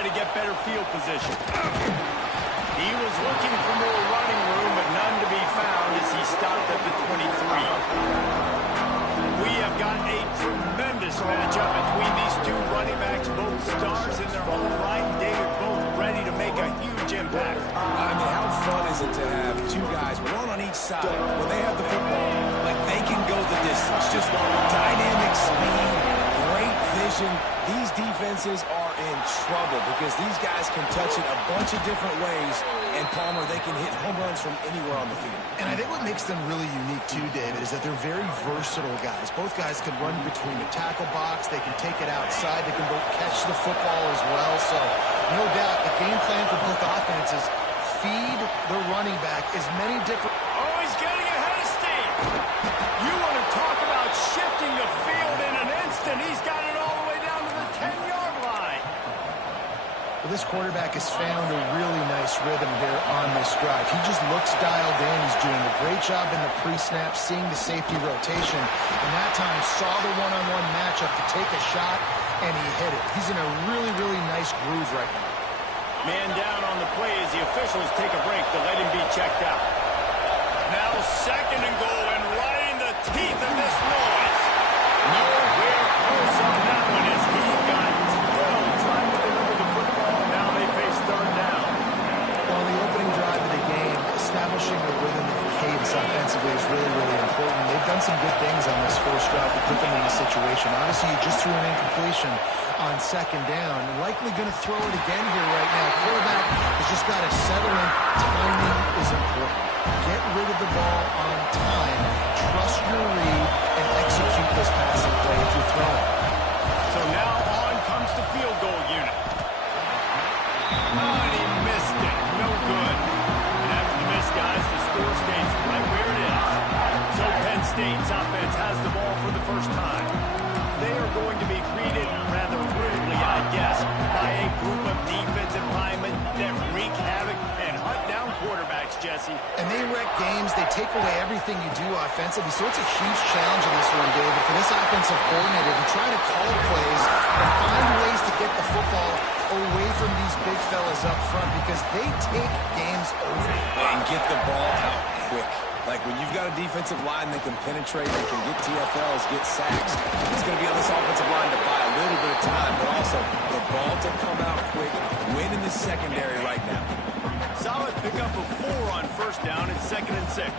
try to get better field position. He was looking for more running room, but none to be found as he stopped at the 23. We have got a tremendous matchup between these two running backs, both stars in their own right. They are both ready to make a huge impact. I mean, how fun is it to have two guys, one on each side, when they have the football, like they can go the distance. Just dynamic speed, great vision. These defenses are in trouble because these guys can touch it a bunch of different ways, and Palmer, they can hit home runs from anywhere on the field. And I think what makes them really unique too, David, is that they're very versatile guys. Both guys can run between the tackle box. They can take it outside. They can both catch the football as well. So no doubt the game plan for both offenses, feed the running back as many different... Oh, he's getting ahead of steam. You want to talk about shifting the field in an instant. He's got it all the way down to the 10-yard line. Well, this quarterback has found a really nice rhythm here on this drive. He just looks dialed in. He's doing a great job in the pre-snap, seeing the safety rotation, and that time saw the one-on-one matchup to take a shot, and he hit it. He's in a really, really nice groove right now. Man down on the play as the officials take a break to let him be checked out. Now second and goal, and right in the teeth of this noise. Nowhere close on that one as he got drilled trying to deliver the football. Now they face third down. Well, the opening drive of the game, establishing the rhythm of the cadence offensively is really, really important. They've done some good things on this first drive to put them in this situation. Obviously, you just threw an incompletion on second down. Likely going to throw it again here right now. Quarterback has just got to settle in. Timing is important. Get rid of the ball on time. Trust your read and execute this passing play if you're throwing. So now on comes the field goal unit. Oh, and he missed it. No good. And after the miss, guys, the score stays right where it is. So Penn State's offense has the ball for the first time. They are going to be greeted rather rudely, I guess, by a group of defensive linemen that wreak havoc and hunt down quarterbacks, Jesse. And they wreck games. They take away everything you do offensively. So it's a huge challenge in this one, David, for this offensive coordinator to try to call plays and find ways to get the football away from these big fellas up front because they take games over. And get the ball out quick. Like when you've got a defensive line that can penetrate, that can get TFLs, get sacks, it's going to be on this offensive line to buy a little bit of time, but also the ball to come out quick, win in the secondary right now. Solid pickup of 4 on first down and 2nd and 6.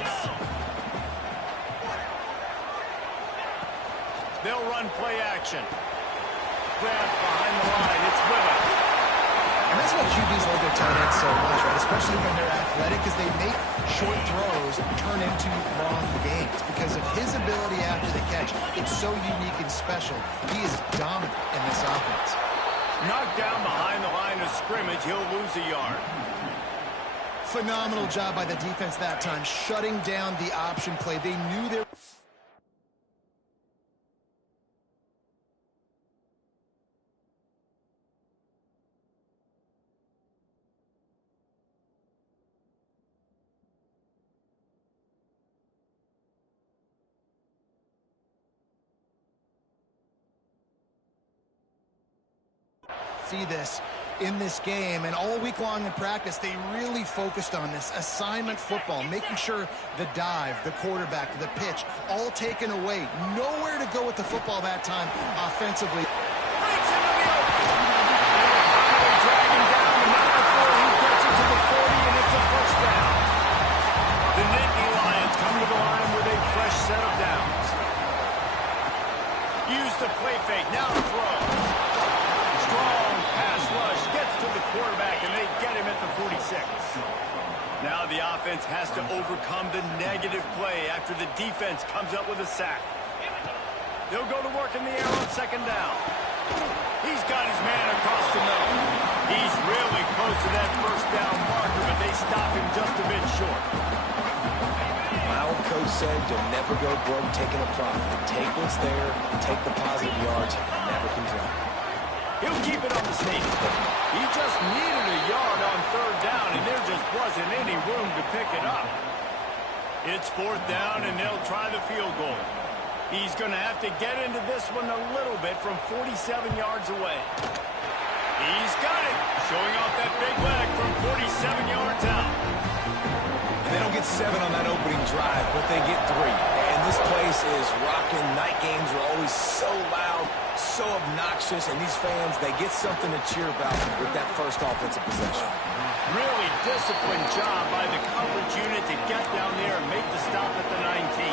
They'll run play action. Grab behind the line. It's Willis. And that's why QBs love their tight ends so much, right? Especially when they're athletic, because they make short throws turn into long gains. Because of his ability after the catch, it's so unique and special. He is dominant in this offense. Knocked down behind the line of scrimmage, he'll lose a yard. Phenomenal job by the defense that time, shutting down the option play. They knew they were... See this in this game, and all week long in practice they really focused on this assignment football, making sure the dive, the quarterback, the pitch, all taken away. Nowhere to go with the football that time offensively. Breaks into the open. Finally dragging down the number 4. He gets it to the 40, and it's a first down. The Nittany Lions come to the line with a fresh set of downs. Use the play fake, now throw. Strong pass rush, gets to the quarterback, and they get him at the 46. Now the offense has to overcome the negative play after the defense comes up with a sack. They'll go to work in the air on second down. He's got his man across the middle. He's really close to that first down marker, but they stop him just a bit short. My old coach said, you'll never go broke taking a profit. Take what's there, take the positive yards, and never complain. He'll keep it on the sneak. He just needed a yard on third down, and there just wasn't any room to pick it up. It's fourth down, and they'll try the field goal. He's going to have to get into this one a little bit from 47 yards away. He's got it. Showing off that big leg from 47 yards out. They don't get 7 on that opening drive, but they get 3. And this place is rocking. Night games are always so loud, so obnoxious, and these fans, they get something to cheer about with that first offensive possession. Really disciplined job by the coverage unit to get down there and make the stop at the 19.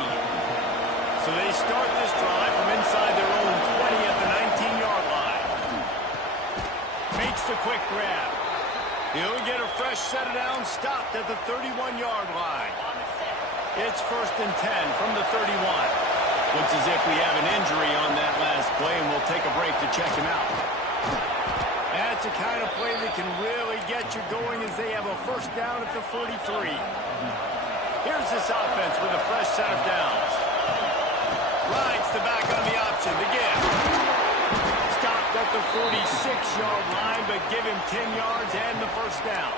So they start this drive from inside their own 20 at the 19-yard line. Makes the quick grab. He'll get a fresh set of downs stopped at the 31-yard line. It's 1st and 10 from the 31. Looks as if we have an injury on that last play, and we'll take a break to check him out. That's a kind of play that can really get you going as they have a first down at the 43. Here's this offense with a fresh set of downs. Rides the back on the option, the give. Stopped at the 46-yard line, but give him 10 yards and the first down.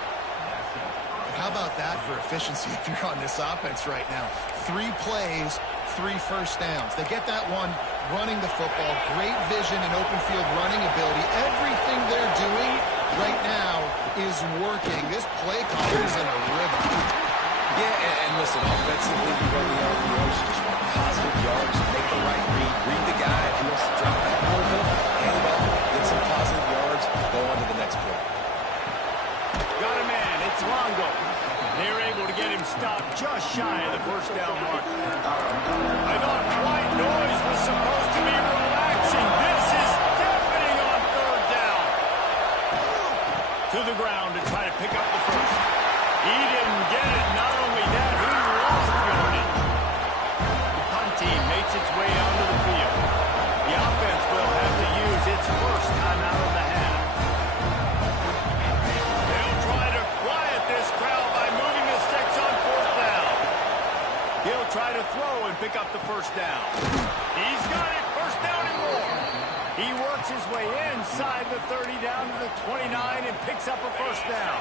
How about that for efficiency if you're on this offense right now? 3 plays, 3 first downs. They get that one running the football, great vision and open field running ability. Everything they're doing right now is working. This play caller is in a rhythm. Yeah, and listen, offensively, you run the RPOs, you just want positive yards, make the right read the guy, if he wants to drop back a little bit, hand it off, get some positive yards, go on to the next play. Got a man, it's Longo. They're able to get him stopped just shy of the first down mark. I thought white noise was supposed to be relaxing. This is deafening on 3rd down. To the ground to try to pick up the first. He didn't get it. Not only that, he lost yardage. The punt team makes its way onto the field. The offense will have to use its first timeout of the half. They'll try to quiet this crowd by moving the sticks on 4th down. He'll try to throw and pick up the first down. He's got it. First down and more. He works his way inside the 30 down to the 29 and picks up a first down.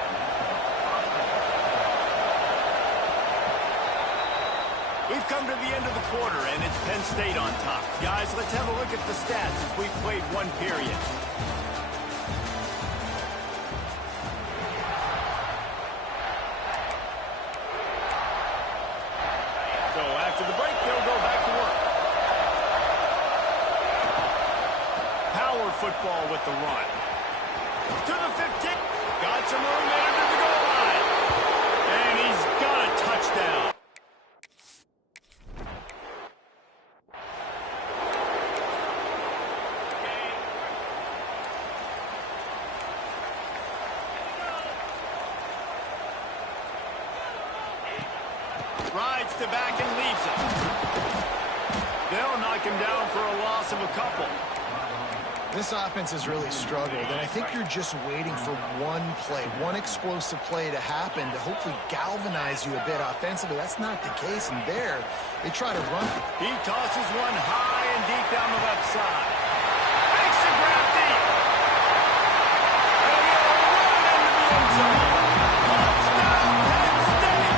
We've come to the end of the quarter, and it's Penn State on top. Guys, let's have a look at the stats as we've played 1 period. So after the break, they'll go back to work. Power football with the run. To the 15. Got some room into the goal line. And he's got a touchdown. Rides to back and leaves it. They'll knock him down for a loss of a couple. This offense has really struggled, and I think you're just waiting for one play, one explosive play to happen to hopefully galvanize you a bit offensively. That's not the case, and there, they try to run. He tosses one high and deep down the left side. Makes the grab deep. And he'll run into the end zone. Touchdown, Penn State!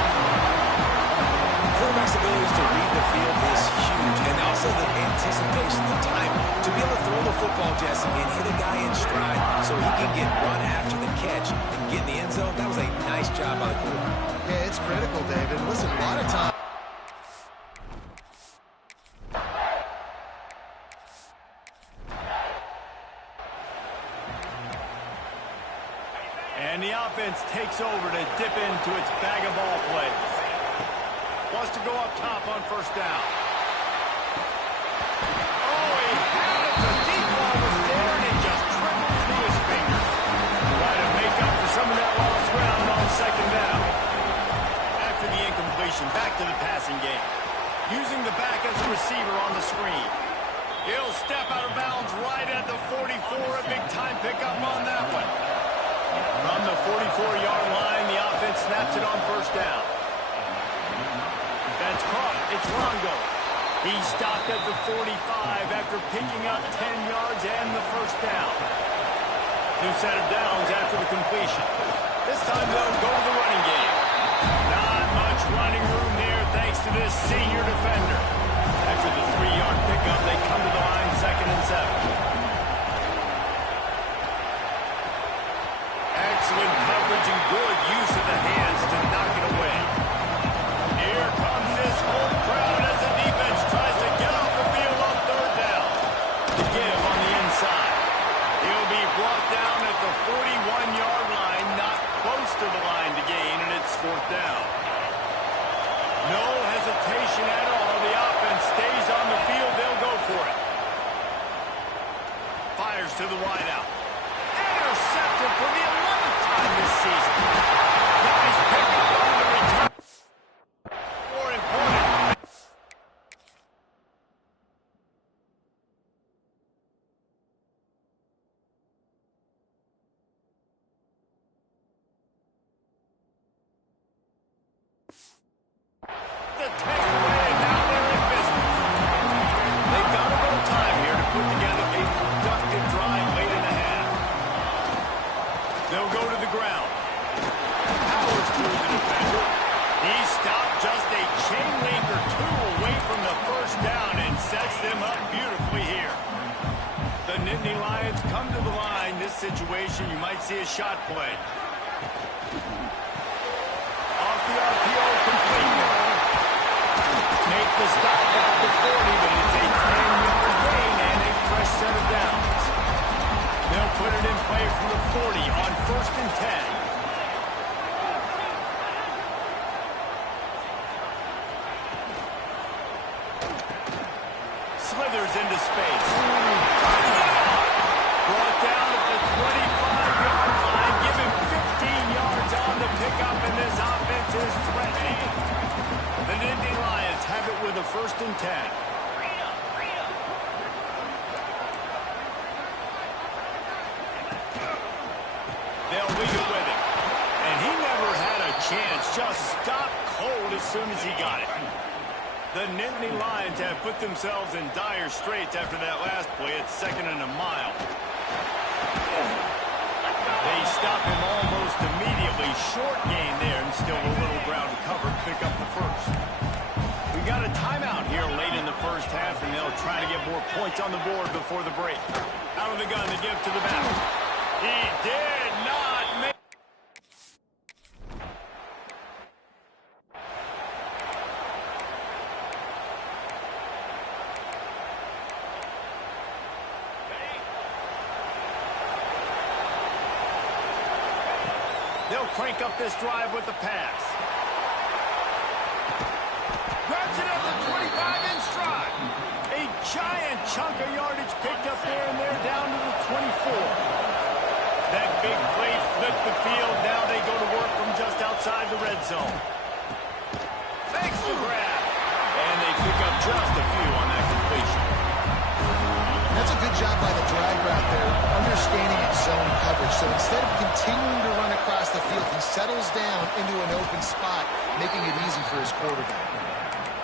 Quarterback's abilities to read the field is huge, and also the anticipation, the time to be able to throw the football, Jesse, and hit a guy in stride so he can get run after the catch and get in the end zone. That was a nice job by the quarterback. Yeah, it's critical, David. Listen, a lot of times. And the offense takes over to dip into its bag of ball plays. Wants to go up top on first down. Oh, he had it. The deep ball was there, and it just trickled through his fingers. Try to make up for some of that lost ground on 2nd down. After the incompletion, back to the passing game. Using the back as a receiver on the screen. He'll step out of bounds right at the 44. A big-time pickup on that one. From the 44-yard line, the offense snaps it on first down. That's caught. It's Longo. He stopped at the 45 after picking up 10 yards and the first down. New set of downs after the completion. This time they'll go to the running game. Not much running room there thanks to this senior defender. After the 3-yard pickup, they come to the line 2nd and 7. No hesitation at all. The offense stays on the field. They'll go for it. Fires to the wideout. Intercepted for the 11th time this season. Nice pickup on the return. More important. The takeaway, and now they're in business. They've got a little time here to put together a productive drive late in the half. They'll go to the ground. Powers through the defender. He stopped just a chain link or two away from the first down and sets them up beautifully here. The Nittany Lions come to the line. This situation, you might see a shot play. Off the RPO, complete. Make the stop at the 40, but it's a 10-yard gain and a fresh set of downs. They'll put it in play from the 40 on 1st and 10. Slithers into space. Brought down at the 25-yard line. Give him 15 yards on the pickup, and this offense is threatening. The Nittany Lions have it with a 1st and 10. They'll leave it with him. And he never had a chance. Just stopped cold as soon as he got it. The Nittany Lions have put themselves in dire straits after that last play. It's 2nd and a mile. They stop him almost immediately. Short gain there and still a little ground to cover to pick up the first. We got a timeout here late in the first half, and they'll try to get more points on the board before the break. Out of the gun to give to the back. He did not make... They'll crank up this drive with the pass. Grabs it at the 25 in stride. A giant chunk of yardage picked up there, and they're down to the 24. That big play flipped the field. Now they go to work from just outside the red zone. Thanks the grab. And they pick up just a few on that completion. That's a good job by the drag route there, understanding its zone coverage. So instead of continuing to run across the field, he settles down into an open spot, making it easy for his quarterback.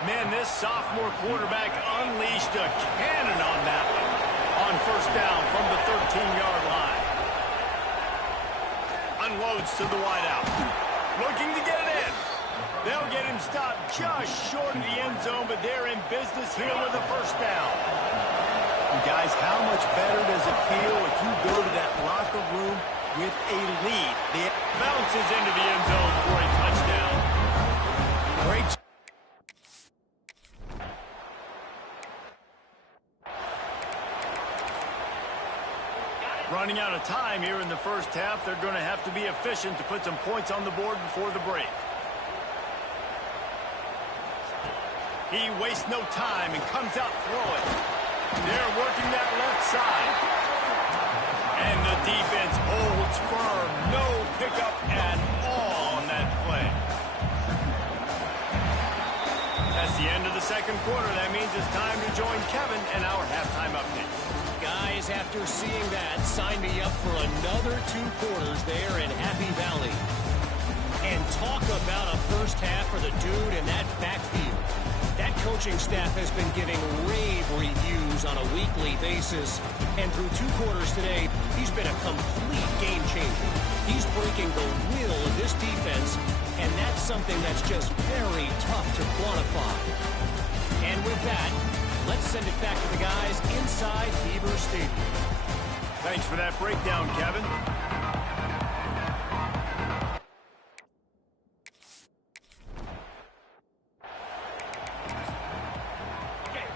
Man, this sophomore quarterback unleashed a cannon on that one. On 1st down from the 13-yard line. Unloads to the wideout. Looking to get it in. They'll get him stopped just short of the end zone, but they're in business here with a 1st down. Guys, how much better does it feel if you go to that locker room with a lead? It bounces into the end zone for a touchdown. Great. Running out of time here in the first half. They're going to have to be efficient to put some points on the board before the break. He wastes no time and comes out throwing. They're working that left side. And the defense holds firm. No pickup at all on that play. That's the end of the 2nd quarter. That means it's time to join Kevin and our halftime update. Guys, after seeing that, sign me up for another 2 quarters there in Happy Valley. And talk about a first half for the dude in that backfield. That coaching staff has been giving rave reviews on a weekly basis. And through 2 quarters today, he's been a complete game changer. He's breaking the will of this defense, and that's something that's just very tough to quantify. And with that, let's send it back to the guys inside Beaver Stadium. Thanks for that breakdown, Kevin.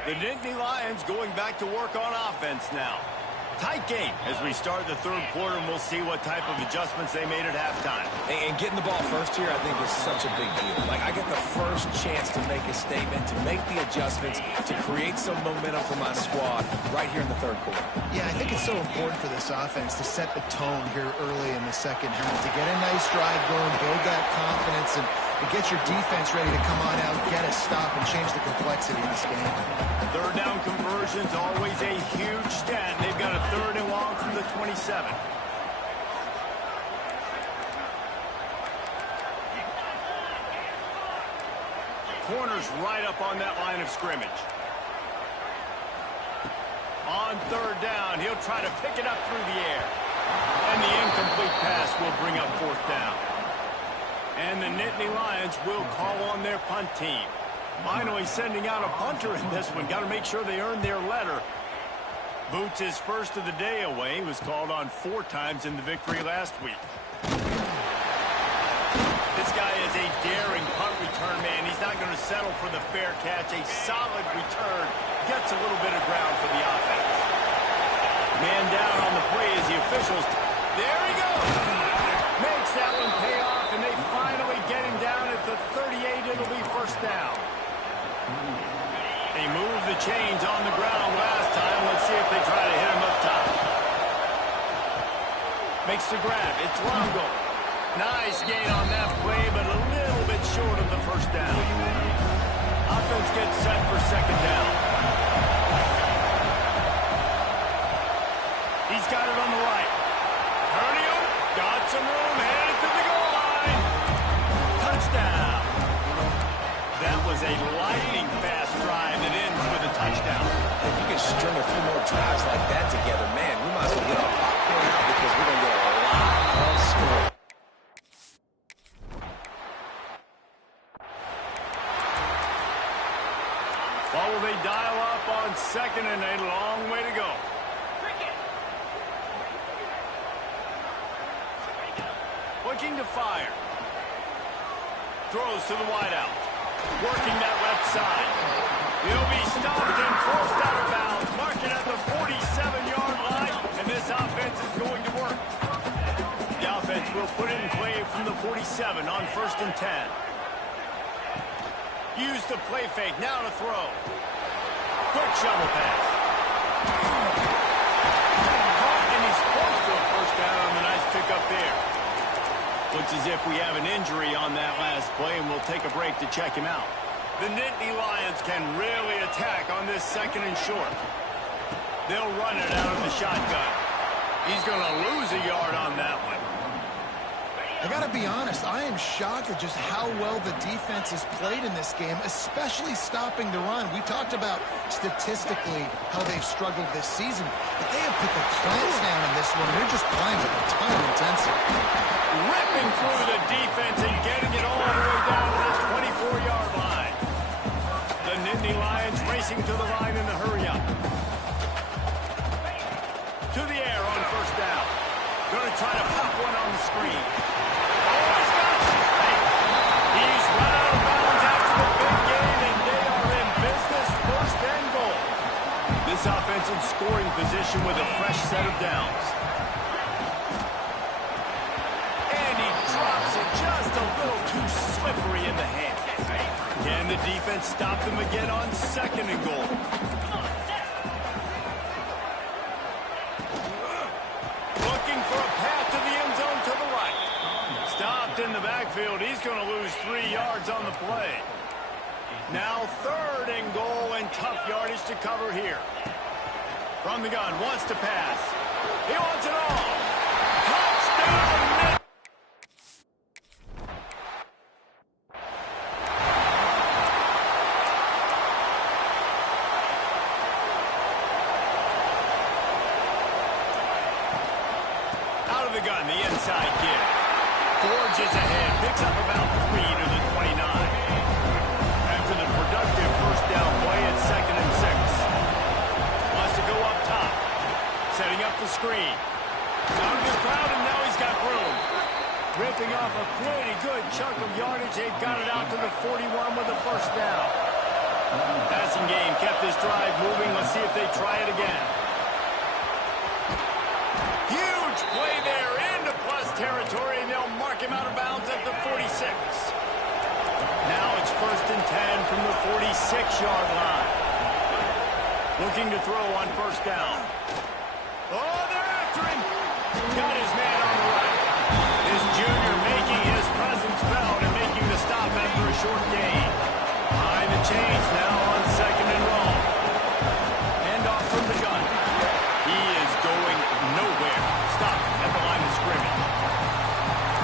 The Nittany Lions going back to work on offense now. Tight game as we start the third quarter, and we'll see what type of adjustments they made at halftime. And getting the ball first here, I think, is such a big deal. Like, I get the first chance to make a statement, to make the adjustments, to create some momentum for my squad right here in the third quarter. Yeah, I think it's so important for this offense to set the tone here early in the second half, to get a nice drive going, build that confidence, and get your defense ready to come on out, get a stop, and change the complexity in this game. Third down conversion's always a huge stat. They've got a third and long from the 27. Corner's right up on that line of scrimmage. On third down, he'll try to pick it up through the air. And the incomplete pass will bring up fourth down. And the Nittany Lions will call on their punt team. Finally sending out a punter in this one. Got to make sure they earn their letter. Boots his first of the day away. He was called on 4 times in the victory last week. This guy is a daring punt return man. He's not going to settle for the fair catch. A solid return. Gets a little bit of ground for the offense. Man down on the play as the officials. There he goes. Makes that one pay off, and they finally get him down at the 38. It'll be first down. They moved the chains on the ground last time. Let's see if they try to hit him up top. Makes the grab. It's Longo. Nice gain on that play, but a little bit short of the first down. Offense gets set for second down. He's got it on the right. Turning him. Got some room. Headed to the goal line. Touchdown. That was a lightning-fast drive that ends with a touchdown. If you can string a few more drives like that together, man, we might as well get our popcorn out because we're going to get a lot of scoring. What will they dial up on second and a long way to go? Looking to fire. Throws to the wideout. Working that left side. He'll be stopped and forced out of bounds. Marking at the 47-yard line, and this offense is going to work. The offense will put it in play from the 47 on first and 10. Use the play fake. Now to throw. Quick shovel pass. Caught, and he's close to a first down on the nice pickup there. Looks as if we have an injury on that last play, and we'll take a break to check him out. The Nittany Lions can really attack on this second and short. They'll run it out of the shotgun. He's going to lose a yard on that one. I got to be honest, I am shocked at just how well the defense has played in this game, especially stopping the run. We talked about statistically how they've struggled this season, but they have put the clamps down in this one. They're just playing with a ton of intensity. Ripping through the defense and getting it all the way down to the 24-yard line. The Nittany Lions racing to the line in the hurry-up. To the air on first down. Going to try to pop one on the screen. He's run out of bounds after the big game, and they are in business, first and goal. This offense in scoring position with a fresh set of downs. And he drops it just a little too slippery in the hand. Can the defense stop them again on second and goal? Looking for a path to the end zone to the right. Stopped in the backfield. He's going to lose 3 yards on the play. Now third and goal, and tough yardage to cover here. From the gun, wants to pass. He wants it all. Touchdown! Out of the gun, the inside give. Forges ahead, picks up about 3 to the 29. After the productive first down play, it's second and 6. Wants to go up top. Setting up the screen. Out of the crowd, and now he's got room. Ripping off a pretty good chunk of yardage. They've got it out to the 41 with the first down. Passing game kept this drive moving. Let's see if they try it again. play there into plus territory, and they'll mark him out of bounds at the 46. Now it's 1st and 10 from the 46-yard line. Looking to throw on 1st down. Oh, they're after him. Got his man on the right. This junior making his presence felt and making the stop after a short gain. Behind the chains now on 2nd and long. Hand off from the gun. He is going nowhere. Stop at the line of scrimmage.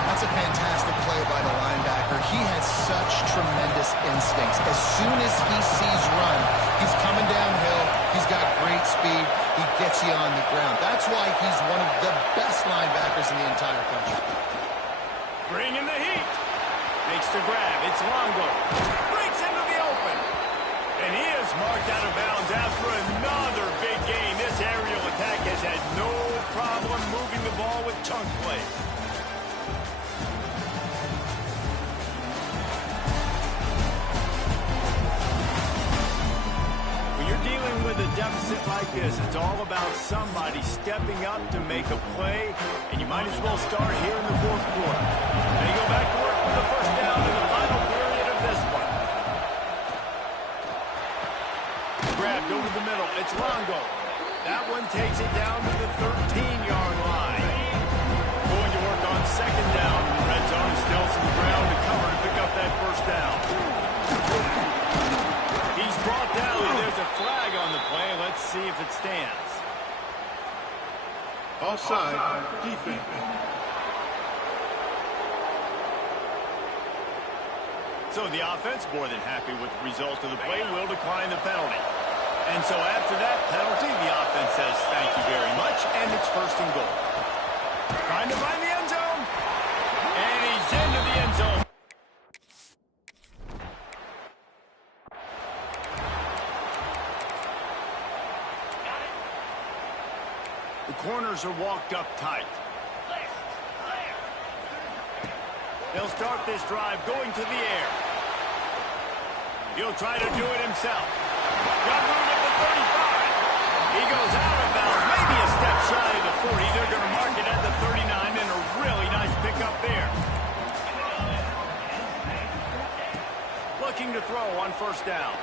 That's a fantastic play by the linebacker. He has such tremendous instincts. As soon as he sees run, he's coming downhill. He's got great speed. He gets you on the ground. That's why he's one of the best linebackers in the entire country. Bringing the heat. Makes the grab. It's Longo. Breaks into the open. And he is marked out of bounds after another big game. This aerial attack has had no problem moving the ball with chunk play. Dealing with a deficit like this, it's all about somebody stepping up to make a play, and you might as well start here in the 4th quarter. They go back to work with the 1st down in the final period of this one. Grabbed over the middle. It's Longo. That one takes it down to the 13-yard line. Going to work on 2nd down in the red zone. Still some ground to cover to pick up that 1st down. He's brought down, and there's a flag on the play. Let's see if it stands. Offside, defense. So the offense, more than happy with the result of the play, will decline the penalty. And so after that penalty, the offense says thank you very much, and it's 1st and goal. Trying to find the end zone. And he's into the end zone. The corners are walked up tight. He'll start this drive going to the air. He'll try to do it himself. Got room at the 35. He goes out of bounds, maybe a step shy of the 40. They're going to mark it at the 39, and a really nice pickup there. Looking to throw on 1st down.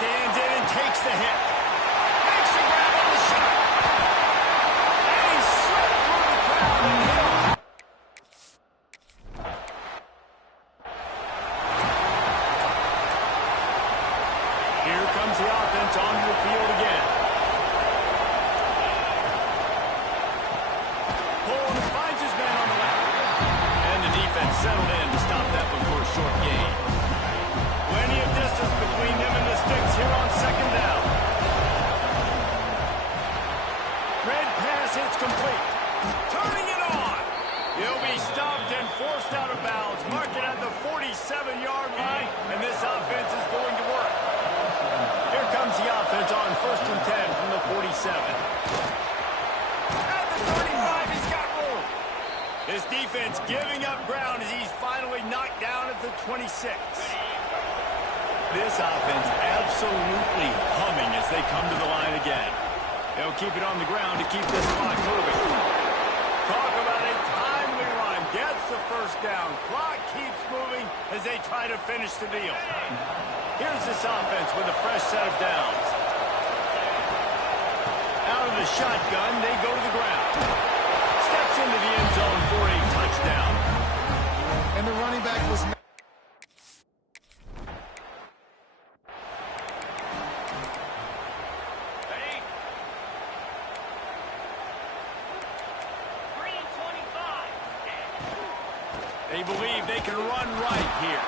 Stands in and takes the hit. Makes the grab on the shot. Here comes the offense onto the field again. Poland finds his man on the left. And the defense settled in to stop that one for a short gain. Plenty of distance between them and the sticks here on 2nd down. Red pass hits complete. Turning it on. He'll be stopped and forced out of bounds. Mark it at the 47-yard line, and this offense is going to work. Here comes the offense on 1st and 10 from the 47. At the 35, he's got room. His defense giving up ground as he's finally knocked down at the 26. This offense absolutely humming as they come to the line again. They'll keep it on the ground to keep this clock moving. Talk about a timely run. Gets the 1st down. Clock keeps moving as they try to finish the deal. Here's this offense with a fresh set of downs. Out of the shotgun, they go to the ground. Steps into the end zone for a touchdown. And the running back was... They believe they can run right here.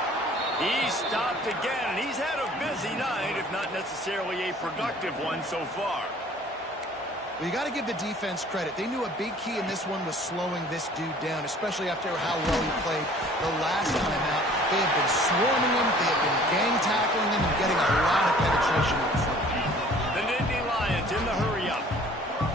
He's stopped again, and he's had a busy night, if not necessarily a productive one so far. Well, you got to give the defense credit. They knew a big key in this one was slowing this dude down, especially after how well he played the last time out. They have been swarming him, they have been gang tackling him, and getting a lot of penetration up front. The Nittany Lions in the hurry-up.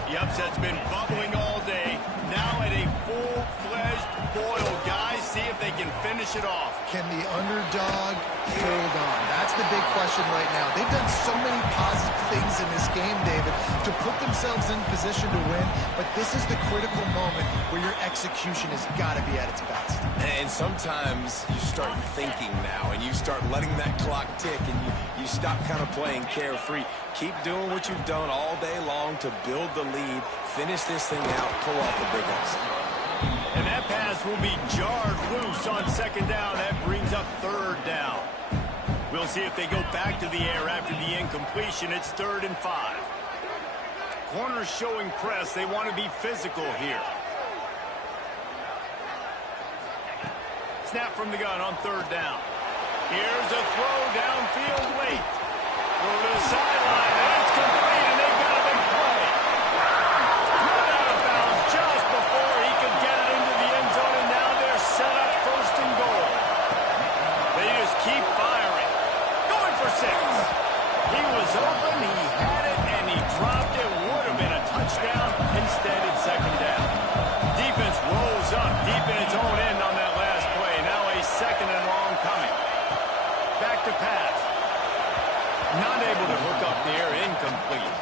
The upset's been bubbling all day. Now at a full-fledged boil, guys. See if they can finish it off. Can the underdog hold on? That's the the big question right now. They've done so many positive things in this game, David, to put themselves in position to win, but this is the critical moment where your execution has got to be at its best. And sometimes you start thinking now, and you start letting that clock tick, and you stop kind of playing carefree. Keep doing what you've done all day long to build the lead, finish this thing out, pull off the big upset. And that pass will be jarred loose on second down. That brings up third down. We'll see if they go back to the air after the incompletion. It's 3rd and 5. Corners showing press. They want to be physical here. Snap from the gun on 3rd down. Here's a throw downfield late. Over to the sideline, and it's complete, and they've got a big play. Run out of bounds just before he could get it into the end zone, and now they're set up 1st and goal. They just keep firing. Going for 6. He was open, he had it, and he dropped it. Would have been a touchdown. Instead, it's 2nd down. Defense rolls up deep in its own end on that last play. Now a 2nd and long coming. Back to pass. Not able to hook up there. Incomplete.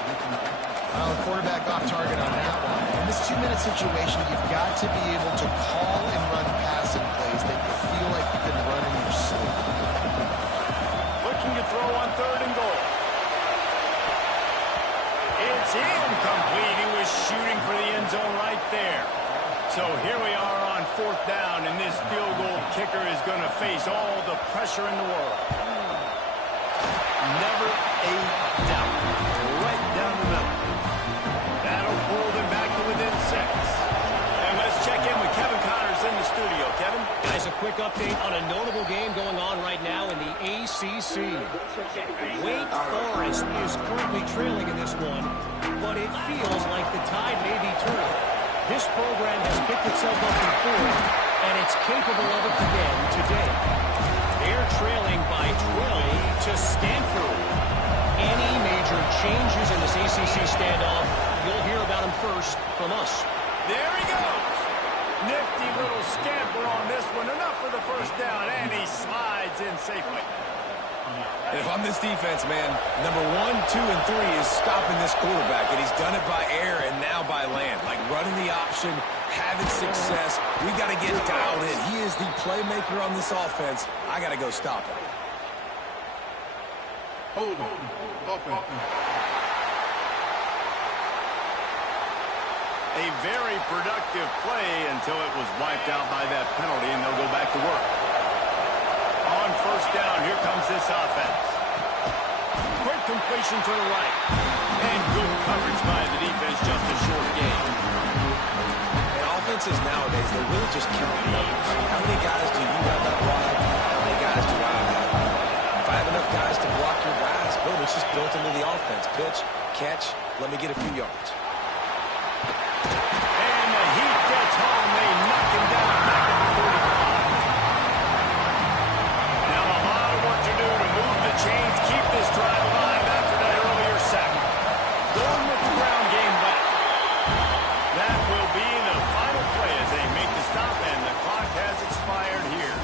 Well, the quarterback off target on that one. In this 2-minute situation, you've got to be able to call and run passing plays that you feel like you can run in your sleep. Looking to throw on 3rd and goal. It's incomplete. He was shooting for the end zone right there. So here we are on 4th down, and this field goal kicker is going to face all the pressure in the world. Never a doubt. Right down the middle. That'll pull them back to within 6. And let's check in with Kevin Connors in the studio. Kevin? Guys, a quick update on a notable game going on right now in the ACC. Wake Forest is currently trailing in this one, but it feels like the tide may be turning. This program has picked itself up before, and it's capable of it again today. They're trailing by 12 to Stanford. Any major changes in this ACC standoff, you'll hear about them first from us. There he goes. Nifty little scamper on this one. Enough for the 1st down, and he slides in safely. And if I'm this defense, man, number 1, 2, and 3 is stopping this quarterback, and he's done it by air and now by land. Like running the option, having success. We got to get dialed in. He is the playmaker on this offense. I got to go stop him. Hold on. Offense. A very productive play until it was wiped out by that penalty, and they'll go back to work. On 1st down, here comes this offense. Quick completion to the right. And good coverage by the defense, just a short gain. And offenses nowadays, they really just count numbers. How many guys do you have that wide? How many guys do I have? If I have enough guys to block your guys, boom, it's just built into the offense. Pitch, catch, let me get a few yards. And the heat gets home. They knock him down back at the 45. Now a lot of work to do to move the chains, keep this drive alive after that earlier sack. Going with the ground game left. That will be the final play as they make the stop, and the clock has expired here.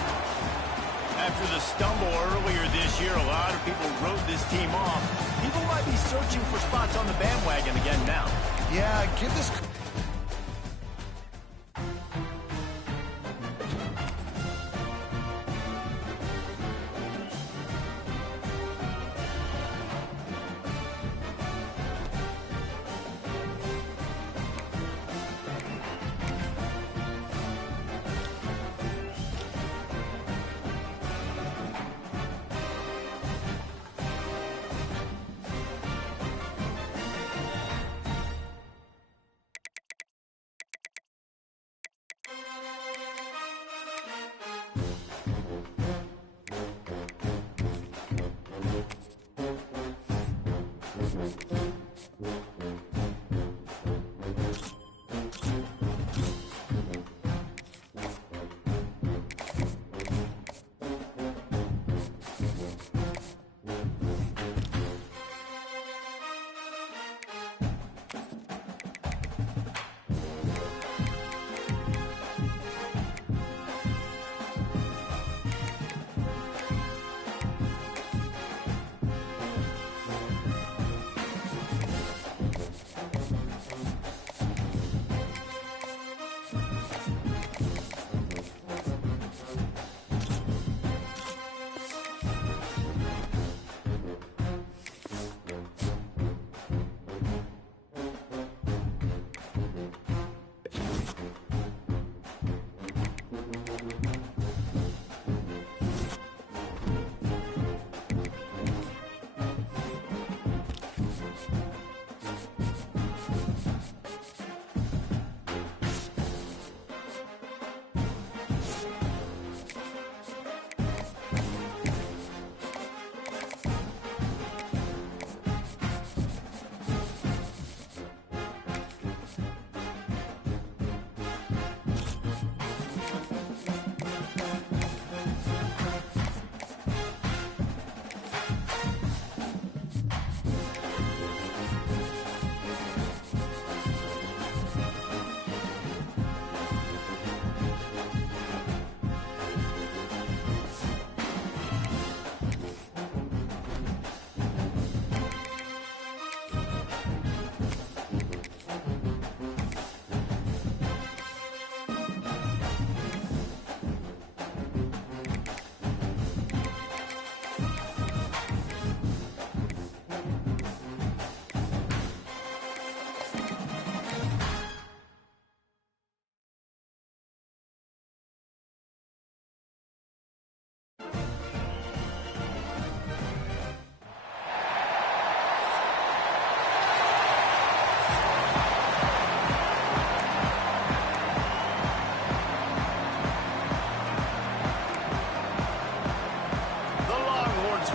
After the stumble earlier this year, a lot of people wrote this team off. People might be searching for spots on the bandwagon again now. Yeah, give this...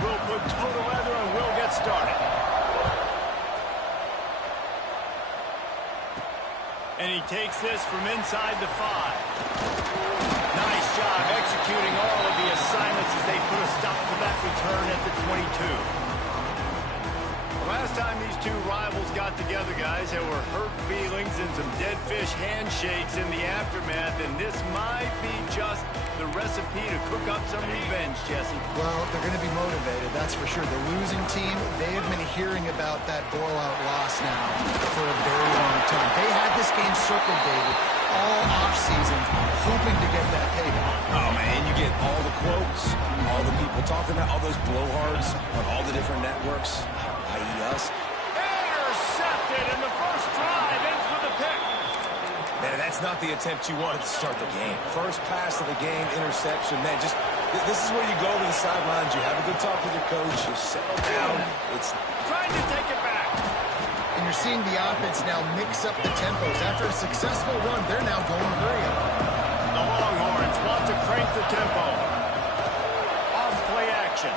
will put total leather and will get started. And he takes this from inside the 5. Nice job executing all of the assignments as they put a stop to that return at the 22. Last time these two rivals got together, guys, there were hurt feelings and some dead fish handshakes in the aftermath, and this might be just the recipe to cook up some revenge, Jesse. Well, they're going to be motivated, that's for sure. The losing team, they have been hearing about that blowout loss now for a very long time. They had this game circled, David, all offseason, hoping to get that payback. Oh, man, you get all the quotes, all the people talking about all those blowhards on all the different networks, i.e. us. Intercepted, and the first drive ends with a pick. Man, that's not the attempt you wanted to start the game. First pass of the game, interception. Man, just this is where you go to the sidelines. You have a good talk with your coach. You settle down. It's trying to take it back. And you're seeing the offense now mix up the tempos. After a successful run, they're now going hurry up. The Longhorns want to crank the tempo. Off play action.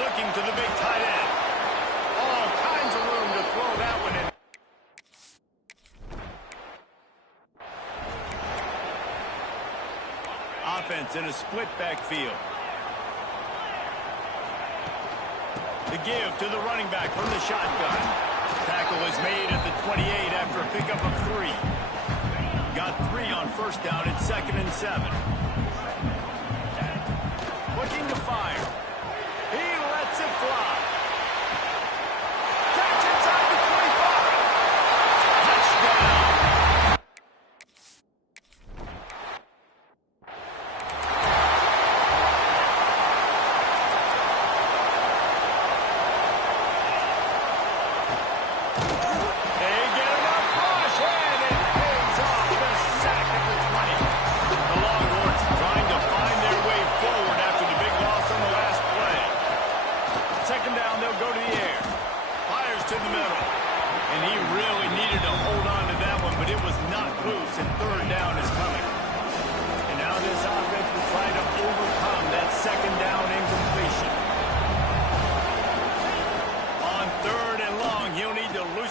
Looking to the big tight end. All kinds of room to throw that one in. Offense in a split backfield. The give to the running back from the shotgun. Tackle is made at the 28 after a pickup of 3. Got 3 on first down at 2nd and 7. Looking to fire. He lets it fly. Catch inside the 25. Touchdown.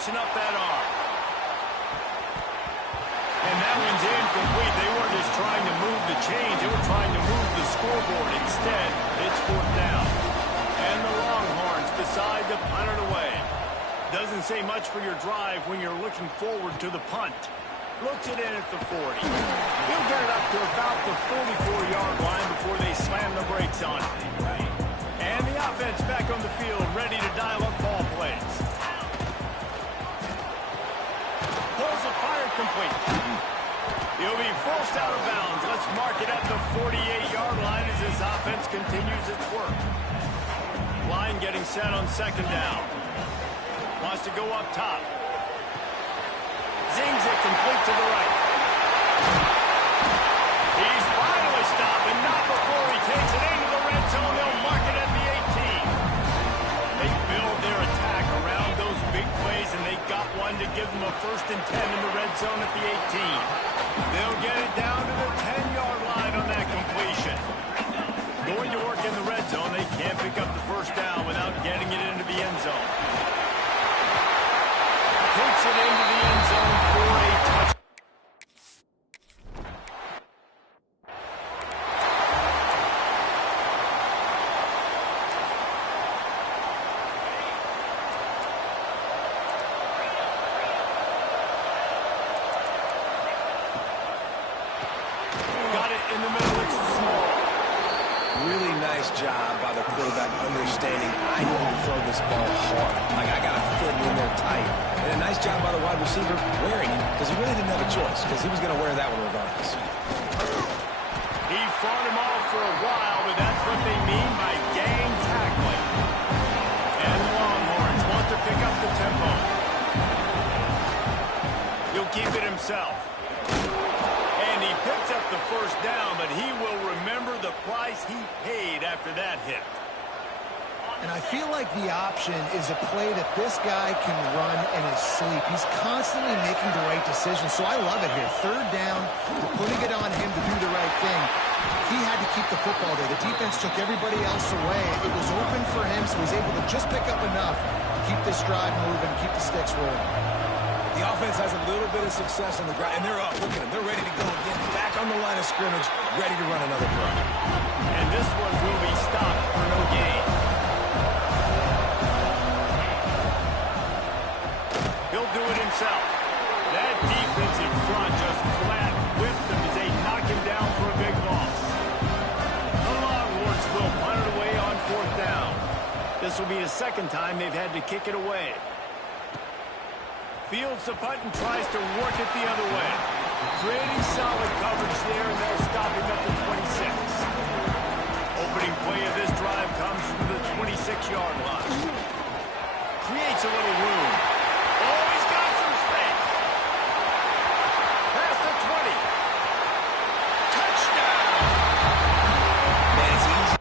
Up that arm. And that one's incomplete. They weren't just trying to move the chains. They were trying to move the scoreboard. Instead, it's 4th down. And the Longhorns decide to punt it away. Doesn't say much for your drive when you're looking forward to the punt. Looks it in at the 40. He'll get it up to about the 44-yard line before they slam the brakes on it. And the offense back on the field, ready to dial up ball plays. Pulls it, fired complete. He'll be forced out of bounds. Let's mark it at the 48-yard line as this offense continues its work. Line getting set on 2nd down. Wants to go up top. Zings it complete to the right. He's finally stopped, and not before he takes it into the red zone. They'll mark it at the 18. They build their attack around those big plays, and they got one to give them a 1st and 10 in the red zone at the 18. They'll get it down to the 10-yard line on that completion. Going to work in the red zone, they can't pick up the 1st down without getting it into the end zone. Takes it into the end zone for a touchdown. Job by the quarterback understanding I need to throw this ball hard. Like, I got to fit in there tight. And a nice job by the wide receiver wearing it because he really didn't have a choice because he was going to wear that one regardless. He fought him off for a while, but that's what they mean by gang tackling. And the Longhorns want to pick up the tempo. He'll keep it himself. And he picks up the 1st down, but he will remember the price he paid after that hit. And I feel like the option is a play that this guy can run in his sleep. He's constantly making the right decision, so I love it here. 3rd down, we're putting it on him to do the right thing. He had to keep the football there. The defense took everybody else away. It was open for him, so he was able to just pick up enough, keep this drive moving, keep the sticks rolling. The offense has a little bit of success on the ground, and they're up. Look at them. They're ready to go again. Back on the line of scrimmage, ready to run another play. And this one will be stopped for no gain. He'll do it himself. That defensive front just flat whipped him as they knock him down for a big loss. The Longhorns will punt it away on 4th down. This will be the second time they've had to kick it away. Fields the punt and tries to work it the other way. Pretty solid coverage there, and they'll stop him at the 26. Opening play of this drive comes from the 26-yard line. Creates a little room. Oh, he's got some space. Past the 20. Touchdown! Man, it's easy.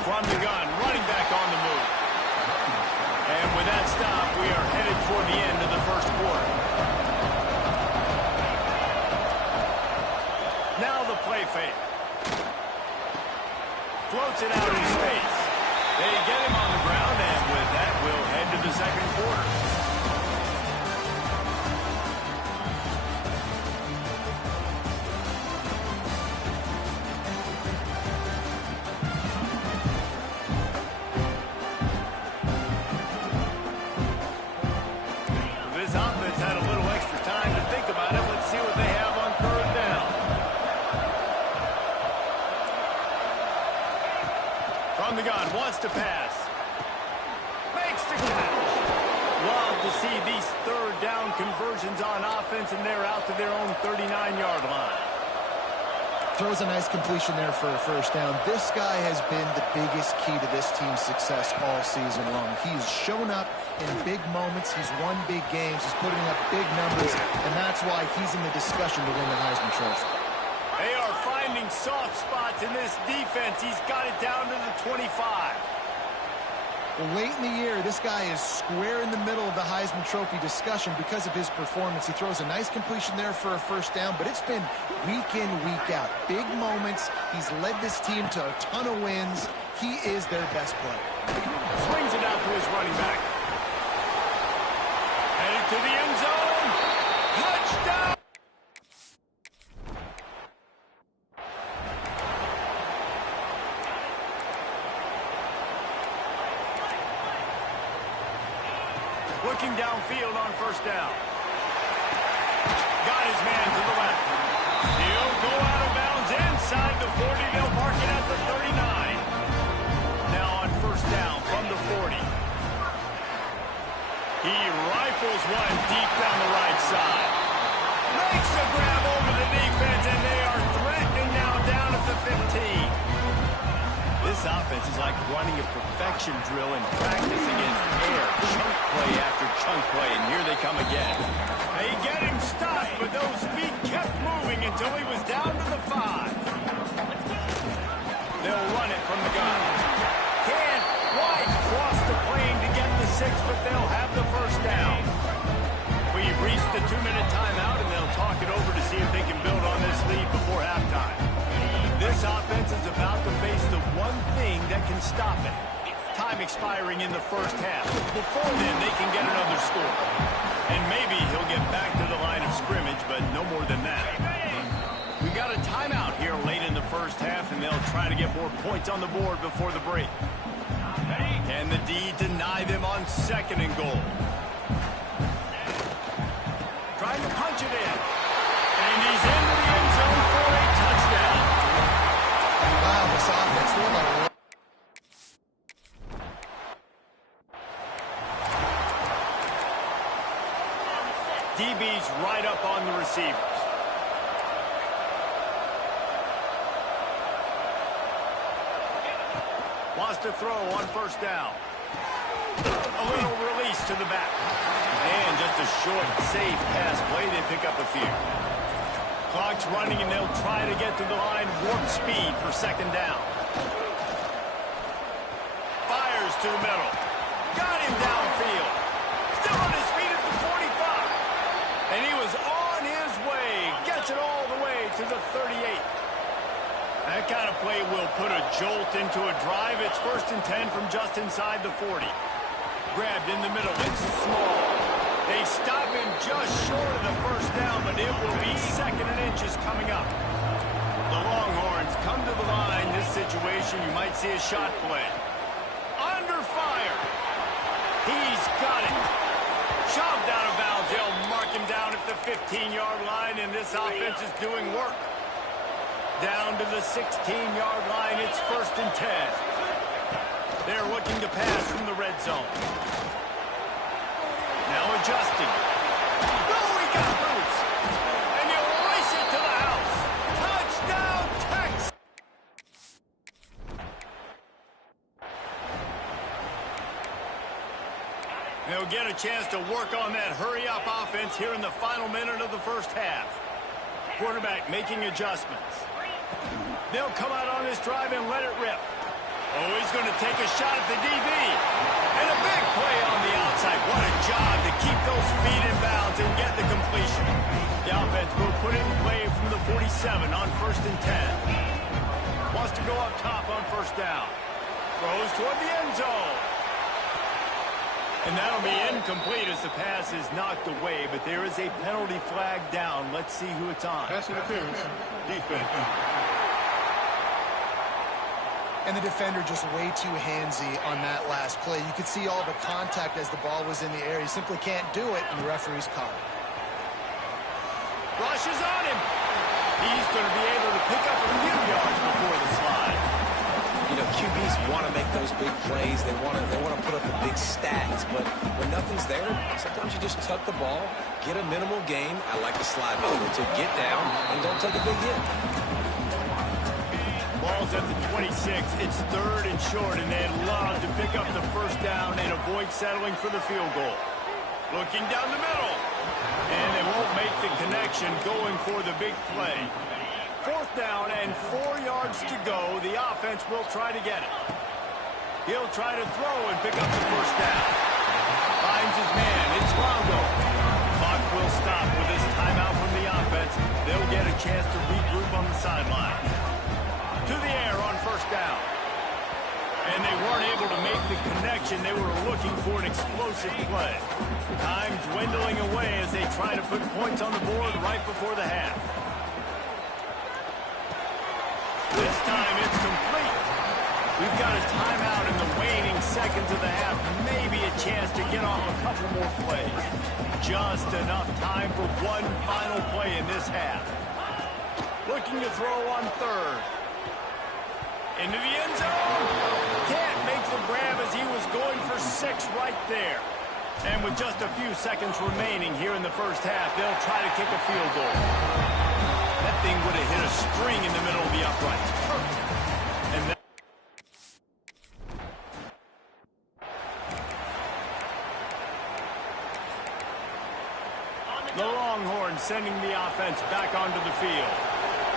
From the gun, running back on the move. And with that stop, we are headed toward the end of the first quarter. Now the play fake. Floats it out in space. They get him on the ground, and with that, we'll head to the second quarter. This offense had a little extra time to think about it. Let's see what they have on 3rd down. From the gun, wants to pass. Makes the catch. Love to see these 3rd down conversions on offense, and they're out to their own 39-yard line. Throws a nice completion there for a 1st down. This guy has been the biggest key to this team's success all season long. He's shown up in big moments. He's won big games. He's putting up big numbers, and that's why he's in the discussion to win the Heisman Trophy. They are finding soft spots in this defense. He's got it down to the 25. Well, late in the year, this guy is square in the middle of the Heisman Trophy discussion because of his performance. He throws a nice completion there for a 1st down, but it's been week in, week out. Big moments. He's led this team to a ton of wins. He is their best player. Swings it out to his running back. Headed to the end zone. Touchdown! Looking downfield on 1st down. Got his man to the left. He'll go out of bounds inside the 40. They'll mark it at the 39. Now on 1st down from the 40. He rifles one deep down the right side. Makes the grab over the defense, and they are threatening now down at the 15. This offense is like running a perfection drill in practice against air. Chunk play after chunk play, and here they come again. They get him stopped, but those feet kept moving until he was down to the 5. They'll run it from the gun. Can't quite cross the plane to get the 6, but they'll have the 1st down. We've reached the 2-minute timeout, and they'll talk it over to see if they can build on this lead before halftime. This offense is about to face the one thing that can stop it. Time expiring in the 1st half. Before then, they can get another score. And maybe he'll get back to the line of scrimmage, but no more than that. We got a timeout here late in the 1st half, and they'll try to get more points on the board before the break. Can the D deny them on 2nd and goal? Trying to punch it in. And he's into the end zone for a touchdown. Wow, this offense, they have a DB's right up on the receivers. Wants to throw on 1st down. A little release to the back. And just a short, safe pass play. They pick up a few. Clock's running, and they'll try to get to the line warp speed for second down. Fires to the middle. Got him downfield. Still on his feet at the 45. And he was on his way. Gets it all the way to the 38. That kind of play will put a jolt into a drive. It's 1st and 10 from just inside the 40. Grabbed in the middle. It's small. They stop him just short of the first down, but it will be 2nd and inches coming up. The Longhorns come to the line. This situation, you might see a shot play. Under fire. He's got it. Shoved out of bounds. They'll mark him down at the 15-yard line, and this offense is doing work. Down to the 16-yard line. It's 1st and 10. They're looking to pass from the red zone. Now adjusting. Oh, he got loose. And he'll race it to the house. Touchdown, Texas. They'll get a chance to work on that hurry-up offense here in the final minute of the first half. Quarterback making adjustments. They'll come out on this drive and let it rip. Oh, he's going to take a shot at the DB. And a big play on the outside. What a job to keep those feet in bounds and get the completion. The offense will put it in play from the 47 on 1st and 10. Wants to go up top on 1st down. Throws toward the end zone. And that'll be incomplete as the pass is knocked away, but there is a penalty flag down. Let's see who it's on. Pass interference. Defense. And the defender just way too handsy on that last play. You could see all the contact as the ball was in the air. He simply can't do it, and the referee's caught it. Rushes on him. He's going to be able to pick up a few yards before the slide. You know, QBs want to make those big plays. They want to put up the big stats. But when nothing's there, sometimes you just tuck the ball, get a minimal gain. I like the slide over to get down and don't take a big hit. Ball's at the 26. It's 3rd and short, and they'd love to pick up the first down and avoid settling for the field goal. Looking down the middle. And they won't make the connection going for the big play. 4th down and 4 yards to go. The offense will try to get it. He'll try to throw and pick up the first down. Finds his man. It's Longo. Clock will stop with this timeout from the offense. They'll get a chance to regroup on the sideline. To the air on 1st down. And they weren't able to make the connection. They were looking for an explosive play. Time dwindling away as they try to put points on the board right before the half. This time it's complete. We've got a timeout in the waning seconds of the half. Maybe a chance to get off a couple more plays. Just enough time for one final play in this half. Looking to throw on 3rd. Into the end zone. Can't make the grab as he was going for 6 right there. And with just a few seconds remaining here in the first half, they'll try to kick a field goal. That thing would have hit a string in the middle of the uprights. Perfect. And that the Longhorns sending the offense back onto the field.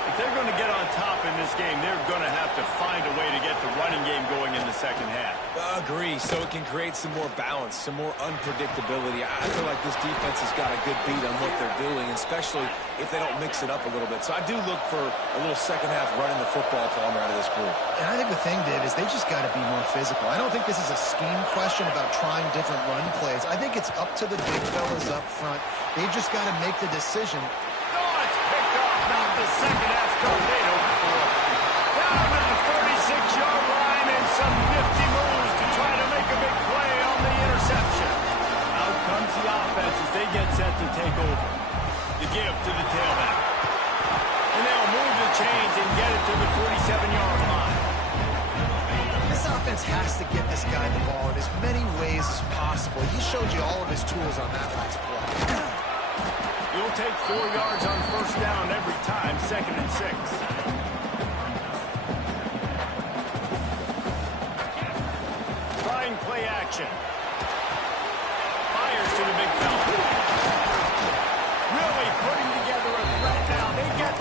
If they're going to get on top in this game, they're going to have to find a way to get the running game going in the second half. Agree, so it can create some more balance, some more unpredictability. I feel like this defense has got a good beat on what they're doing, especially if they don't mix it up a little bit. So I do look for a little second half running the football Palmer out of this group. And I think the thing, Dave, is they just got to be more physical. I don't think this is a scheme question about trying different run plays. I think it's up to the big fellas up front. They've just got to make the decision. Not the second half tornado. Down to the 36-yard line and some nifty moves to try to make a big play on the interception. Out comes the offense as they get set to take over. The give to the tailback. And they'll move the chains and get it to the 47-yard line. This offense has to get this guy the ball in as many ways as possible. He showed you all of his tools on that last play. You'll take 4 yards on 1st down every time, 2nd and 6. Trying play action. Fires to the big fella. Really putting together a threat now. They get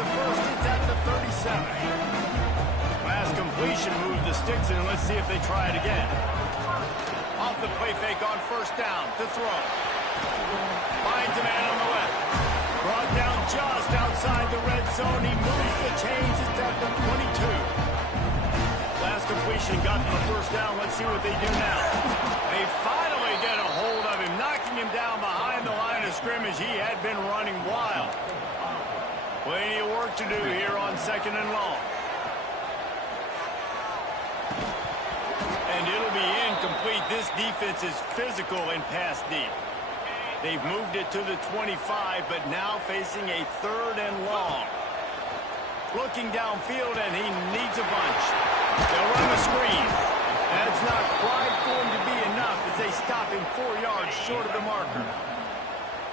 the sticks, and let's see if they try it again. Off the play fake on first down to throw. Finds a man on the left. Brought down just outside the red zone. He moves the chains. It's at the 22. Last completion got to the first down. Let's see what they do now. They finally get a hold of him, knocking him down behind the line of scrimmage. He had been running wild. Plenty of work to do here on 2nd and long. And it'll be incomplete. This defense is physical and pass deep. They've moved it to the 25, but now facing a 3rd and long. Looking downfield, and he needs a bunch. They'll run the screen. That's not quite going to be enough as they stop him 4 yards short of the marker.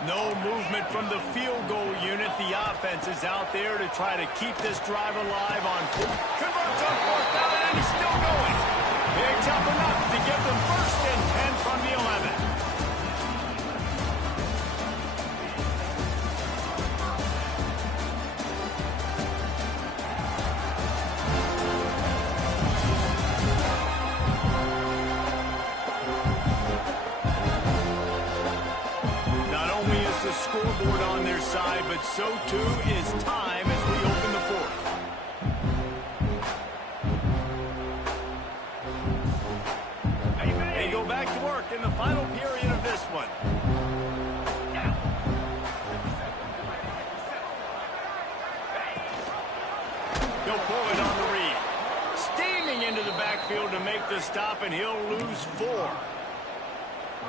No movement from the field goal unit. The offense is out there to try to keep this drive alive on foot. Converts on 4th down, and he's still going. Picks up enough to give them 1st and 10 from the 11. The scoreboard on their side, but so too is time as we open the 4th. They go back to work in the final period of this one. He'll pull it on the read. Steaming into the backfield to make the stop, and he'll lose 4.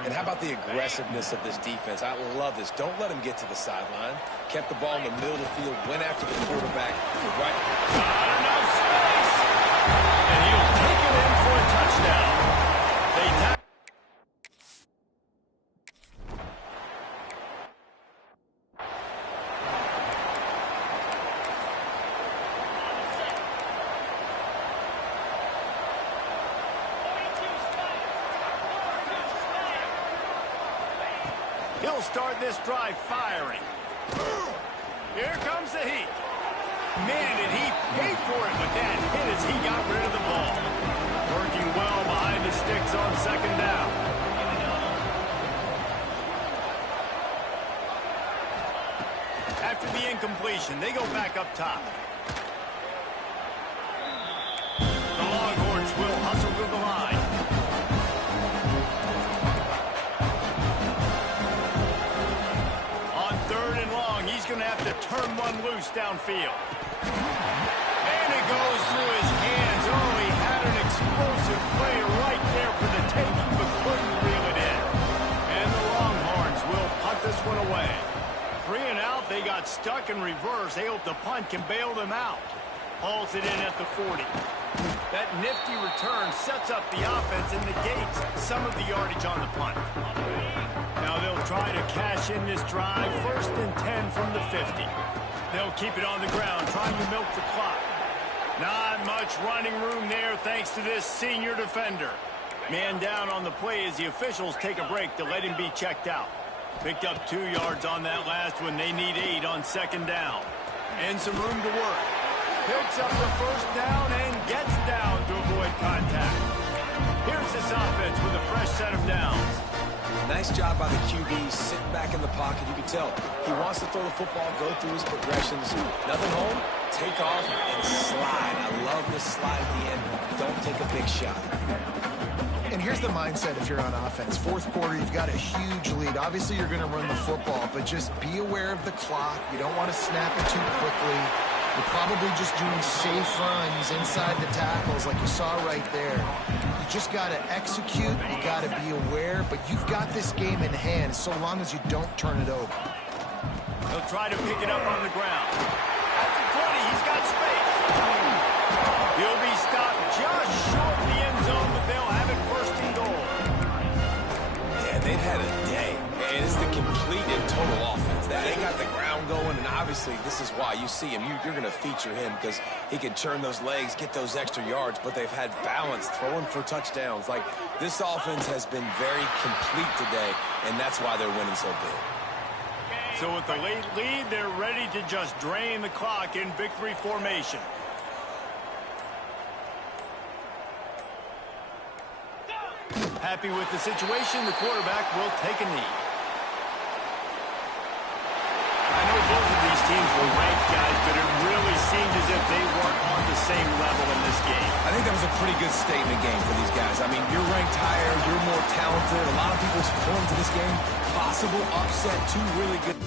And how about the aggressiveness of this defense? I love this. Don't let him get to the sideline. Kept the ball in the middle of the field, went after the quarterback. Right. Not enough space. And he'll take it in for a touchdown. They He'll start this drive firing. Here comes the heat. Man, did he pay for it with that hit as he got rid of the ball. Working well behind the sticks on 2nd down. After the incompletion, they go back up top. The Longhorns will hustle to the line. He's going to have to turn one loose downfield. And it goes through his hands. Oh, he had an explosive play right there for the taking, but couldn't reel it in. And the Longhorns will punt this one away. 3 and out, they got stuck in reverse. They hope the punt can bail them out. Hauls it in at the 40. That nifty return sets up the offense and negates some of the yardage on the punt. Now they'll try to cash in this drive. 1st and 10 from the 50. They'll keep it on the ground, trying to milk the clock. Not much running room there thanks to this senior defender. Man down on the play as the officials take a break to let him be checked out. Picked up 2 yards on that last one. They need 8 on 2nd down. And some room to work. Picks up the 1st down and gets down to avoid contact. Here's this offense with a fresh set of downs. Nice job by the QB, sitting back in the pocket. You can tell he wants to throw the football, go through his progressions. Nothing home, take off, and slide. I love the slide at the end. Don't take a big shot. And here's the mindset if you're on offense. 4th quarter, you've got a huge lead. Obviously, you're going to run the football, but just be aware of the clock. You don't want to snap it too quickly. You're probably just doing safe runs inside the tackles like you saw right there. You just got to execute. You got to be aware, but you've got this game in hand so long as you don't turn it over. He'll try to pick it up on the ground. At the 20, he's got space. He'll be stopped just short of the end zone, but they'll have it 1st and goal. Yeah, they've had a day. And it's the complete and total offense. They got the ground going, and obviously this is why you see him. You're going to feature him because he can turn those legs, get those extra yards, but they've had balance, throwing for touchdowns. Like, this offense has been very complete today, and that's why they're winning so big. So with the late lead, they're ready to just drain the clock in victory formation. happy with the situation. The quarterback will take a knee. I know both of these teams were ranked, guys, but it really seemed as if they weren't on the same level in this game. I think that was a pretty good statement game for these guys. I mean, you're ranked higher, you're more talented. A lot of people's point to this game. Possible upset, two really good.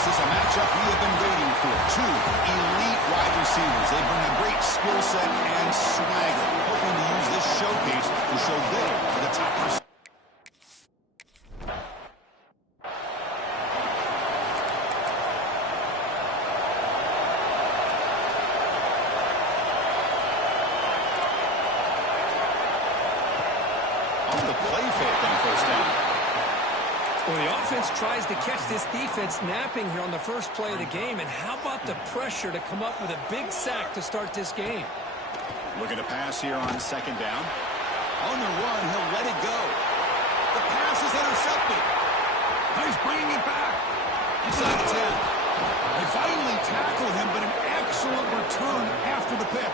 This is a matchup we have been waiting for. Two elite wide receivers. They bring a great skill set and swagger, hoping to use this showcase to show they are the top receivers. Off the play fake on first down. Well, the offense tries to catch this defense napping here on the first play of the game. And how about the pressure to come up with a big sack to start this game? Looking to pass here on second down. On the run, he'll let it go. The pass is intercepted. He's bringing it back. Inside the 10. They finally tackled him, but an excellent return after the pick.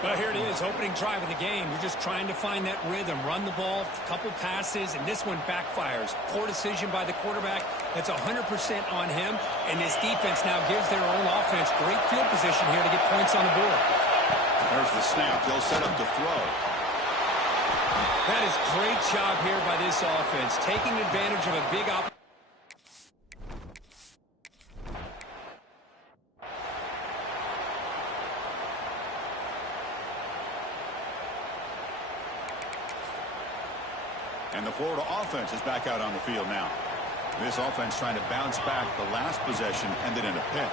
Well, here it is, opening drive of the game. You're just trying to find that rhythm, run the ball, a couple passes, and this one backfires. Poor decision by the quarterback. That's 100% on him, and this defense now gives their own offense great field position here to get points on the board. There's the snap. They'll set up to throw. That is great job here by this offense, taking advantage of a big opportunity. And the Florida offense is back out on the field now. This offense trying to bounce back. The last possession ended in a pick.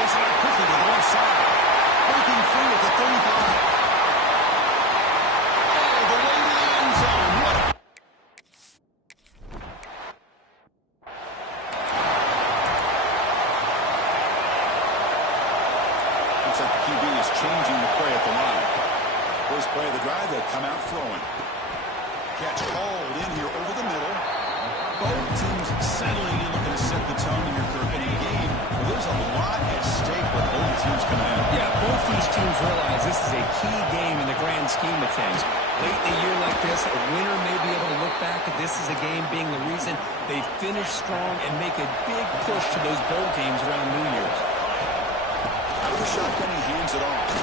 It's out quickly to the left side. Breaking through at the 35. All the way to the end zone. What a... Looks like the QB is changing the play at the line. First play of the drive, they'll come out throwing. Catch hold in here over the middle. Both teams settling in, looking to set the tone here for a game. Well, there's a lot at stake with both teams coming in. Yeah, both these teams realize this is a key game in the grand scheme of things. Late in a year like this, a winner may be able to look back at this as a game being the reason they finish strong and make a big push to those bowl games around New Year's. Out of the shotgun, he hands it off.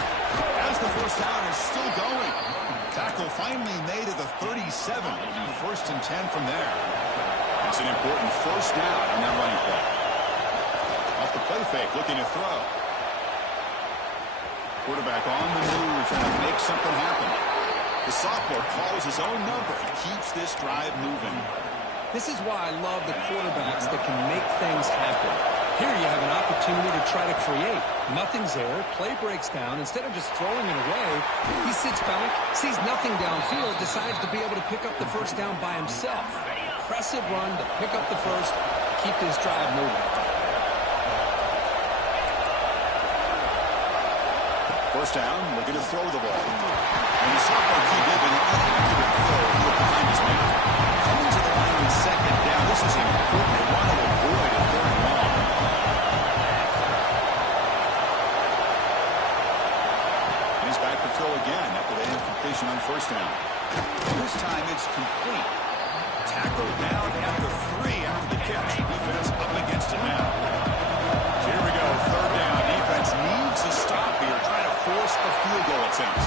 As the first down is still going. Tackle finally made at the 37. It'll be 1st and 10 from there. That's an important first down on that running play. Off the play fake, looking to throw. Quarterback on the move, trying to make something happen. The sophomore calls his own number and keeps this drive moving. This is why I love the quarterbacks that can make things happen. Here you have an opportunity to try to create. Nothing's there. Play breaks down. Instead of just throwing it away, he sits back, sees nothing downfield, decides to be able to pick up the first down by himself. Impressive run to pick up the first, keep this drive moving. First down, looking to throw the ball. And the sophomore QB with an inaccurate throw here behind his man. Coming to the line on second down. This is important. They want to avoid a 3rd and long. And he's back to throw again after the incompletion on first down. This time it's complete. Tackle down at the 3 after the catch. Defense up against it now. So here we go, 3rd down. Defense needs a stop here, trying to force a field goal attempt.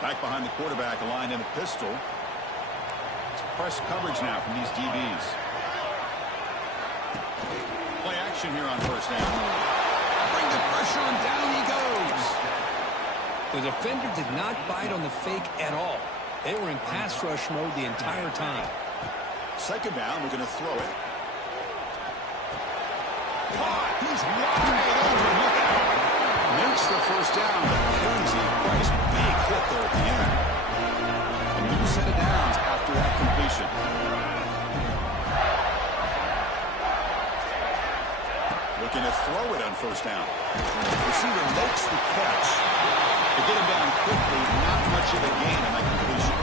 Back behind the quarterback, aligned in a pistol. It's press coverage now from these DBs. Play action here on first down. Bring the pressure on, down he goes. The defender did not bite on the fake at all. They were in pass rush mode the entire time. Second down, we're going to throw it. Caught! He's wide open, look out! Makes the first down, but pays a price. Big hit there at the end. A new set of downs after that completion. Looking to throw it on first down. Receiver makes the catch. To get him down quickly, not much of a gain on that completion.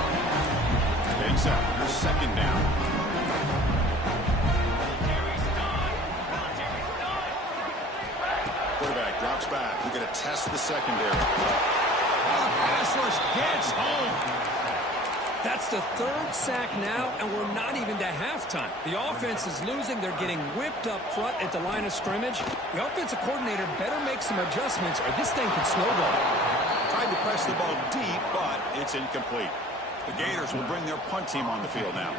Ends up your second down. Quarterback drops back. We're going to test the secondary. Pass rush gets home. That's the third sack now, and we're not even to halftime. The offense is losing. They're getting whipped up front at the line of scrimmage. The offensive coordinator better make some adjustments, or this thing could snowball. Tried to press the ball deep, but it's incomplete. The Gators will bring their punt team on the field now.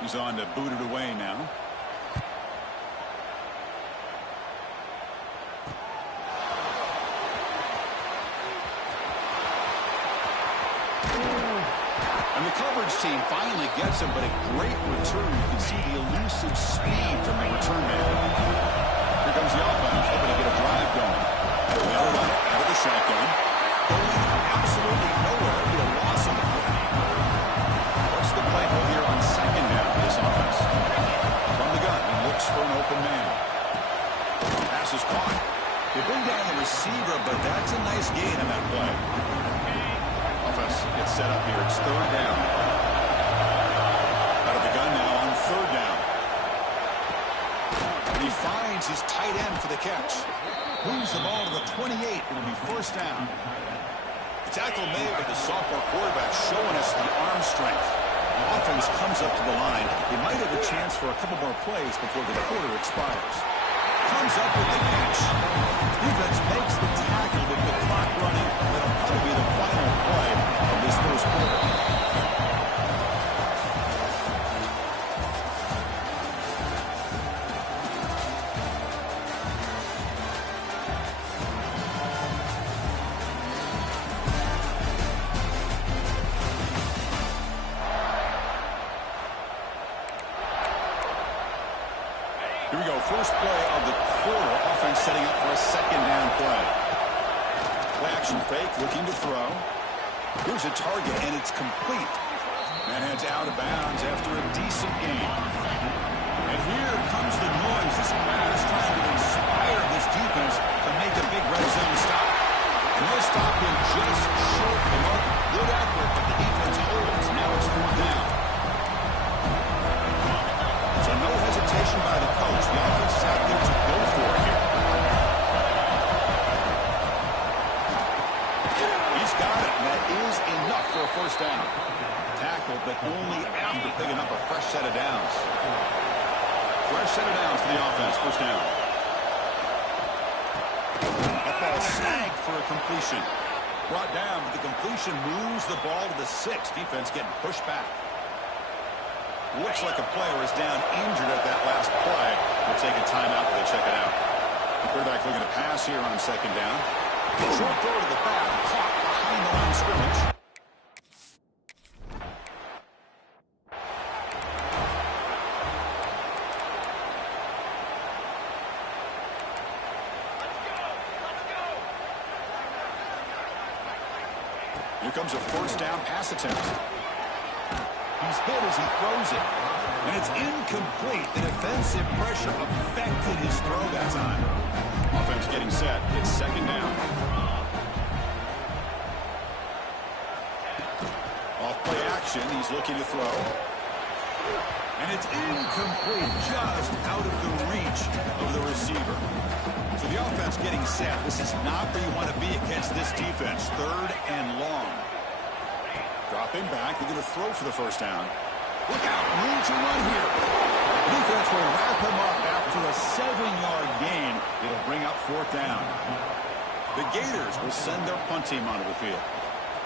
He's on to boot it away now. And the coverage team finally gets him, but a great return. You can see the elusive speed from the return man. Here comes the offense, hoping to get a drive going. They'll run it out of the shotgun. Going absolutely nowhere. Be a loss on the play. What's the play call here on second down for this offense? From the gun, he looks for an open man. Pass is caught. They bring down the receiver, but that's a nice gain on that play. Offense gets set up here. It's third down. Out of the gun now on third down. And he finds his tight end for the catch. Moves the ball to the 28. It'll be first down. The tackle made by the sophomore quarterback showing us the arm strength. The offense comes up to the line. They might have a chance for a couple more plays before the quarter expires. Comes up with the catch. Defense makes the tackle with the clock running. That'll probably be the final play of this first quarter. Here we go, first play of the quarter. Offense setting up for a second down play. Play action fake, looking to throw. Here's a target, and it's complete. Man heads out of bounds after a decent gain. And here comes the noise. This crowd is trying to inspire this defense to make a big red zone stop. And they'll stop him just short of the mark. Good effort, but the defense holds. Now it's fourth down. So no hesitation by the coach. The offense is out there to go for it here. He's got it, and that is enough for a first down. Tackled, but only after picking up a fresh set of downs. Fresh set of downs for the offense, first down. That ball snagged for a completion. Brought down, but the completion moves the ball to the 6. Defense getting pushed back. Looks like a player is down injured at that last play. We'll take a timeout while they check it out. The quarterback looking to pass here on second down. Short throw to the back, caught behind the line of scrimmage. Here comes a first down pass attempt. He's hit as he throws it. And it's incomplete. The defensive pressure affected his throw that time. Offense getting set. It's second down. Off play action. He's looking to throw. And it's incomplete. Just out of the reach of the receiver. So the offense getting set. This is not where you want to be against this defense. Third and long. Dropping back, they're going to throw for the first down. Look out, room to run here. Defense will wrap him up after a 7-yard gain. It'll bring up fourth down. The Gators will send their punt team onto the field.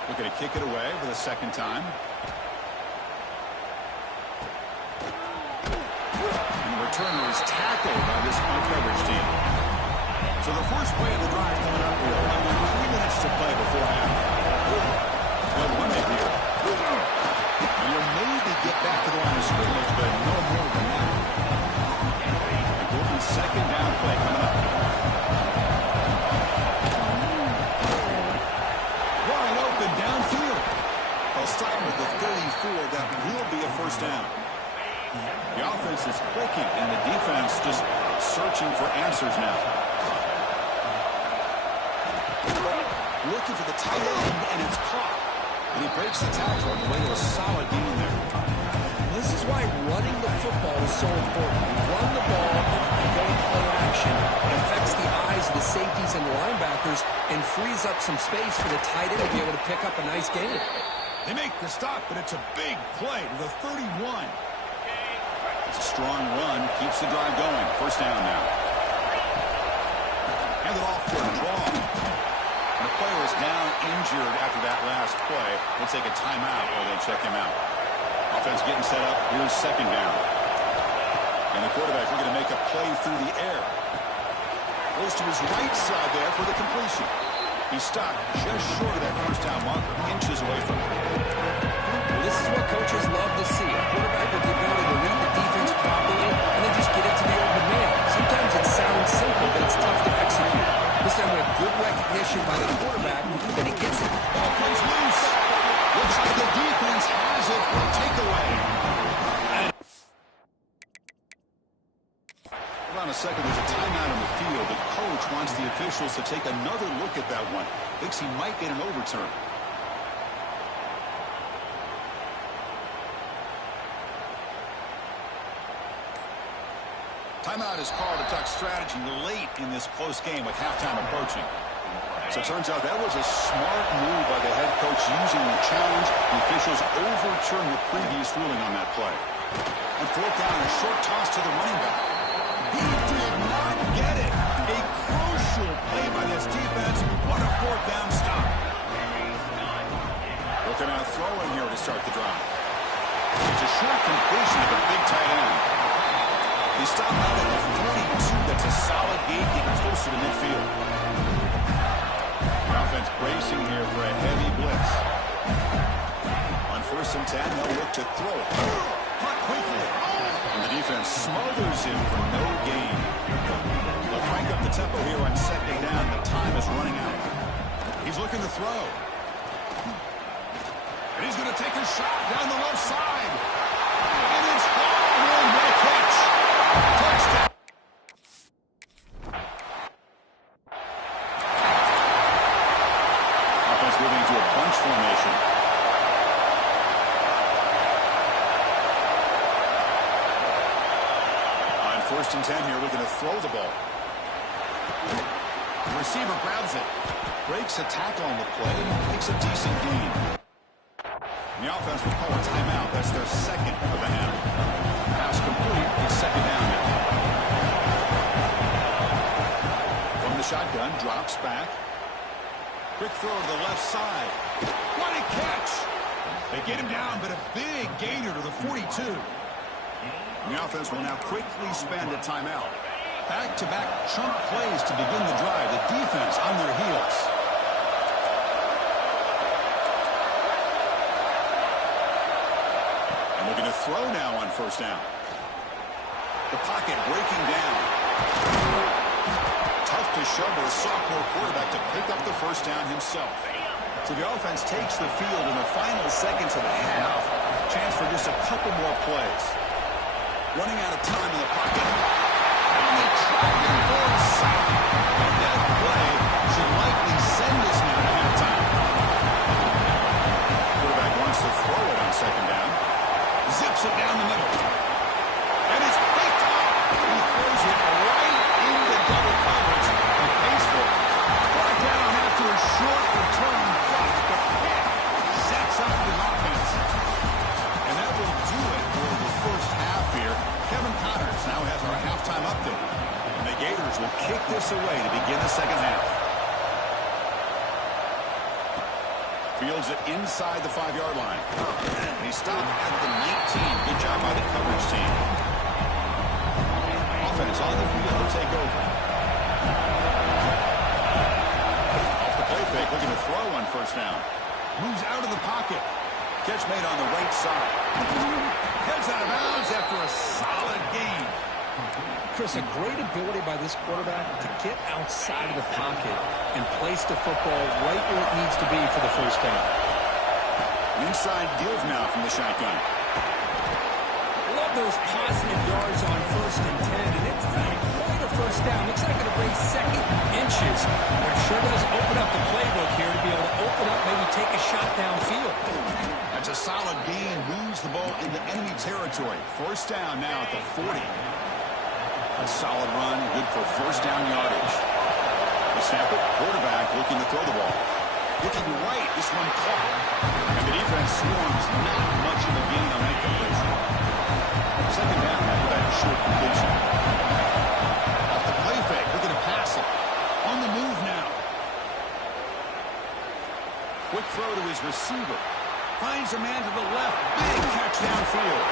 Looking to kick it away for the second time. And the returner is tackled by this punt coverage team. So the first play of the drive coming up here. Under 3 minutes to play before half. They'll run it here. And you'll maybe get back to the line of scrimmage, but no more than that. Important second down play coming up. Wide open downfield. They'll stop with the 34. That will be a first down. The offense is clicking, and the defense just searching for answers now. Looking for the tight end, and it's caught. And he breaks the tackle on the way to a solid gain there. This is why running the football is so important. You run the ball and go into play action. It affects the eyes of the safeties and the linebackers and frees up some space for the tight end to be able to pick up a nice gain. They make the stop, but it's a big play to the 31. It's a strong run. Keeps the drive going. First down now. Hand it off for a draw. And the player is down injured after that last play. We'll take a timeout while they check him out. Offense getting set up. Here's second down. And the quarterback looking to make a play through the air. Goes to his right side there for the completion. He stopped just short of that first down marker, inches away from it. Well, this is what coaches love to see. A quarterback with the ability to read the defense properly and then just get it to the open man. Sometimes it sounds simple, but it's tough to execute. This time we have good recognition by the quarterback that he gets it. Ball comes loose. Looks like the defense has it for a takeaway. Hold on a second. There's a timeout on the field. The coach wants the officials to take another look at that one. Thinks he might get an overturn. Timeout is called to talk strategy late in this close game with halftime approaching. So it turns out that was a smart move by the head coach using the challenge. The officials overturned the previous ruling on that play. On fourth down, a short toss to the running back. He did not get it. A crucial play by this defense. What a fourth down stop. Looking at throwing here to start the drive. It's a short completion of a big tight end. He stopped out at the 42. That's a solid gain, getting closer to midfield. The offense bracing here for a heavy blitz. On first and 10, they'll look to throw it. Caught quickly. And the defense smothers him for no gain. They'll crank up the tempo here on second down. The time is running out. He's looking to throw. And he's going to take a shot down the left side. And it's hard. What a catch. Touchdown. Offense moving into a bunch formation. On first and 10 here, looking to throw the ball. The receiver grabs it. Breaks a tackle on the play. Makes a decent gain. And the offense will call a timeout. That's their second of the half. Pass complete. It's second down now. From the shotgun, drops back. Quick throw to the left side. What a catch! They get him down, but a big gainer to the 42. And the offense will now quickly spend a timeout. Back-to-back chunk plays to begin the drive. The defense on their heels. And looking to throw now on first down. The pocket breaking down. Tough to shovel a sophomore quarterback to pick up the first down himself. So the offense takes the field in the final seconds of the half. Chance for just a couple more plays. Running out of time in the pocket. And they trap him for a sack. And that play should likely send us now to halftime. Quarterback wants to throw it on second down. Zips it down the middle. And it's picked up. He throws it right into double coverage. And pays for it. Brought down after a short return. But the pick sets up the offense. And that will do it for the first half here. Kevin Connors now has our halftime update. And the Gators will kick this away to begin the second half. Fields it inside the 5-yard line. And he stopped at the 19. Good job by the coverage team. Offense on the field will take over. Off the play fake, looking to throw on first down. Moves out of the pocket. Catch made on the right side. Heads out of bounds after a solid gain. Chris, a great ability by this quarterback to get outside of the pocket and place the football right where it needs to be for the first down. Inside give now from the shotgun. Love those positive yards on first and 10, and it's not quite a first down. Looks like it'll bring second inches. But it sure does open up the playbook here to be able to open up, maybe take a shot downfield. That's a solid gain. Moves the ball into enemy territory. First down now at the 40. A solid run, good for first down yardage. The snap it, quarterback looking to throw the ball. Looking right, this one caught. And the defense swarms not much of a gain on that completion. Second down after that short completion. Off the play fake, looking to pass it. On the move now. Quick throw to his receiver. Finds a man to the left. Big catch downfield.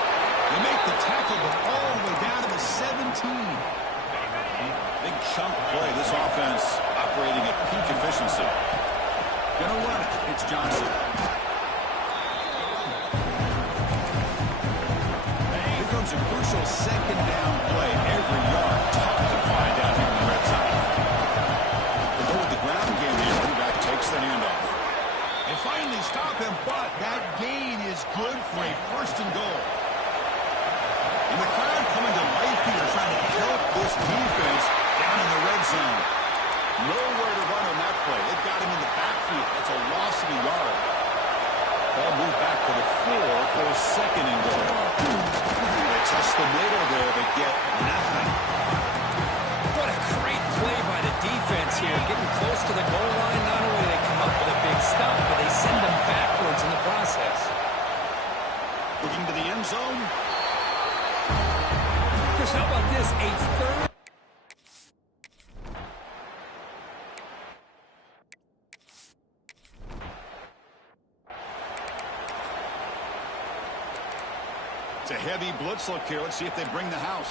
They make the tackle, but all the way down to the 17. Big chunk play. This offense operating at peak efficiency. Gonna run it. It's Johnson. Here comes a crucial second down play. Every yard tough to find out here in the red zone. They go with the ground game here. Running back takes the handoff. They finally stop him, but that gain is good for a first and goal. And the crowd coming to life here, trying to help this defense down in the red zone. Nowhere to run on that play. They've got him in the backfield. It's a loss of a yard. Ball moved back to the 4 for a second and goal. They test the middle there. They get nothing. What a great play by the defense here. Getting close to the goal line, not only do they come up with a big stop, but they send them backwards in the process. Looking to the end zone. Chris, how about this? A third. It's a heavy blitz look here. Let's see if they bring the house.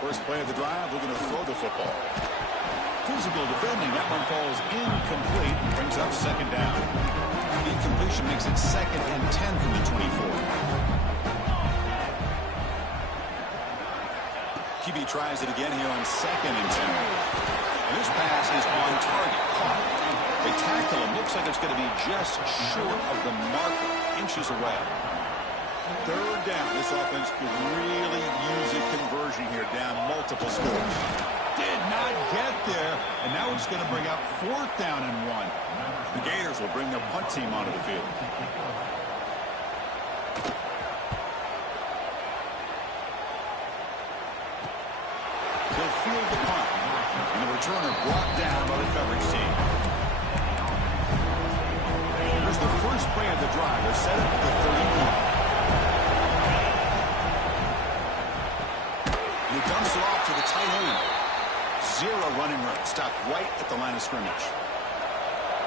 First play of the drive, we're going to throw the football. Physical defending. That one falls incomplete. Brings up second down. Incompletion makes it 2nd and 10 from the 24. QB tries it again here on 2nd and 10. And this pass is on target. Caught. They tackle him. Looks like it's going to be just short of the marker. Inches away. Third down. This offense could really use a conversion here. Down multiple scores. Did not get there. And now it's going to bring up 4th down and 1. The Gators will bring their punt team onto the field. He'll field the punt. And the returner brought down by the coverage team. Here's the first play of the drive. They're set up at the 31. He dumps it off to the tight end. 0 running room. Stopped right at the line of scrimmage.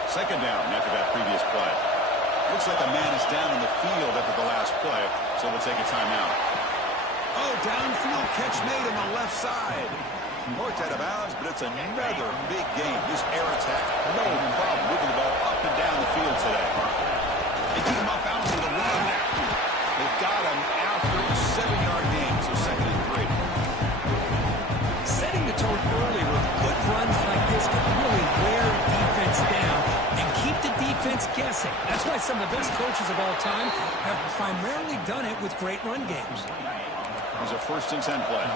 Second down after that previous play. Looks like a man is down in the field after the last play, so we'll take a timeout. Oh, downfield catch made on the left side. Worked out of bounds, but it's another big game. This air attack, no problem moving the ball up and down the field today. They keep him up out to the run. They've got him after a 7-yard gain, so 2nd and 3. Setting the tone early with good runs like this can really wear defense down and keep the defense guessing. That's why some of the best coaches of all time have primarily done it with great run games. There's a 1st and 10 play.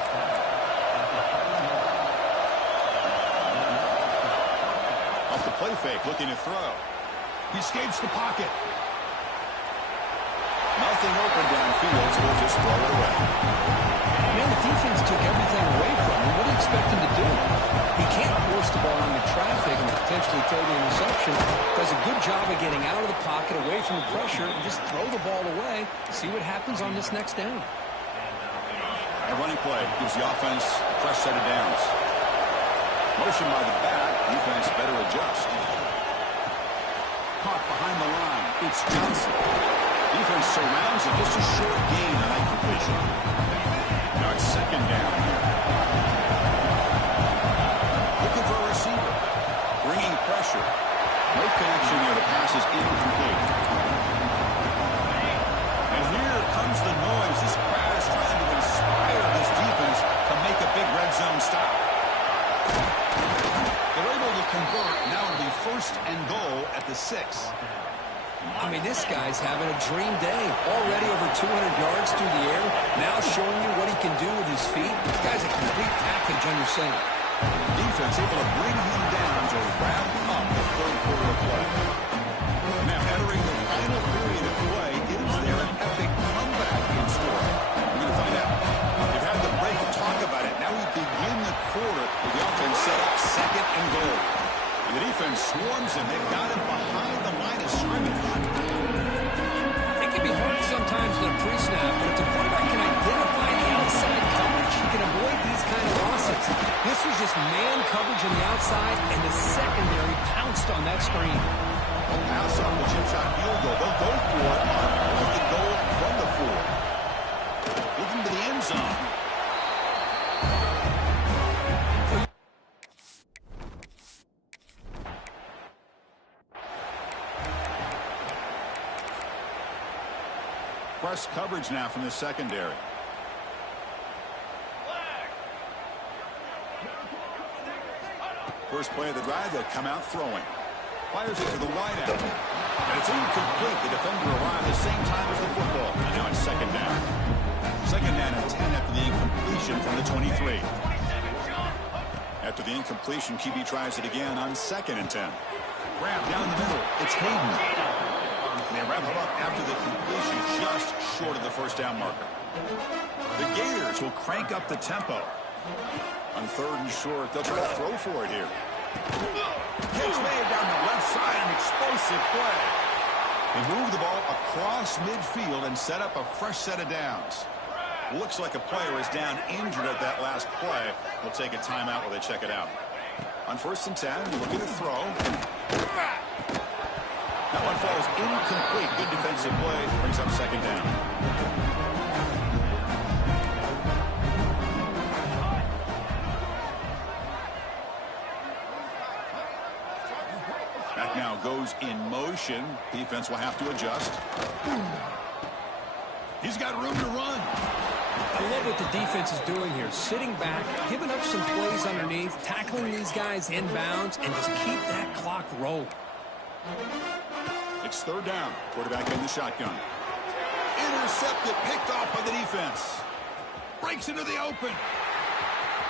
Off the play fake, looking to throw. He escapes the pocket. Nothing open downfield, so we'll just throw it away. Man, the defense took everything away from him. What do you expect him to do? He can't force the ball into traffic and potentially throw the interception. Does a good job of getting out of the pocket, away from the pressure, and just throw the ball away. See what happens on this next down. A running play gives the offense a fresh set of downs. Motion by the back. Defense better adjust. Caught behind the line. It's Johnson. Defense surrounds it. Just a short gain on that completion. Now it's second down here. Looking for a receiver. Bringing pressure. No connection there. The pass is incomplete. And here comes the noise. This crowd is trying to inspire this defense to make a big red zone stop. They're able to convert. Now it'll be 1st and goal at the 6. I mean, this guy's having a dream day. Already over 200 yards through the air. Now showing you what he can do with his feet. This guy's a complete package under center. Defense able to bring him down to wrap up the 3rd quarter of play. Now entering the final period of play, is there an epic comeback in store? We're going to find out. They've had the break to talk about it. Now we begin the quarter with the offense set that screen. They'll pass off the chip shot field goal. They'll go for it on 4th and goal from the 4. Looking to the end zone. Press coverage now from the secondary. First play of the drive, they'll come out throwing. Fires it to the wideout. And it's incomplete. The defender arrived at the same time as the football. And now it's second down. Second down and 10 after the incompletion from the 23. After the incompletion, QB tries it again on 2nd and 10. Grab down the middle. It's Hayden. And they wrap him up after the completion just short of the first down marker. The Gators will crank up the tempo. On 3rd and short, they'll try to throw for it here. Catch made down the left side, an explosive play. They move the ball across midfield and set up a fresh set of downs. Looks like a player is down injured at that last play. We'll take a timeout while they check it out. On 1st and 10, looking to throw. That one falls incomplete. Good defensive play. Brings up second down. Back now goes in motion. Defense will have to adjust. He's got room to run. I love what the defense is doing here. Sitting back, giving up some plays underneath, tackling these guys inbounds, and just keep that clock rolling. It's 3rd down. Quarterback in the shotgun. Intercepted, picked off by the defense. Breaks into the open.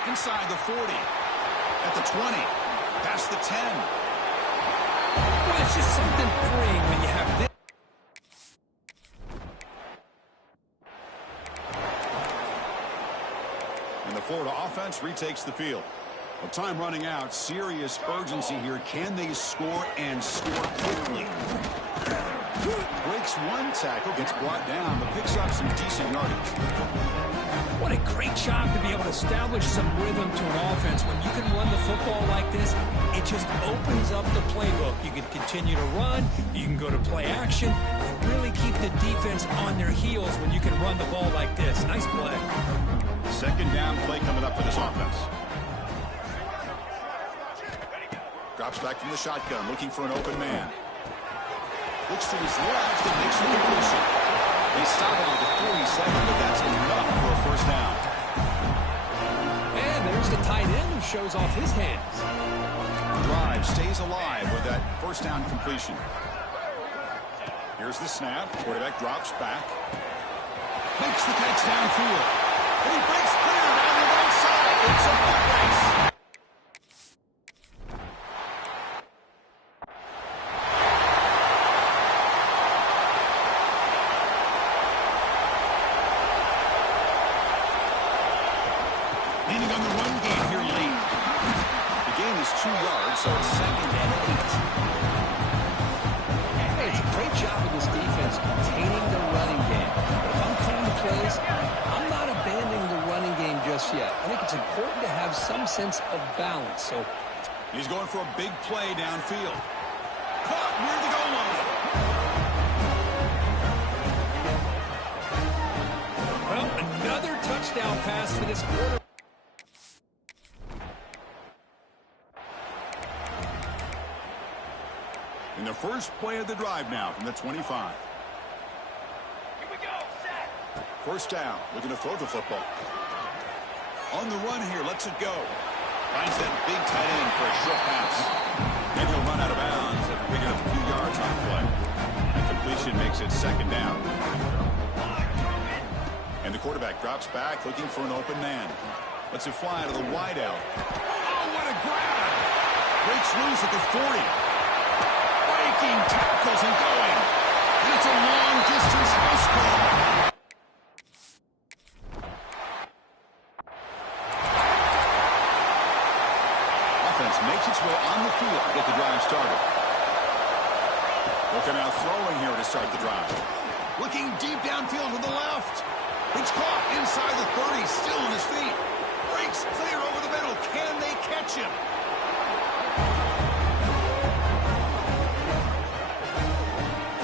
Inside the 40. At the 20. Past the 10. Well, it's just something freeing when you have this. And the Florida offense retakes the field. Well, time running out. Serious urgency here. Can they score and score quickly? Breaks one tackle, gets brought down, but picks up some decent yardage. What a great job to be able to establish some rhythm to an offense. When you can run the football like this, it just opens up the playbook. You can continue to run, you can go to play action, and really keep the defense on their heels when you can run the ball like this. Nice play. Second down play coming up for this offense. Drops back from the shotgun, looking for an open man. Looks to his left and makes the completion. They stop it at the 47, but that's enough for a first down. And there's the tight end who shows off his hands. Drive stays alive with that first down completion. Here's the snap. Quarterback drops back. Makes the catch downfield. And he breaks clear down the right side. It's a foot race. Leaning on the run game here late. The game is 2 yards, so it's 2nd and 8. Hey, it's a great job of this defense containing the running game. But if I'm calling the plays, I'm not abandoning the running game just yet. I think it's important to have some sense of balance. So he's going for a big play downfield. Caught near the goal line. well, another touchdown pass for this quarter. In the first play of the drive now from the 25. Here we go, set. First down, looking to throw the football. On the run here, lets it go. Finds that big tight end for a short pass. Then he'll run out of bounds after picking up a few yards on the play. And completion makes it 2nd down. And the quarterback drops back, looking for an open man. Lets it fly to the wideout. Oh, what a grab! Breaks loose at the 40. Breaking tackles and going. And it's a long-distance house call. Offense makes its way on the field to get the drive started. Looking out throwing here to start the drive. Looking deep downfield to the left. It's caught inside the 30, still on his feet. Breaks clear over the middle. Can they catch him?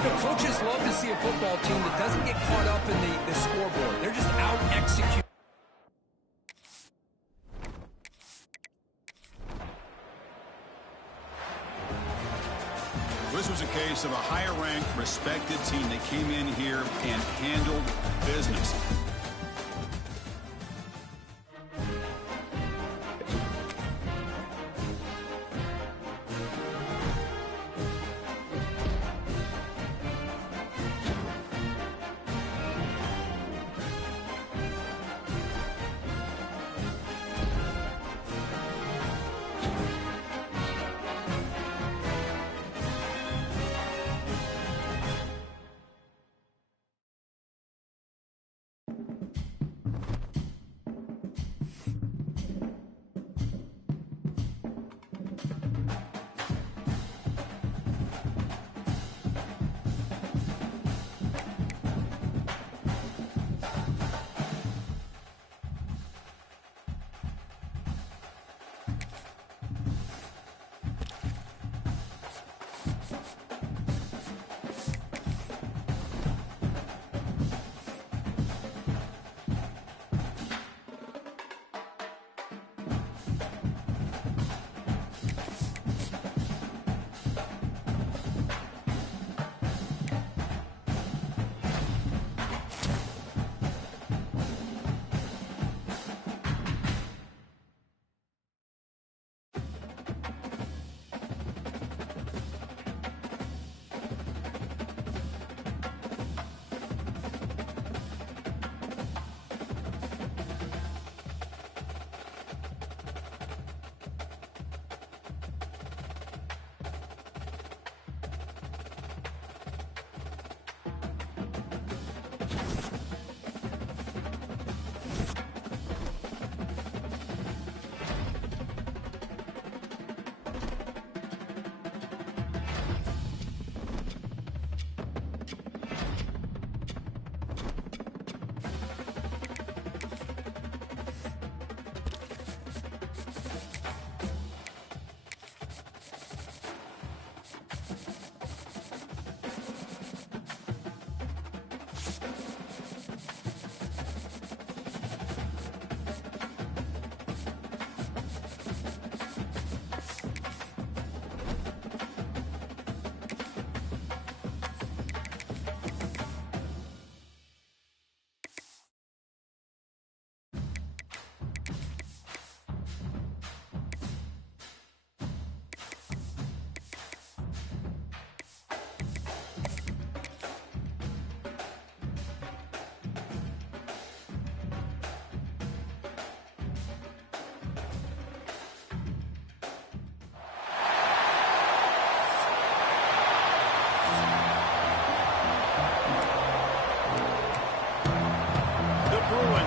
know, coaches love to see a football team that doesn't get caught up in the scoreboard. They're just out executing. This was a case of a higher-ranked, respected team that came in here and handled business.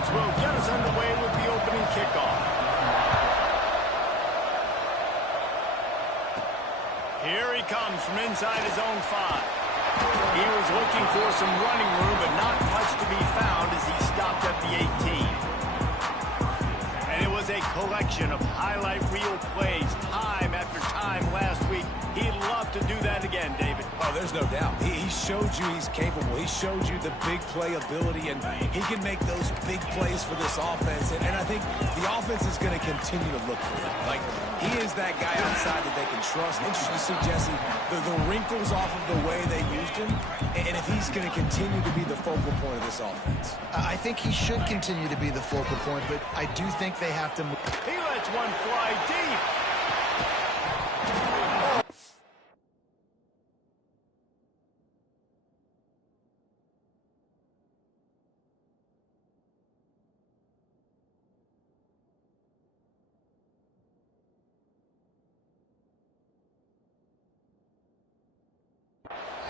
Will get us underway with the opening kickoff. Here he comes from inside his own 5. He was looking for some running room, but not much to be found as he stopped at the 18. And it was a collection of highlight reel plays time after time last week. He'd love to do that again, David. Oh, there's no doubt. He showed you he's capable. He showed you the big play ability, and he can make those big plays for this offense. And I think the offense is going to continue to look for him. Like, he is that guy outside that they can trust. Interesting to see, Jesse, the wrinkles off of the way they used him, and if he's going to continue to be the focal point of this offense. I think he should continue to be the focal point, but I do think they have to move. He lets one fly deep.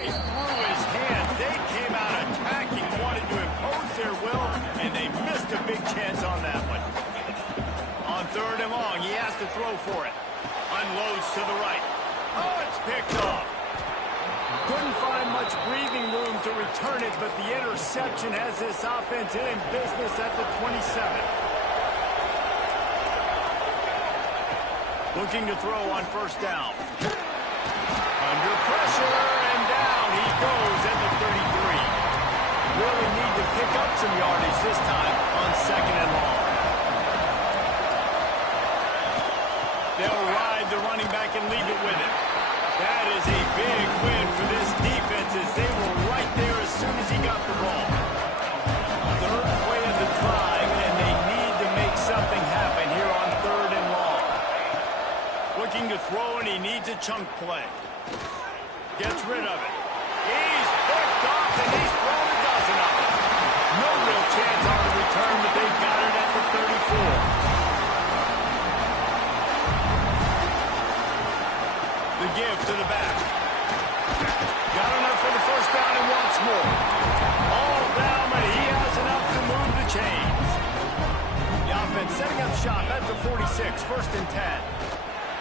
Through his hands, they came out attacking, wanted to impose their will, and they missed a big chance on that one. On 3rd and long, he has to throw for it. Unloads to the right. Oh, it's picked off. Couldn't find much breathing room to return it, but the interception has this offense in business at the 27. Looking to throw on 1st down. Under pressure and down. he goes at the 33. Really need to pick up some yardage this time on 2nd and long. They'll ride the running back and leave it with him. That is a big win for this defense as they were right there as soon as he got the ball. 3rd play of the drive, and they need to make something happen here on 3rd and long. Looking to throw, and he needs a chunk play. Gets rid of it. He's picked off, and he's thrown a dozen of them. No real chance on the return, but they've got it at the 34. The give to the back. Got enough for the 1st down and wants more. All down, but he has enough to move the chains. The offense setting up shop at the 46, 1st and 10.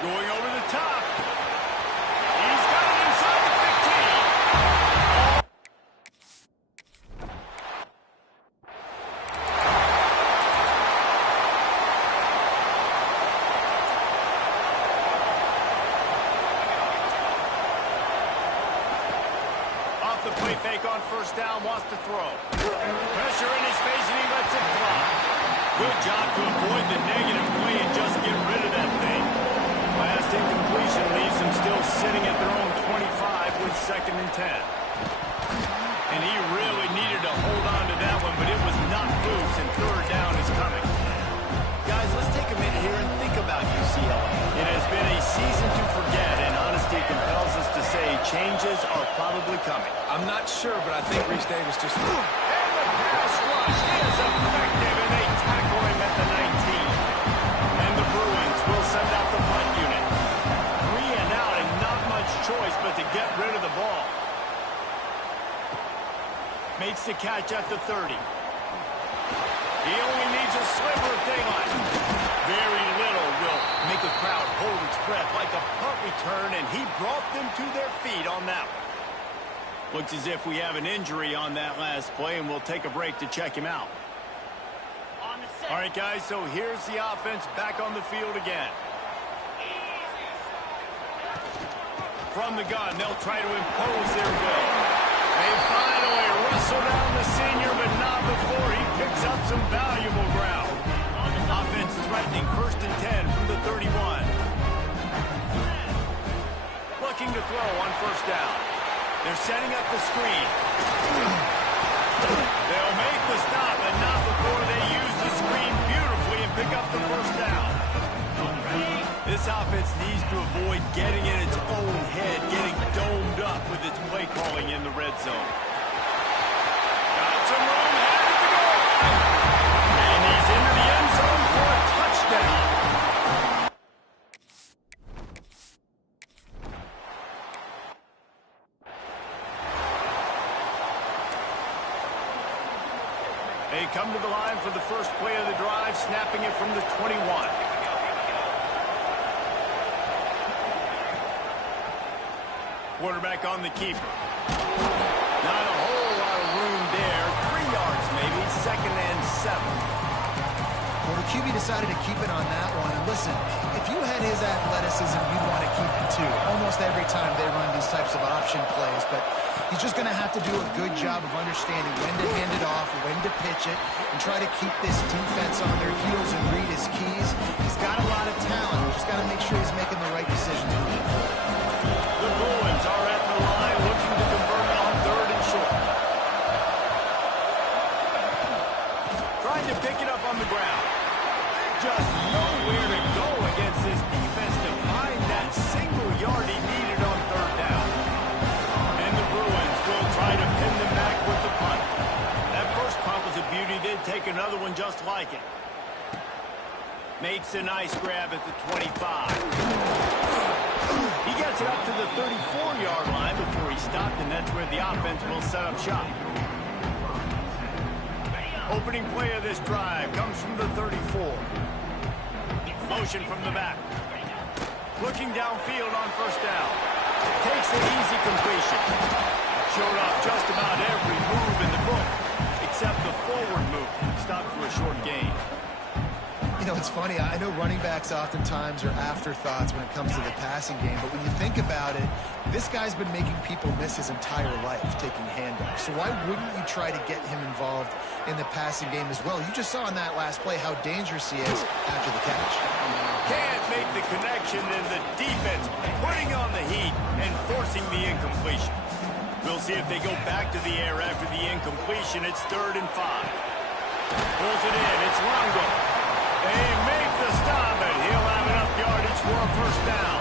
Going over the top. He's got it inside the 15. Off the play fake on 1st down, wants to throw. Pressure in his face, and he lets it fly. Good job to avoid the negative play and just get rid of that thing. Last incompletion leaves them still sitting at their own 25 with 2nd and 10. And he really needed to hold on to that one, but it was not loose, and 3rd down is coming. Guys, let's take a minute here and think about UCLA. It has been a season to forget, and honesty compels us to say changes are probably coming. I'm not sure, but I think Reese Davis just... And the pass rush is effective, and they tackle him at the 19. And the Bruins will send out the punt unit. 3 and out, and not much choice but to get rid of the ball. Makes the catch at the 30. He only needs a sliver of daylight. Very little will make a crowd hold its breath like a punt return, and he brought them to their feet on that one. Looks as if we have an injury on that last play, and we'll take a break to check him out. All right, guys, so here's the offense back on the field again. From the gun, they'll try to impose their will. They finally wrestle down the senior, but not before he picks up some valuable ground. Offense threatening 1st and 10 from the 31. Looking to throw on 1st down. They're setting up the screen. They'll make the stop, but not before they use the screen beautifully and pick up the 1st down. This offense needs to avoid getting in its own head, getting domed up with its play calling in the red zone. Got some room, headed to the goal line. And he's into the end zone for a touchdown. They come to the line for the 1st play of the drive, snapping it from the 21. Quarterback on the keeper. Not a whole lot of room there. 3 yards maybe, 2nd and 7. Well, the QB decided to keep it on that one. And listen, if you had his athleticism, you'd want to keep it too. Almost every time they run these types of option plays. But he's just going to have to do a good job of understanding when to hand it off, when to pitch it, and try to keep this defense on their heels and read his keys. He's got a lot of talent. He's just got to make sure he's making the right decisions moving forward. The Bruins are at the line looking to convert on 3rd and short. Trying to pick it up on the ground. Just nowhere to go against this defense to find that single yard he needed on 3rd down. And the Bruins will try to pin them back with the punt. That first punt was a beauty. Did take another one just like it. Makes a nice grab at the 25. He gets it up to the 34-yard line before he stopped, and that's where the offense will set up shop. Opening play of this drive comes from the 34. Motion from the back. Looking downfield on 1st down. Takes the easy completion. Showed off just about every move in the book, except the forward move. Stopped for a short gain. You know, it's funny. I know running backs oftentimes are afterthoughts when it comes to the passing game, but when you think about it, this guy's been making people miss his entire life taking handoffs. So why wouldn't you try to get him involved in the passing game as well? You just saw in that last play how dangerous he is after the catch. Can't make the connection, and the defense putting on the heat and forcing the incompletion. We'll see if they go back to the air after the incompletion. It's 3rd and 5. Pulls it in. It's Longo. They make the stop, and he'll have enough yardage for a first down.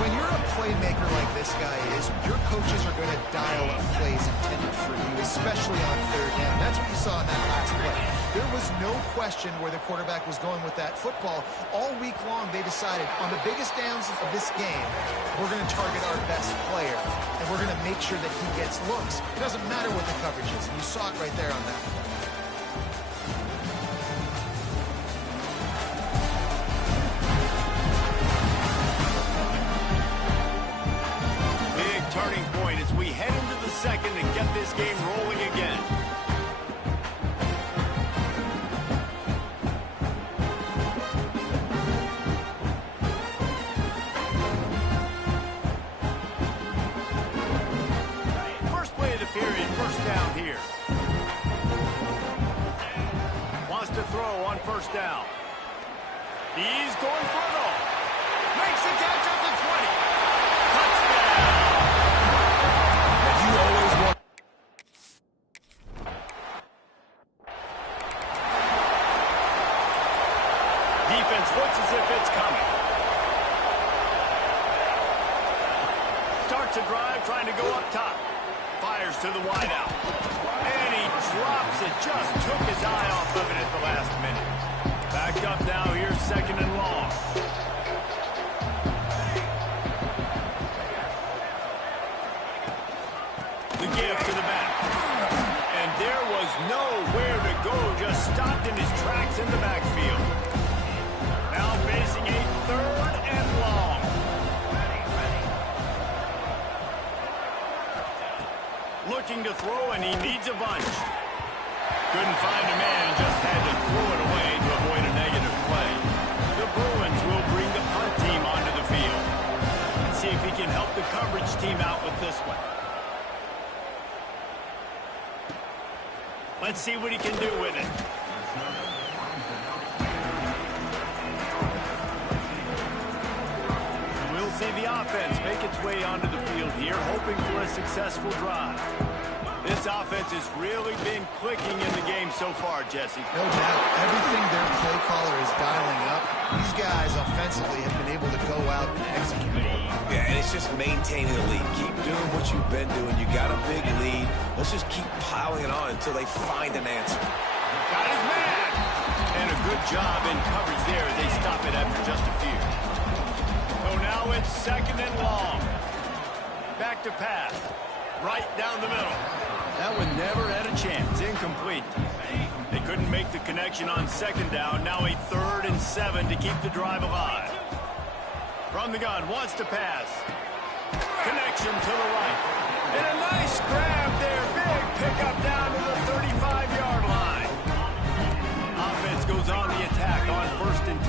When you're a playmaker like this guy is, your coaches are going to dial up plays intended for you, especially on 3rd down. That's what you saw in that last play. There was no question where the quarterback was going with that football. All week long, they decided on the biggest downs of this game, we're going to target our best player, and we're going to make sure that he gets looks. It doesn't matter what the coverage is, and you saw it right there on that play. Turning point as we head into the second and get this game rolling again. First play of the period, first down here. Wants to throw on first down. He's going for it all. Makes the catch at the 20. Touchdown. You always want. Defense looks as if it's coming. Starts a drive trying to go up top. Fires to the wideout. And he drops it. Just took his eye off of it at the last minute. Backed up now. Here's 2nd and long. The give to the back. And there was nowhere to go. Just stopped in his tracks in the backfield. Now facing a 3rd and long. Looking to throw, and he needs a bunch. Couldn't find a man and just had to throw it away to avoid a negative play. The Bruins will bring the punt team onto the field. Let's see if he can help the coverage team out with this one. Let's see what he can do with it. We'll see the offense make its way onto the field here, hoping for a successful drive. This offense has really been clicking in the game so far, Jesse. No doubt. Everything their play caller is dialing up, these guys offensively have been able to go out and execute. Yeah, and it's just maintaining the lead. Keep doing what you've been doing. You got a big lead. Let's just keep piling it on until they find an answer. Got his man! And a good job in coverage there as they stop it after just a few. So now it's 2nd and long. Back to pass. Right down the middle. That one never had a chance. Incomplete. They couldn't make the connection on 2nd down. Now a 3rd and 7 to keep the drive alive. From the gun, wants to pass. Connection to the right. And a nice grab there. Big pickup down to the 35-yard line. Offense goes on the attack on 1st and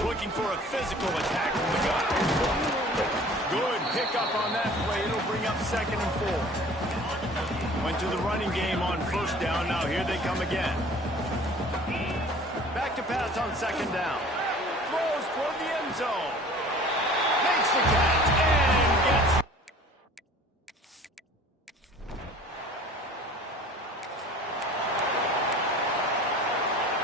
10. Looking for a physical attack from the gun. Good pickup on that play. It'll bring up 2nd and 4. Went to the running game on 1st down. Now here they come again. Back to pass on 2nd down. Throws toward the end zone. Makes the catch and gets...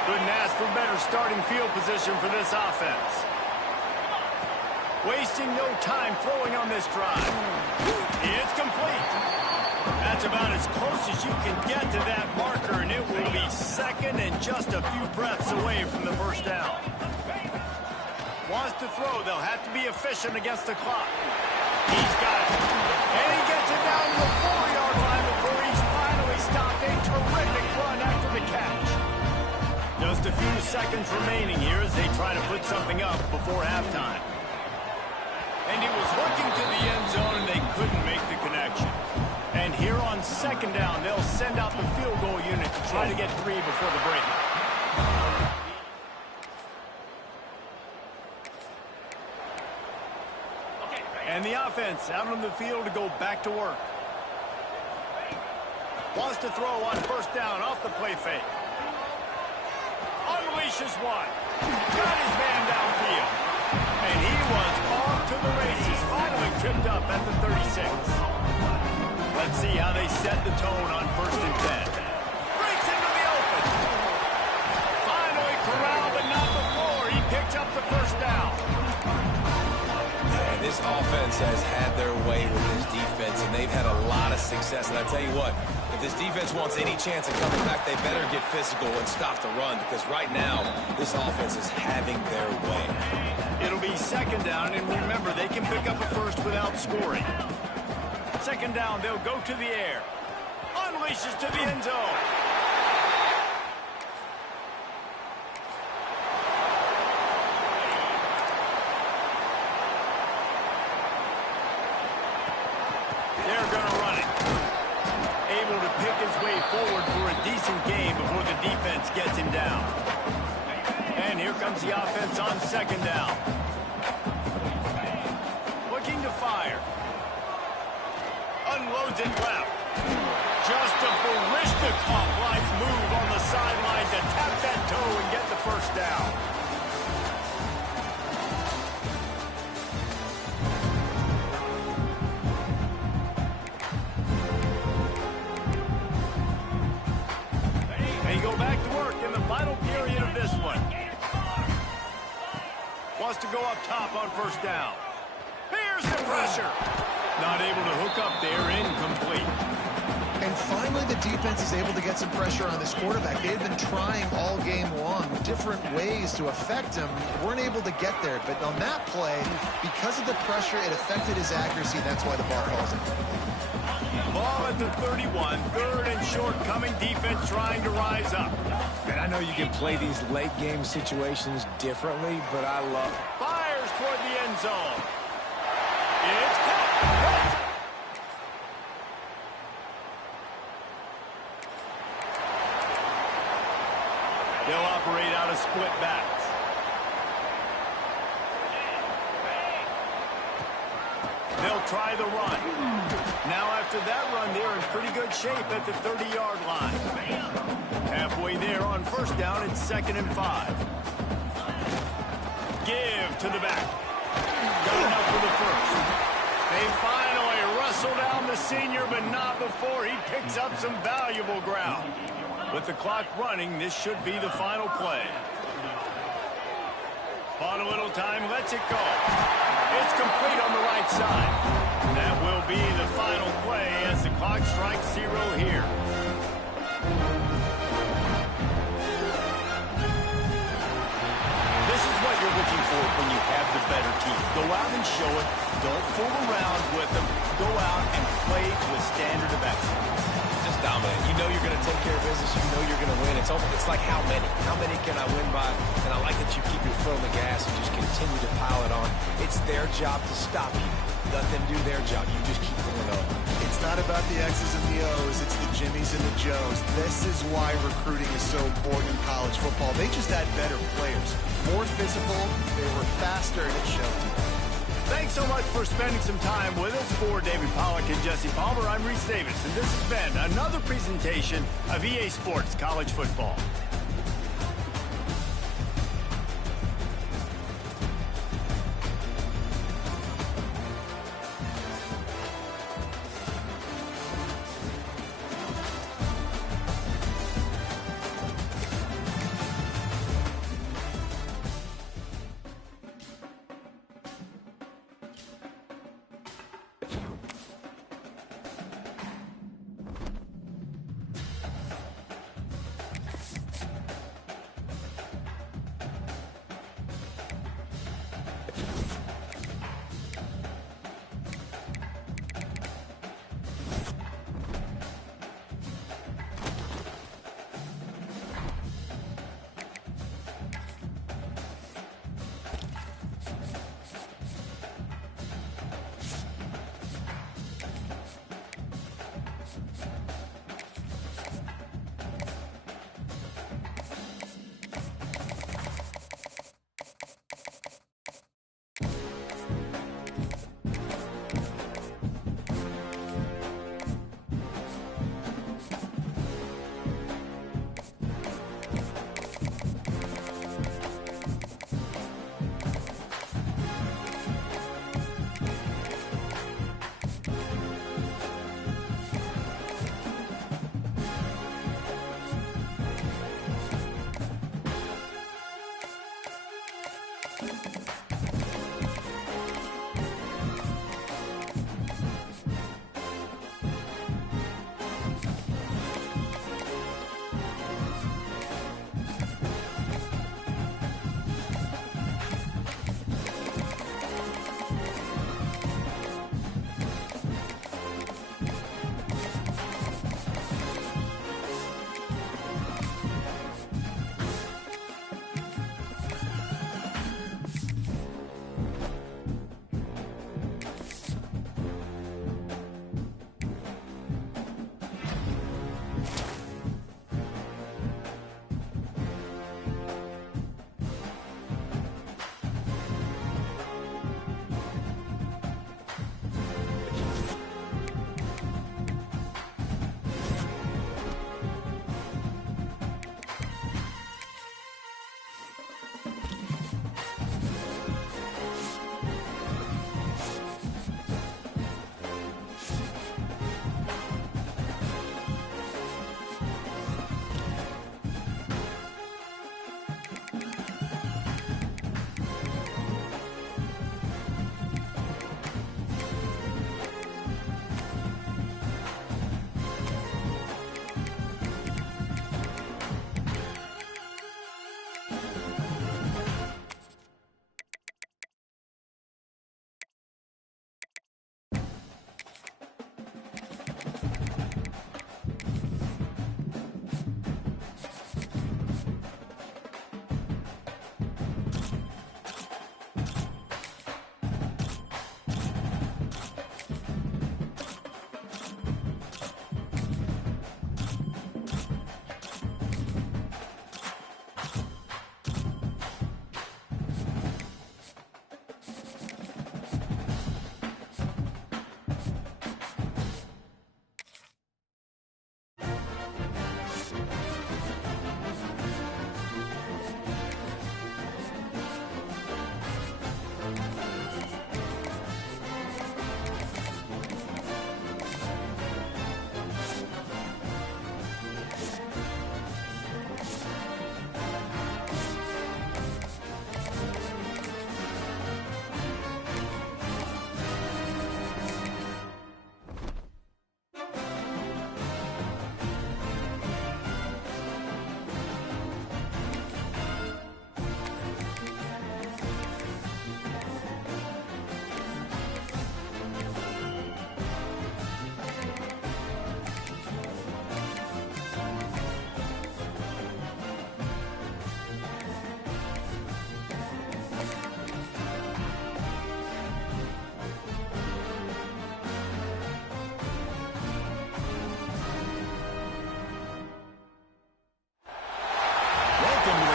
Couldn't ask for better starting field position for this offense. Wasting no time throwing on this drive. It's complete. That's about as close as you can get to that marker, and it will be 2nd and just a few breaths away from the first down. Wants to throw. They'll have to be efficient against the clock. He's got it. And he gets it down to the 4-yard line before he's finally stopped. A terrific run after the catch. Just a few seconds remaining here as they try to put something up before halftime. And he was looking to the end zone, and they couldn't make the connection. And here on 2nd down, they'll send out the field goal unit to try to get 3 before the break. And the offense out on the field to go back to work. Wants to throw on first down off the play fake. Unleashes one. Got his man downfield. And he was off to the races. Finally tripped up at the 36. Let's see how they set the tone on 1st and 10. Breaks into the open. Finally corralled, but not before. He picked up the first down. And this offense has had their way with this defense, and they've had a lot of success. And I tell you what, if this defense wants any chance of coming back, they better get physical and stop the run, because right now, this offense is having their way. It'll be 2nd down, and remember, they can pick up a first without scoring. 2nd down, they'll go to the air. Unleashes to the end zone. They're going to run it. Able to pick his way forward for a decent gain before the defense gets him down. And here comes the offense on 2nd down. Looking to fire. Unloads it left. Just a Barishnikov-like move on the sideline to tap that toe and get the first down. They go back to work in the final period of this one. Wants to go up top on 1st down. Here's the pressure. Not able to hook up there, incomplete. And finally, the defense is able to get some pressure on this quarterback. They've been trying all game long different ways to affect him. Weren't able to get there, but on that play, because of the pressure, it affected his accuracy. That's why the ball falls in. Ball at the 31, 3rd and short, coming defense trying to rise up. And I know you can play these late game situations differently, but I love it. Fires toward the end zone. It's caught. They'll operate out of split backs. They'll try the run. Now after that run, they're in pretty good shape at the 30-yard line. Halfway there on 1st down, it's 2nd and 5. Give to the back. Got enough for the first. They finally wrestle down the senior, but not before he picks up some valuable ground. With the clock running, this should be the final play. Bought a little time, lets it go. It's complete on the right side. That will be the final play as the clock strikes 0 here. This is what you're looking for when you have the better team. Go out and show it. Don't fool around with them. Go out and play to a standard of excellence. Just dominant. You know you're going to take care of business. You know you're going to win. It's like how many? How many can I win by? And I like that you keep your foot on the gas and just continue to pile it on. It's their job to stop you. Let them do their job. You just keep going on. It's not about the X's and the O's. It's the Jimmies and the Joes. This is why recruiting is so important in college football. They just had better players. More physical. They were faster, and it showed. Thanks so much for spending some time with us. For David Pollack and Jesse Palmer, I'm Reese Davis, and this has been another presentation of EA Sports College Football.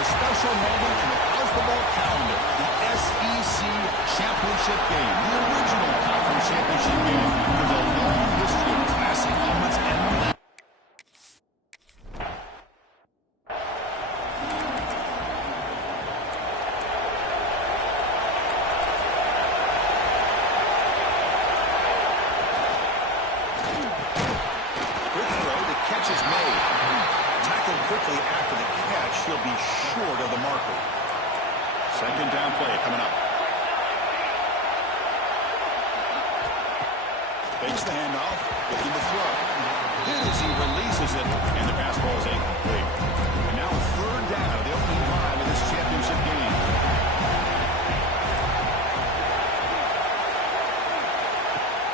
special moment in the college football calendar. The SEC Championship game. The original conference championship game with a long history of classic moments and moments. Quickly after the catch, he'll be short of the marker. Second down play coming up. Fakes the handoff, looking to throw. Hit as he releases it, and the pass ball is incomplete. And now third down, the opening drive of this championship game.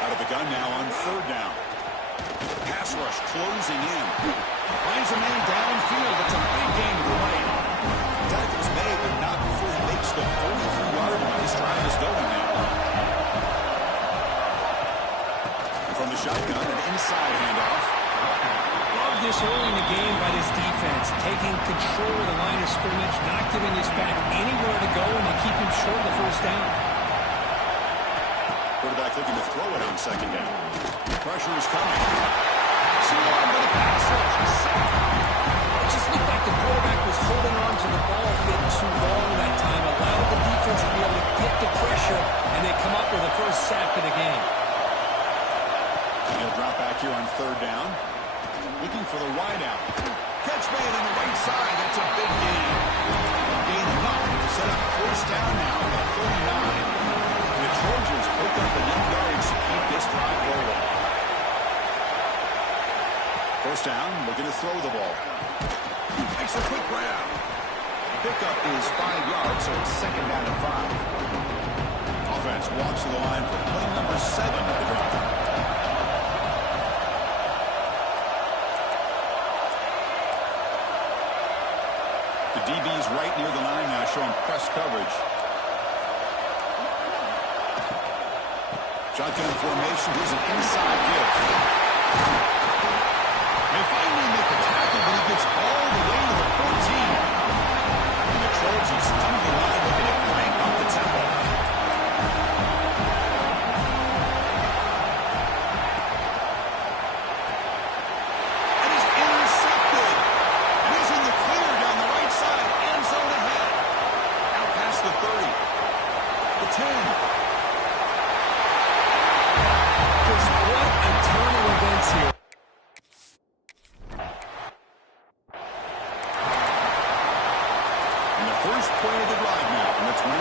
Out of the gun now on third down. Pass rush closing in. Finds a man downfield. It's a big gain to the right. Tackle's made, but not before he makes the 43-yard line. This drive is going now. From the shotgun, an inside handoff. Love this early in the game by this defense. Taking control of the line of scrimmage, not giving this back anywhere to go, and they keep him short of the first down. Quarterback looking to throw it on second down. Pressure is coming. See on with the pass rush. It just looked like the quarterback was holding on to the ball a bit too long that time, allowed the defense to be able to get the pressure, and they come up with the first sack of the game. He'll drop back here on third down. Looking for the wideout. Catch made on the right side. That's a big gain. Gain enough to set up first down now at 39. The Trojans pick up enough yards to keep this drive rolling. First down, looking to throw the ball. Makes a quick grab. Pickup is 5 yards, so it's second down and 5. Offense walks to the line for play number 7 of the drive. The DB's right near the line now, showing press coverage. Shotgun formation. Here's an inside give. They finally make the tackle, but he gets all the way to the 14. And the Trojans come to the line looking to crank up the tempo. And he's intercepted. And he's in the clear down the right side. End zone ahead. Out past the 30. The 10. What a turn of events here. And the first play of the drive now from the 25.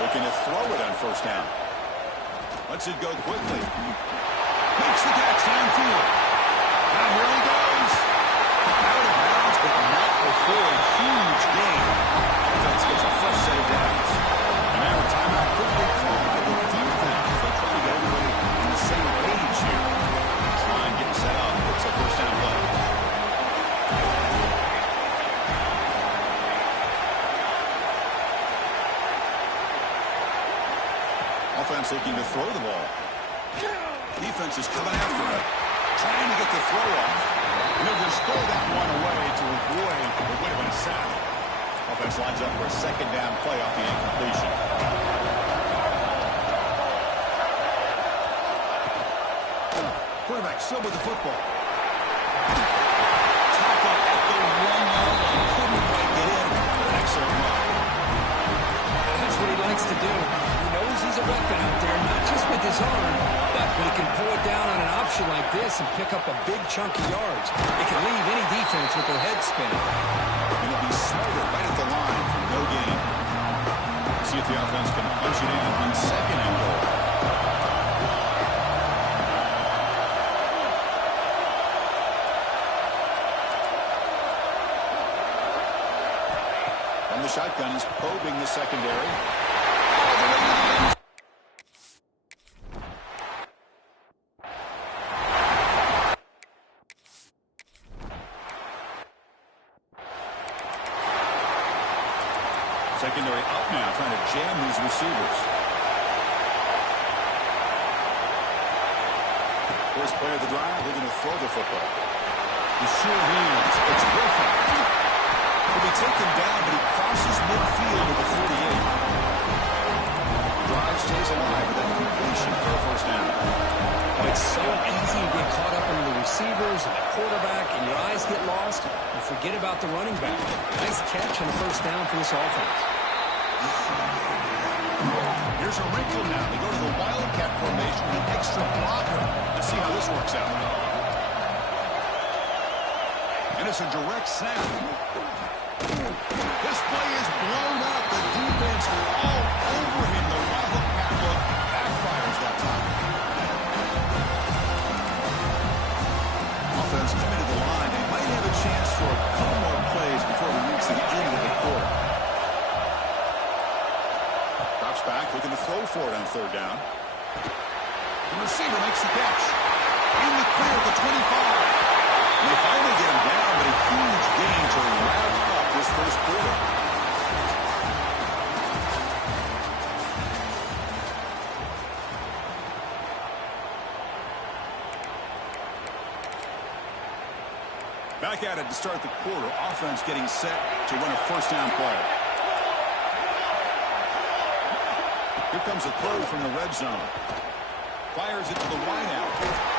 Looking to throw it on first down. Lets it go quickly. Makes the catch downfield. Now here he goes. Out of bounds, but not before a huge gain. Offense gets a fresh set of downs. And now a timeout quickly called by the defense. They're trying to get everybody on the same page here. Line getting set up. It's a first down play. Offense looking to throw the ball. Defense is coming after it. Trying to get the throw off. And they'll just throw that one away to avoid what would have been a sack. Offense lines up for a second down play off the incompletion. Quarterback still with the football. Tackle at the 1-yard line. Couldn't quite get in. An excellent run. That's what he likes to do. He knows he's a weapon out there, not just with his arm, but when he can pull it down on an option like this and pick up a big chunk of yards, it can leave any defense with their head spinning. And it'll be smarter right at the line for no gain. See if the offense can punch it in on second and goal. From the shotgun, he's probing the secondary. All the way to the end. Secondary up now, trying to jam these receivers. First play of the drive, they're going to throw the football. The sure hands. It's Griffin. He'll be taken down, but he crosses midfield at the 48. Drive stays alive with that completion for a first down. It's so easy to get caught up in the receivers and the quarterback, and your eyes get lost. You forget about the running back. Nice catch and a first down for this offense. Here's a wrinkle now. They go to the Wildcat formation with an extra blocker. Let's see how this works out. And it's a direct snap. This play is blown up. The defense all over him. The Wildcat look backfires that time. Offense committed to the line. They might have a chance for a couple more plays before we reach the end of the quarter. Drops back, looking to throw for it on third down. The receiver makes the catch. In the clear at the 25. They finally get him down, but a huge gain to wrap up this first quarter. Back at it to start the quarter. Offense getting set to run a first down play. Here comes a throw from the red zone. Fires it to the wideout.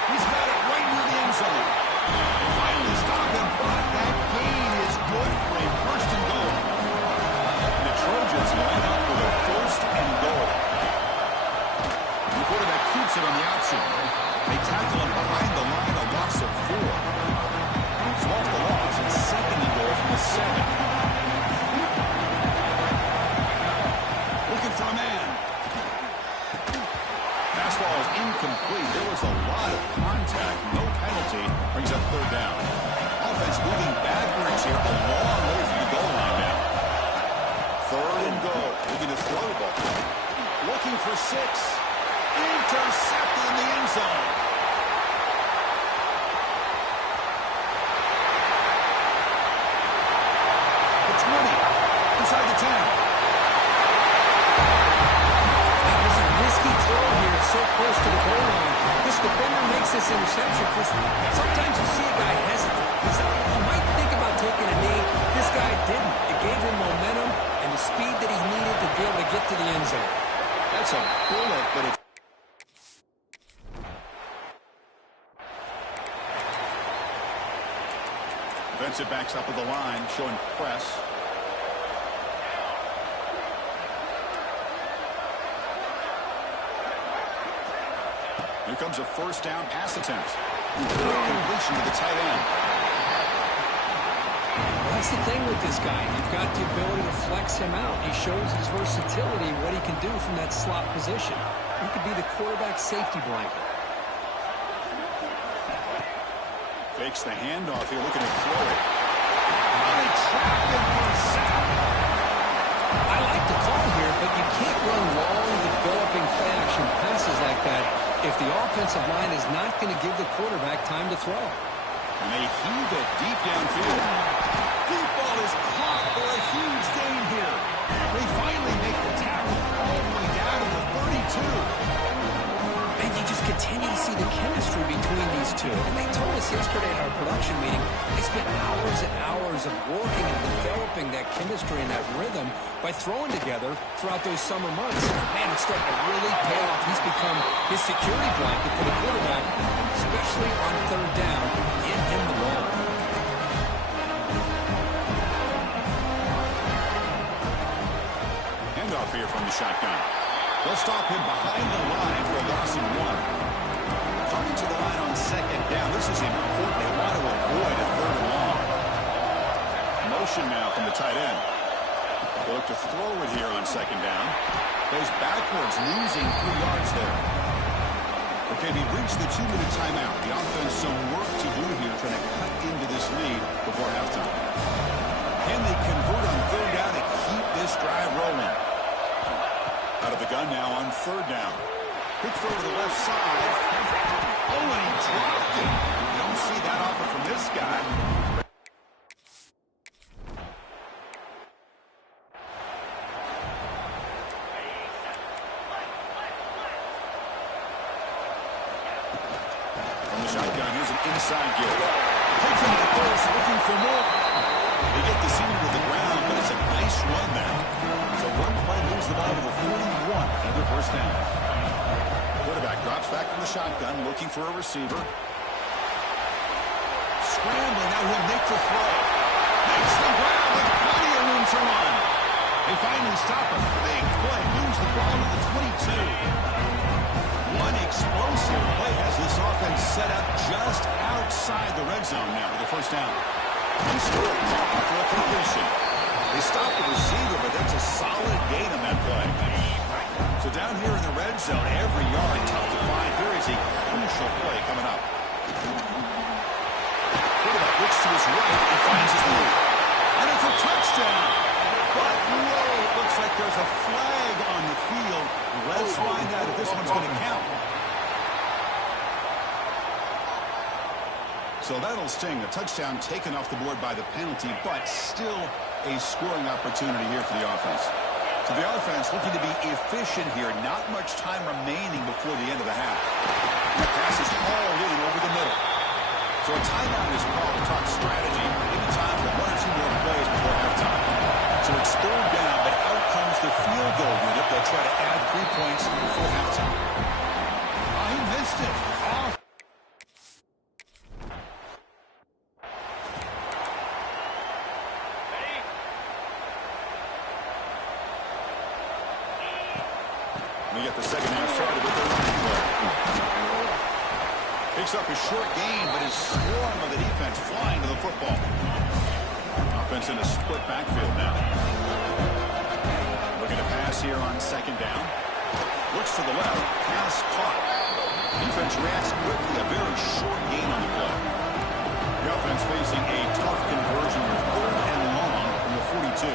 He's got it right near the end zone. They finally stop him, but that gain is good for a first and goal. And the Trojans line up with a first and goal. The quarterback keeps it on the option. They tackle him behind the line, a loss of 4. So off the loss, it's second and goal from the 7. Looking for a man. Fastball is incomplete. There was a lot of contact. No penalty. Brings up third down. Offense moving backwards here. A long way from the goal line now. Third and goal. Looking to throw the ball. Looking for 6. Intercepted in the end zone. The 20. Inside the 10. Risky throw here, so close to the goal line. This defender makes this interception because sometimes you see a guy hesitate. He might think about taking a knee. This guy didn't. It gave him momentum and the speed that he needed to be able to get to the end zone. That's a bullet, but it's... Defensive backs up with the line, showing press. Here comes a first down pass attempt. Completion to the tight end. That's the thing with this guy. You've got the ability to flex him out. He shows his versatility, what he can do from that slot position. He could be the quarterback safety blanket. Fakes the handoff here, looking to throw it. They trapped him for a sack. I like the call here, but you can't run long, developing play-action passes like that if the offensive line is not going to give the quarterback time to throw. And they heave it deep downfield. Deep ball is caught for a huge gain here. They finally make the tackle all the way down to the 32. And you just continue to see the chemistry between these two. And they told us yesterday at our production meeting, they spent hours and hours of working and developing that chemistry and that rhythm by throwing together throughout those summer months. Man, it's starting to really pay off. He's become his security blanket for the quarterback, especially on third down. Get him the ball. Handoff here from the shotgun. They'll stop him behind the line for a loss of 1. Coming to the line on second down. This is important. They want to avoid a third and long. Motion now from the tight end. They look to throw it here on second down. Goes backwards, losing 3 yards there. Okay, we reached the 2-minute timeout. The offense some work to do here, trying to cut into this lead before halftime. Can they convert on third down and keep this drive rolling? Out of the gun now on third down. Quick throw to the left side. Oh, and he dropped it. You don't see that offer from this guy. From Shotgun, here's an inside give. Takes him to the first, looking for more. They get the senior to the ground, but it's a nice run there. So one play moves the ball to the 41, another first down. Quarterback drops back from the shotgun, looking for a receiver. Scrambling, now he'll make the throw. Makes the grab with plenty of room to run. They finally stop a big play, moves the ball to the 22. One explosive play has this offense set up just outside the red zone now with the first down. He scores off for a completion. They stop the receiver, but that's a solid gain on that play. So down here in the red zone, every yard tough to find. Here is a crucial play coming up. Quarterback looks to his right and finds his lead. And it's a touchdown. But no, it looks like there's a flag on the field. Let's find out if this one's going to count. So that'll sting. A touchdown taken off the board by the penalty, but still a scoring opportunity here for the offense. So the offense looking to be efficient here. Not much time remaining before the end of the half. The pass is hauled in over the middle. So a timeout is called to talk strategy. Maybe time for one or two more plays before halftime. So it's third down, but out comes the field goal unit. They'll try to add 3 points before halftime. Oh, he missed it. Off. We get the second half started with the running play. Picks up a short gain, but his swarm of the defense flying to the football. Offense in a split backfield now. Looking to pass here on second down. Looks to the left. Pass caught. Defense reacts quickly. A very short gain on the play. The offense facing a tough conversion with third and long from the 42.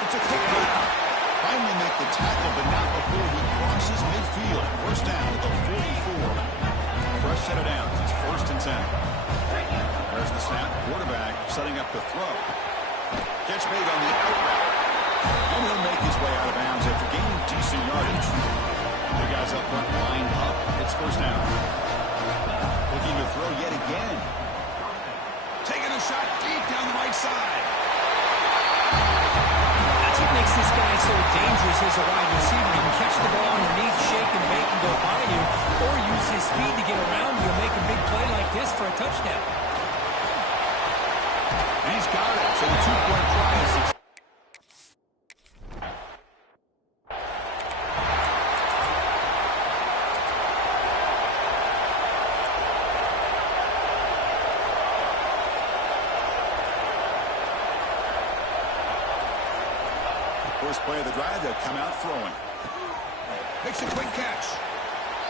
It's a quick run. Finally make the tackle, but not before he crosses midfield. First down at the 44. Fresh set of downs. It's first and 10. There's the snap. Quarterback setting up the throw. Catch made on the out route. And he'll make his way out of bounds after gaining decent yardage. The guys up front lined up. It's first down. Looking to throw yet again. Taking a shot deep down the right side. That's what makes this guy so dangerous as a wide receiver. He can catch the ball underneath, shake and bake and go by you, or use his speed to get around you and make a big play like this for a touchdown. He's got it. So the 2-point try is successful. First play of the drive, they'll come out throwing. Makes a quick catch.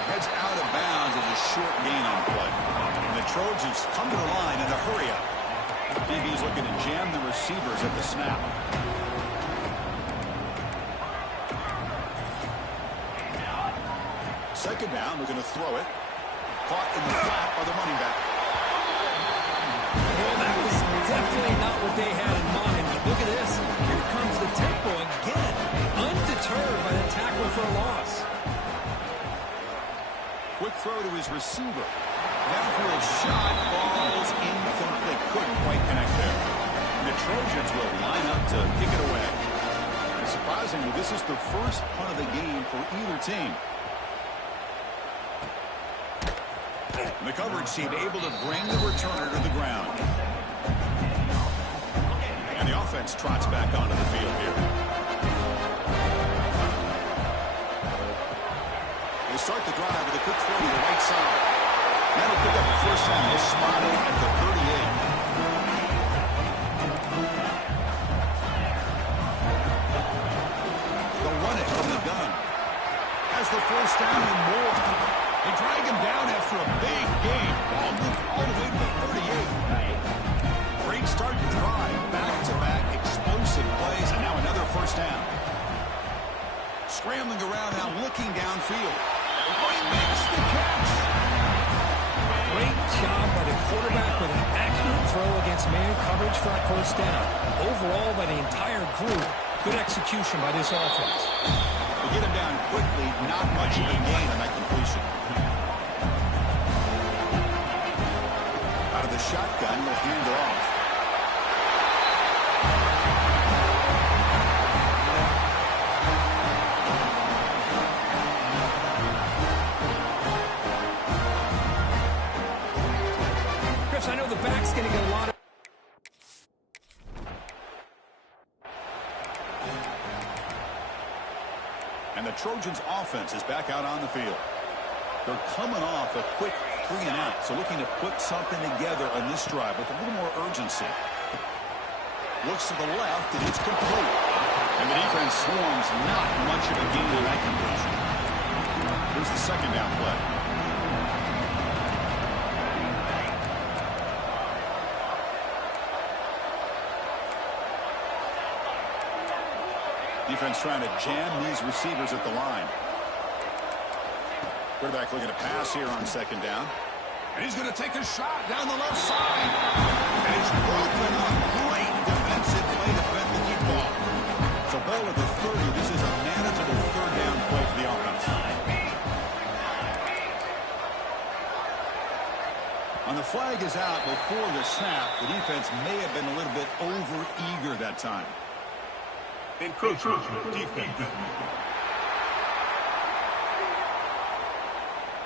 Heads out of bounds as a short gain on play. And the Trojans come to the line in a hurry up. DB's looking to jam the receivers at the snap. Second down, we're going to throw it. Caught in the flat by the running back. Well, that was definitely not what they had in mind. But look at this. Here comes the tempo again. Undeterred by the tackle for a loss. Quick throw to his receiver. Downfield shot falls incomplete. Couldn't quite connect there. And the Trojans will line up to kick it away. And surprisingly, this is the first punt of the game for either team. And the coverage team able to bring the returner to the ground. And the offense trots back onto the field here. They start the drive with a quick throw to the right side. That'll pick up the first down. He'll spot it at the 38. They'll run it from the gun. Has the first down and more. They drag him down after a big gain. Ball moved all the way to the 38. Great start to the drive. Back-to-back explosive plays, and now another first down. Scrambling around now, looking downfield. Oh, he makes the catch. Great job by the quarterback with an accurate throw against man coverage for a first down. Overall, by the entire group, good execution by this offense. To get him down quickly, not much of a gain on that completion. He's going to get a lot of... And the Trojans' offense is back out on the field. They're coming off a quick 3-and-out, so looking to put something together on this drive with a little more urgency. Looks to the left, and it's complete. And the defense swarms not much of a gain on that completion. Here's the second down play. Defense trying to jam these receivers at the line. Quarterback looking to pass here on second down. And he's going to take a shot down the left side. And it's broken up. Great defensive play to prevent the deep ball. So ball at the 30. This is a manageable third down play for the offense. On the flag is out before the snap. The defense may have been a little bit over-eager that time. Encroachment defense.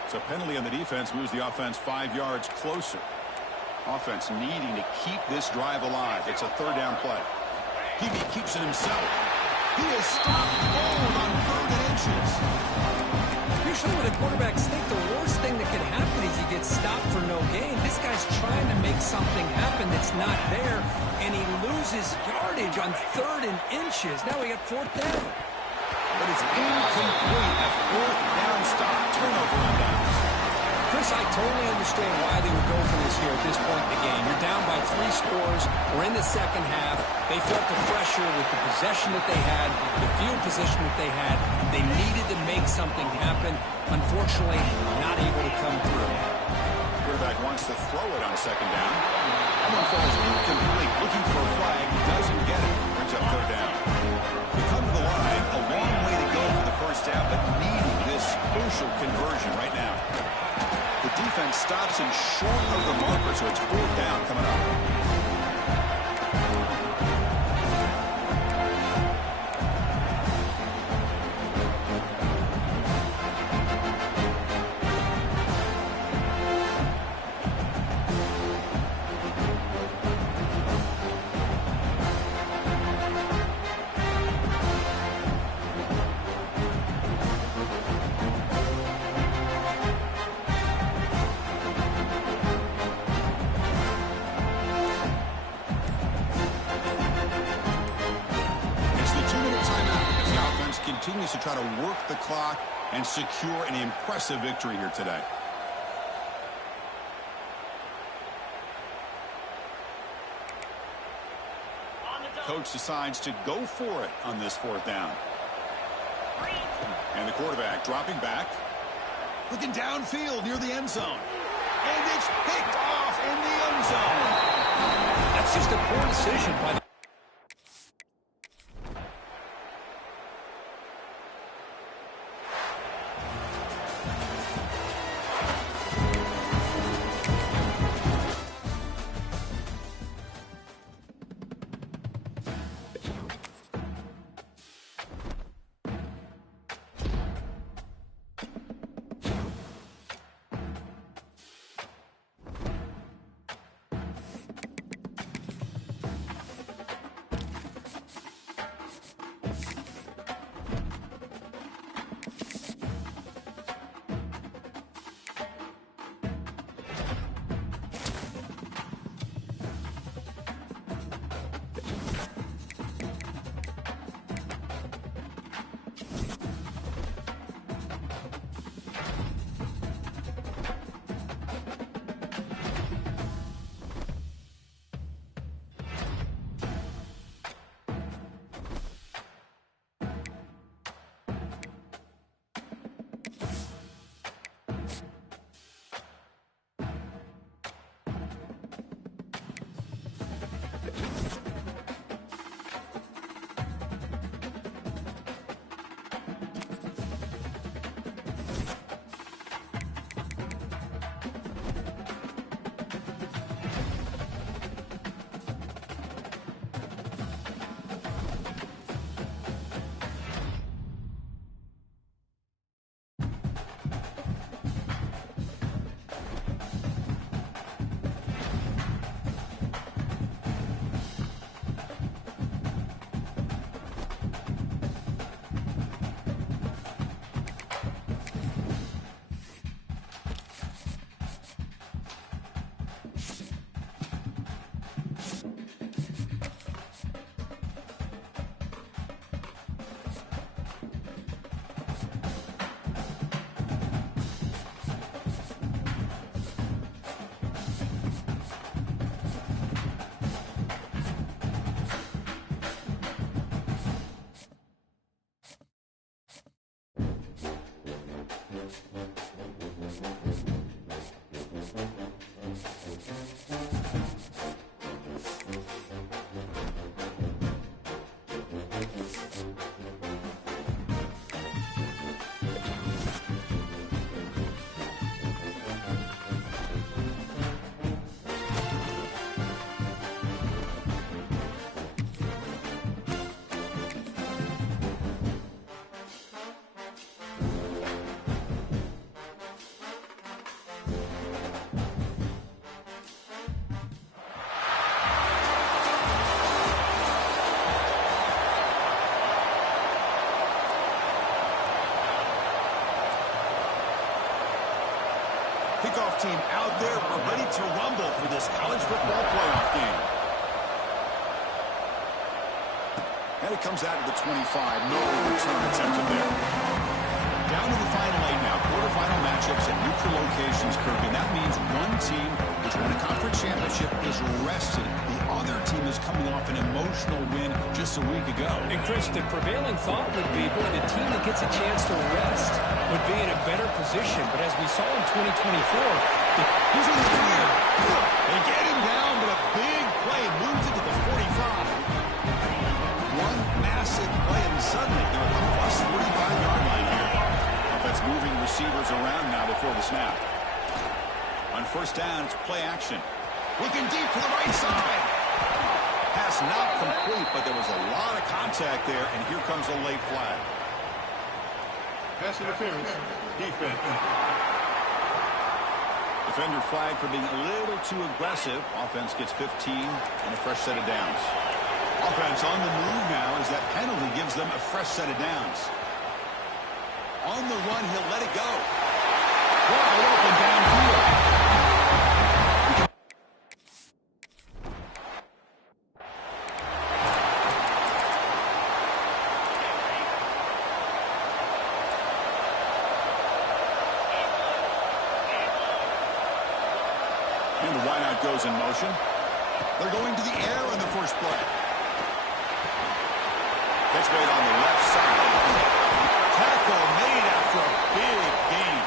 So penalty on the defense moves the offense 5 yards closer. Offense needing to keep this drive alive. It's a third down play. He keeps it himself. He is stopped cold on 3rd and inches. Usually when the quarterbacks think the worst thing that could happen is he gets stopped for no gain. This guy's trying to make something happen that's not there, and he loses yardage on 3rd and inches. Now we got 4th down. But it's incomplete. A 4th down stop. Turnover on downs. Chris, I totally understand why they would go for this here at this point in the game. You're down by 3 scores. We're in the second half. They felt the pressure with the possession that they had, the field position that they had. They needed to make something happen. Unfortunately, not able to come through. Quarterback wants to throw it on second down. That one falls incomplete. Looking for a flag. Doesn't get it. Brings up 3rd down. They come to the line. A long way to go for the first down, but needing this crucial conversion right now. The defense stops him short of the marker, so it's 4th down coming up. Continues to try to work the clock and secure an impressive victory here today. Coach decides to go for it on this 4th down. And the quarterback dropping back. Looking downfield near the end zone. And it's picked off in the end zone. That's just a poor decision by the... Kickoff team out there. We're ready to rumble for this college football playoff game. And it comes out of the 25. No return attempted there. Down to the final 8 now. Quarterfinal matchups at neutral locations, Kirk. And that means one team which won a conference championship is rested. The other team is coming off an emotional win just a week ago. And Chris, the prevailing thought would be, boy, the team that gets a chance to rest would be in a better position. But as we saw in 2024, he's in the clear. They get him down, but a big play moves it to the 45. One massive play, and suddenly they're at the plus 45-yard line here. Offense moving receivers around now before the snap. On first down, it's play action. Looking deep to the right side. Pass not complete, but there was a lot of contact there, and here comes a late flag. Pass interference. Defense. Defender flag for being a little too aggressive. Offense gets 15 and a fresh set of downs. Offense on the move now as that penalty gives them a fresh set of downs. On the run, he'll let it go. Wide open downfield. And the wideout goes in motion. They're going to the air on the first play. Catch made on the left side. Tackle made after a big gain.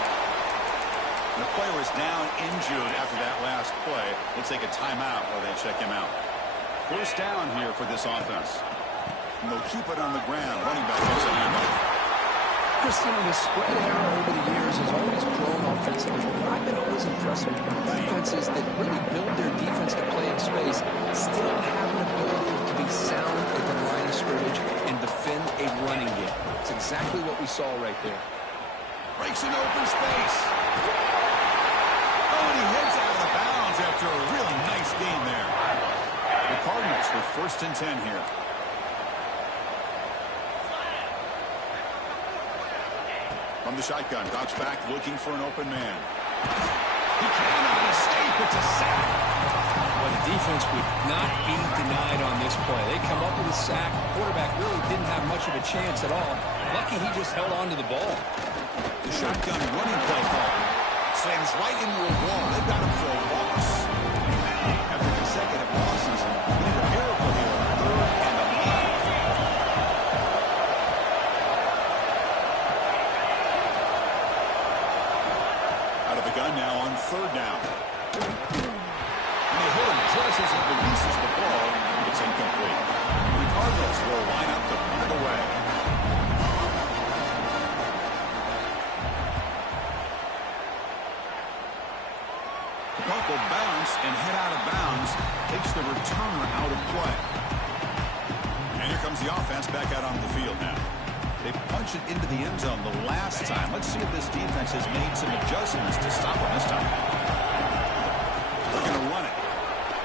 The player is down injured after that last play. We'll take a timeout while they check him out. First down here for this offense. And they'll keep it on the ground. Running back goes a handoff. Chris, the spread era over the years has always grown offensively. But I've been always impressed with defenses that really build their defense to play in space, still have an ability to be sound at the line of scrimmage and defend a running game. It's exactly what we saw right there. Breaks an open space. Oh, and he heads out of bounds after a really nice gain there. The Cardinals with first and 10 here. From the shotgun, drops back looking for an open man. He cannot escape. It's a sack. Well, the defense would not be denied on this play. They come up with a sack. The quarterback really didn't have much of a chance at all. Lucky he just held on to the ball. The shotgun running play call. Slams right into a wall. They've got him for a loss. After consecutive losses, we need a miracle here. Third and a mile. Out of the gun now on third down. And they hit him just as he releases the ball. It's incomplete. The Cardinals will line up to put it away. The puck will bounce and head out of bounds. Takes the returner out of play. And here comes the offense back out on the field now. They punched it into the end zone the last time. Let's see if this defense has made some adjustments to stop them this time. They're going to run it.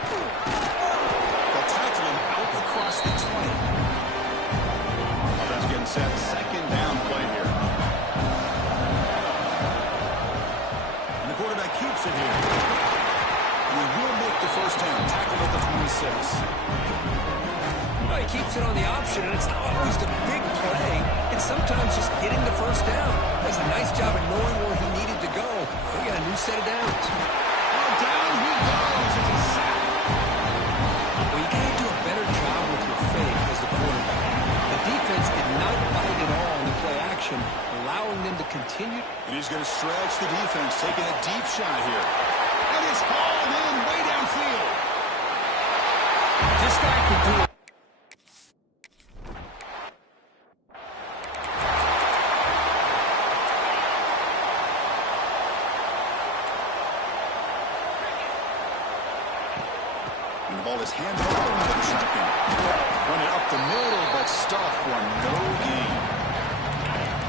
They'll tackle him out across the 20. Offense getting set. Second down play here. And the quarterback keeps it here. And he will make the first down. Tackle at the 26. Well, he keeps it on the option, and it's not always the big play. It's sometimes just getting the first down. Does a nice job of knowing where he needed to go. We got a new set of downs. Oh, down he goes. It's a sack. Well, you got to do a better job with your fake as the quarterback. The defense did not bite at all in the play action, allowing them to continue continue. And he's going to stretch the defense, taking a deep shot here. And it's hauled in way downfield. This guy can do it. And the ball is handed off to the second. Run it up the middle, but stuffed for no gain.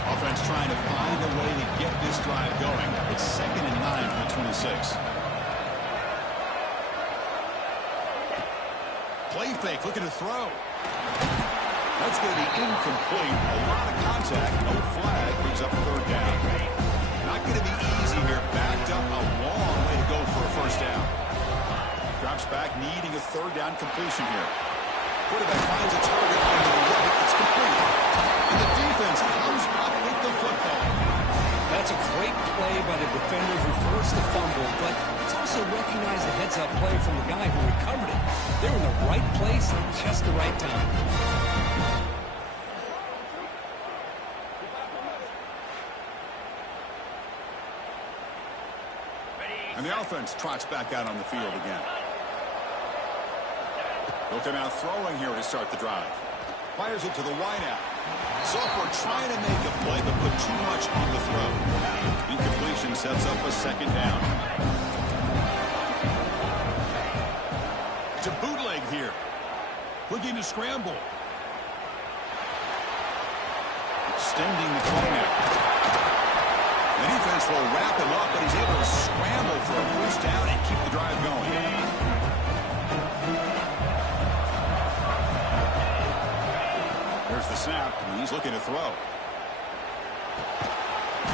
Offense trying to find a way to get this drive going. It's 2nd and 9 from the 26. Play fake, looking to throw. That's going to be incomplete. A lot of contact, no flag, brings up 3rd down. Not going to be easy here. Backed up, a long way to go for a 1st down. Drops back, needing a 3rd down completion here. Quarterback finds a target on the right. It's complete. And the defense comes up with the football. That's a great play by the defender who forced the fumble, but it's also recognized the heads-up play from the guy who recovered it. They're in the right place at just the right time. And the offense trots back out on the field again. Looking out throwing here to start the drive. Fires it to the wideout. Sophomore trying to make a play, but put too much on the throw. Incompletion sets up a 2nd down. To bootleg here. Looking to scramble. Extending the play now. The defense will wrap him up, but he's able to scramble for a 1st down and keep the drive going. There's the snap, and he's looking to throw. Up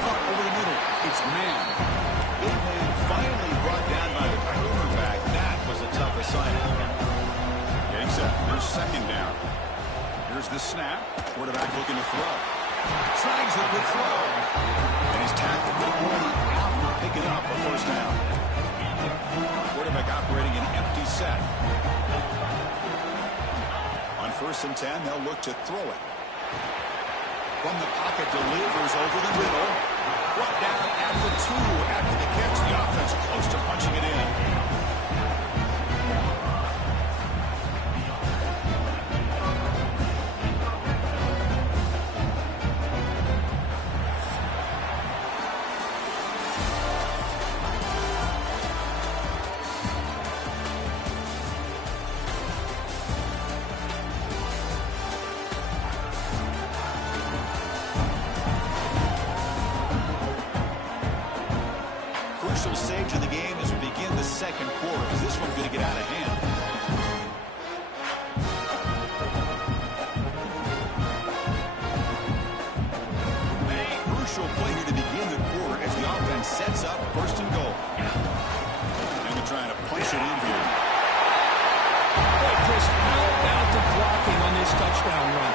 over the middle, it's man. Big man finally brought down by the cornerback. That was a tough assignment. Getting set, there's 2nd down. Here's the snap, quarterback looking to throw. Snags a good throw. And he's tackled only after picking up a 1st down. Quarterback operating an empty set. On 1st and 10, they'll look to throw it. From the pocket, delivers over the middle. Brought down at the 2 after the catch. The offense close to punching it in. Crucial stage of the game as we begin the 2nd quarter. Is this one going to get out of hand? Crucial play here to begin the quarter as the offense sets up 1st and goal. And they're trying to punch it in here. Hey, Chris, how about the blocking on this touchdown run?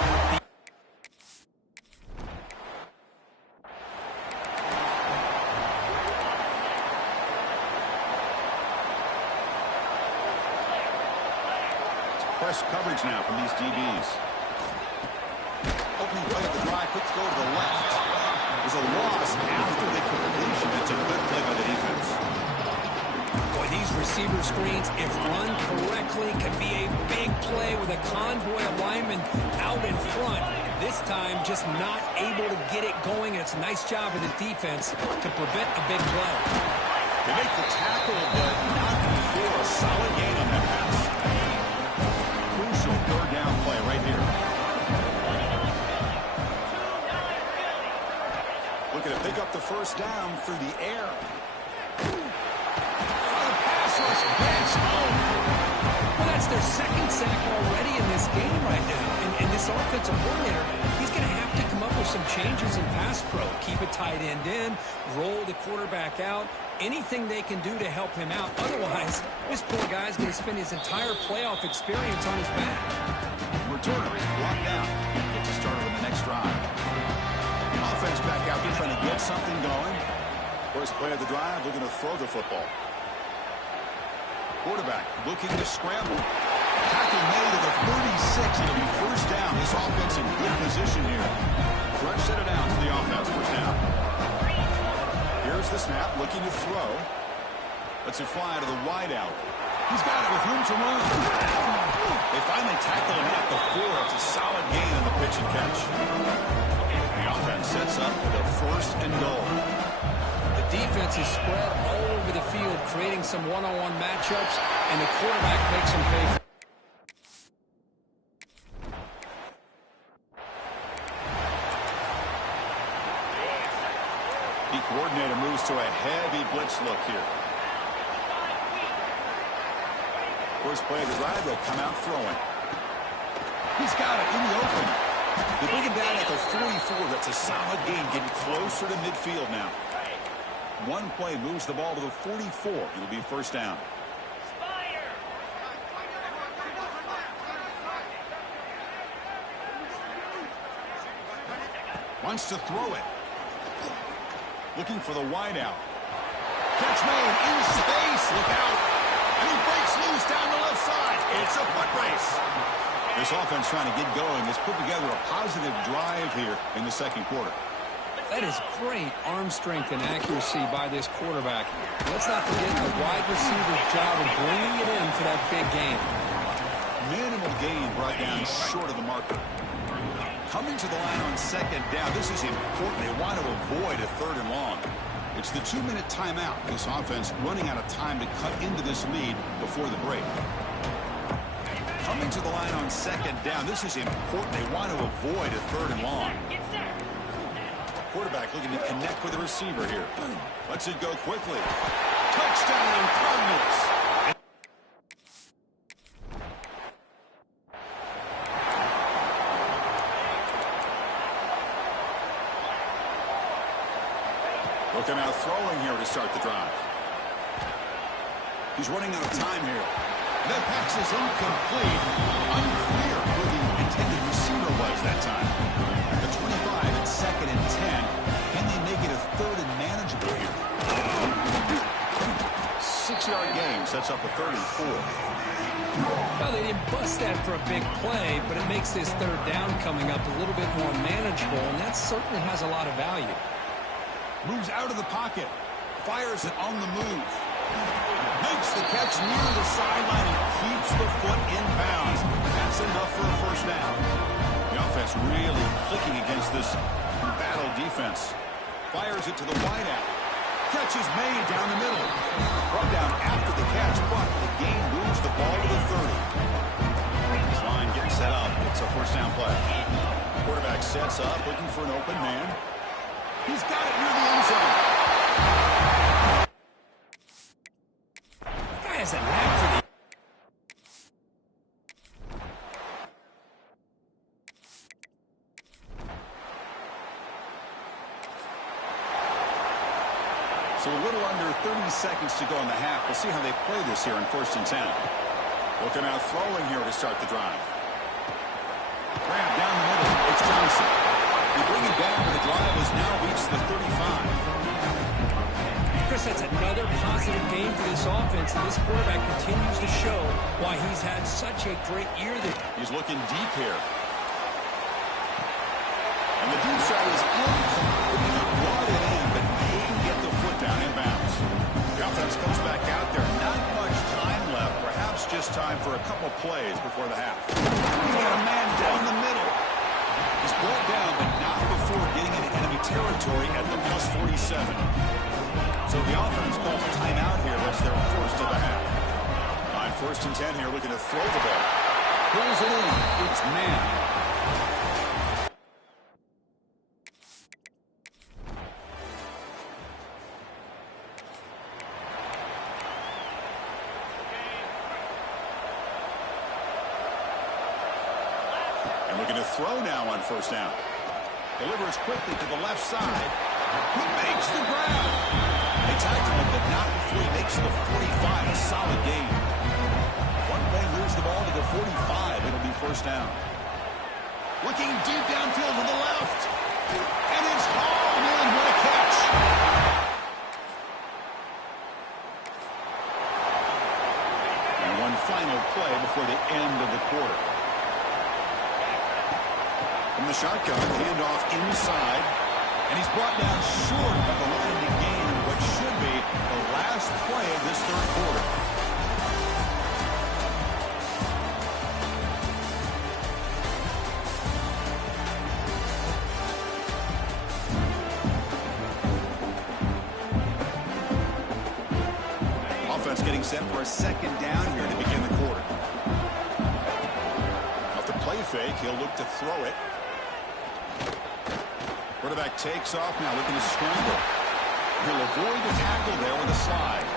Press coverage now from these DBs. Opening play of the drive, quick throw to the left. There's a loss after the completion. It's a good play by the defense. Boy, these receiver screens, if run correctly, can be a big play with a convoy of linemen out in front. This time, just not able to get it going. It's a nice job of the defense to prevent a big play. They make the tackle, but not before a solid gain on that pass. Crucial 3rd down play right here. Looking to pick up the 1st down through the air. The pass rush gets home. Well, that's their 2nd sack already in this game right now. And this offensive coordinator, he's going to have to come up with some changes in pass pro. Keep a tight end in, roll the quarterback out. Anything they can do to help him out. Otherwise, this poor guy's going to spend his entire playoff experience on his back. Returner is blocked out. Gets a start on the next drive. Offense back out there trying to get something going. First play of the drive, looking to throw the football. Quarterback looking to scramble. Tackle made at the 36. It'll be 1st down. This offense in good position here. Rush set it down to the offense. 1st down. the snap, looking to throw. Lets it fly to the wideout. He's got it with room to run. They finally tackle him at the 4. It's a solid gain on the pitch and catch. The offense sets up with a 1st and goal. The defense is spread all over the field, creating some one-on-one matchups, and the quarterback makes them pay for it. The coordinator moves to a heavy blitz look here. First play of the drive, they'll come out throwing. He's got it in the open. They bring him down at the 44. That's a solid gain, getting closer to midfield now. One play moves the ball to the 44. It'll be 1st down. Wants to throw it. Looking for the wideout. Catch made in space. Look out. And he breaks loose down the left side. It's a foot race. This offense trying to get going has put together a positive drive here in the 2nd quarter. That is great arm strength and accuracy by this quarterback. Let's not forget the wide receiver's job of bringing it in for that big gain. Minimal gain brought down short of the marker. Coming to the line on 2nd down. This is important. They want to avoid a 3rd and long. It's the 2-minute timeout. This offense running out of time to cut into this lead before the break. Coming to the line on 2nd down. This is important. They want to avoid a 3rd and long. Quarterback looking to connect with the receiver here. Lets it go quickly. Touchdown, Cardinals. Looking out throwing here to start the drive. He's running out of time here. That pass is incomplete. Unclear who the intended receiver was that time. The 25 at 2nd and 10. Can they make it a 3rd and manageable here? 6-yard gain sets up a 3rd and 4. Well, they didn't bust that for a big play, but it makes this 3rd down coming up a little bit more manageable, and that certainly has a lot of value. Moves out of the pocket. Fires it on the move. Makes the catch near the sideline and keeps the foot in bounds. That's enough for a 1st down. The offense really clicking against this battle defense. Fires it to the wideout. Catch is made down the middle. Brought down after the catch, but the gain moves the ball to the 30. This line getting set up. It's a 1st down play. Quarterback sets up, looking for an open man. He's got it near the end zone. That guy has a knack for the... So a little under 30 seconds to go in the half. We'll see how they play this here in 1st and 10. Looking out throwing here to start the drive. Grab down the middle. It's Johnson. They bring it down, but the drive has now reached the 35. Chris, that's another positive game for this offense, and this quarterback continues to show why he's had such a great year this year. He's looking deep here. And the deep shot is incomplete. He brought it in, but couldn't get the foot down in bounds. The offense comes back out there. Not much time left. Perhaps just time for a couple plays before the half. He's got a man down the middle. He's brought down, but not before getting into enemy territory at the plus 47. So the offense calls a timeout here. That's their 1st of the half. On 1st and 10 here, looking to throw the ball. Pulls it in. It's man. And looking to throw now on 1st down. Delivers quickly to the left side. He makes the grab. They tackle him, but not before he makes the 45. A solid gain. One play moves the ball to the 45. It'll be 1st down. Looking deep downfield to the left. And it's hauled in. What a catch. And one final play before the end of the quarter. From the shotgun, handoff inside, and he's brought down short of the line to gain what should be the last play of this third quarter. Offense getting set for a second down here to begin the quarter. Off the play fake, he'll look to throw it. Quarterback takes off now, looking to scramble. He'll avoid the tackle there with a slide.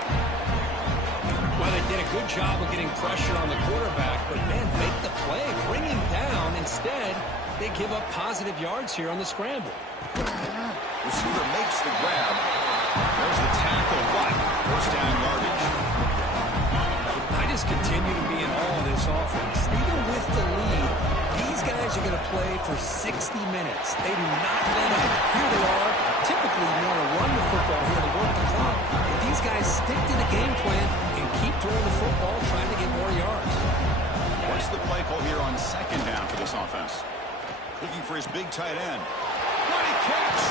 Well, they did a good job of getting pressure on the quarterback, but man, make the play, bring him down. Instead, they give up positive yards here on the scramble. Receiver makes the grab. There's the tackle, but first down yardage. I just continue to be in awe of this offense. Even with the lead, these guys are going to play for 60 minutes. They do not let up. Here they are. Typically, you want to run the football here to work the clock. But these guys stick to the game plan and keep throwing the football, trying to get more yards. What's the play call here on second down for this offense? Looking for his big tight end. What a catch!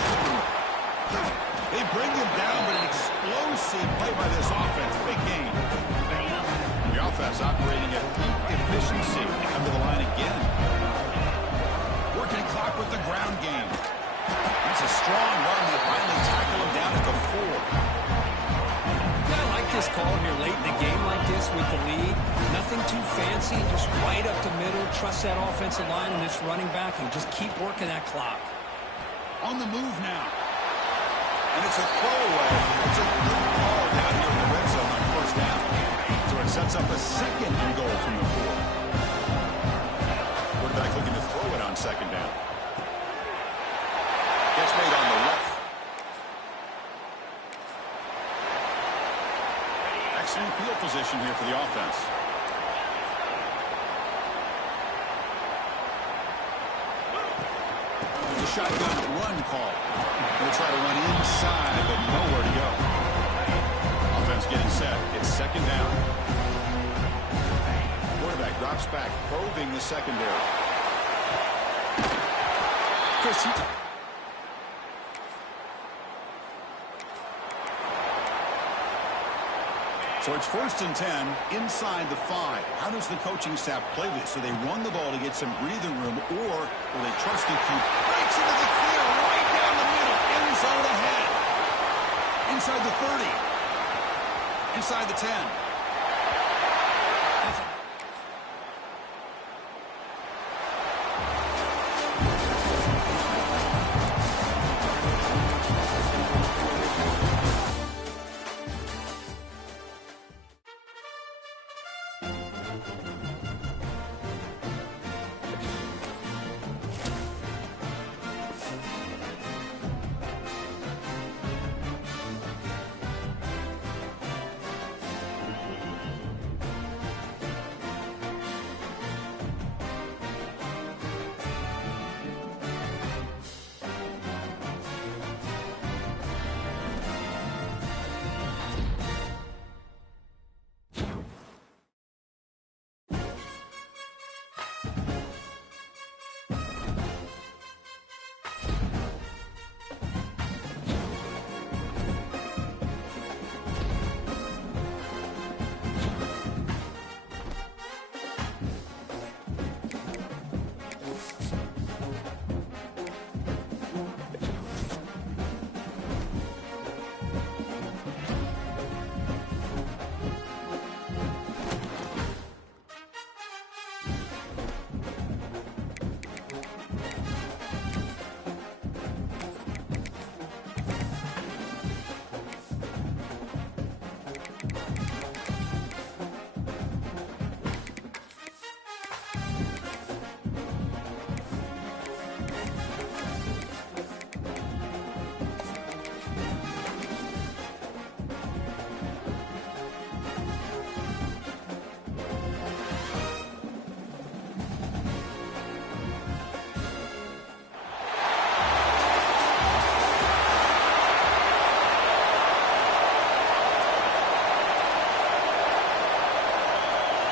They bring him down, but an explosive play by this offense. Big gain. The offense operating at peak efficiency. They come to the line again. Working clock with the ground game. That's a strong run. They finally tackle him down at the 4. Yeah, I like this call here late in the game like this with the lead. Nothing too fancy, just right up the middle. Trust that offensive line and this running back and just keep working that clock. On the move now. And it's a throwaway. It's a good call down here in the red zone on first down. So it sets up a second and goal from the 4. Quarterback looking to throw it on second down. Gets made on the left. Excellent field position here for the offense. There's a shotgun run call. They'll try to run inside, but nowhere to go. Offense getting set. It's second down. Quarterback drops back, probing the secondary. Chris, so it's first and 10 inside the 5. How does the coaching staff play this? Do they run the ball to get some breathing room, or will they trust the Q? Breaks into the clear right down the middle. End zone ahead. Inside the 30. Inside the 10.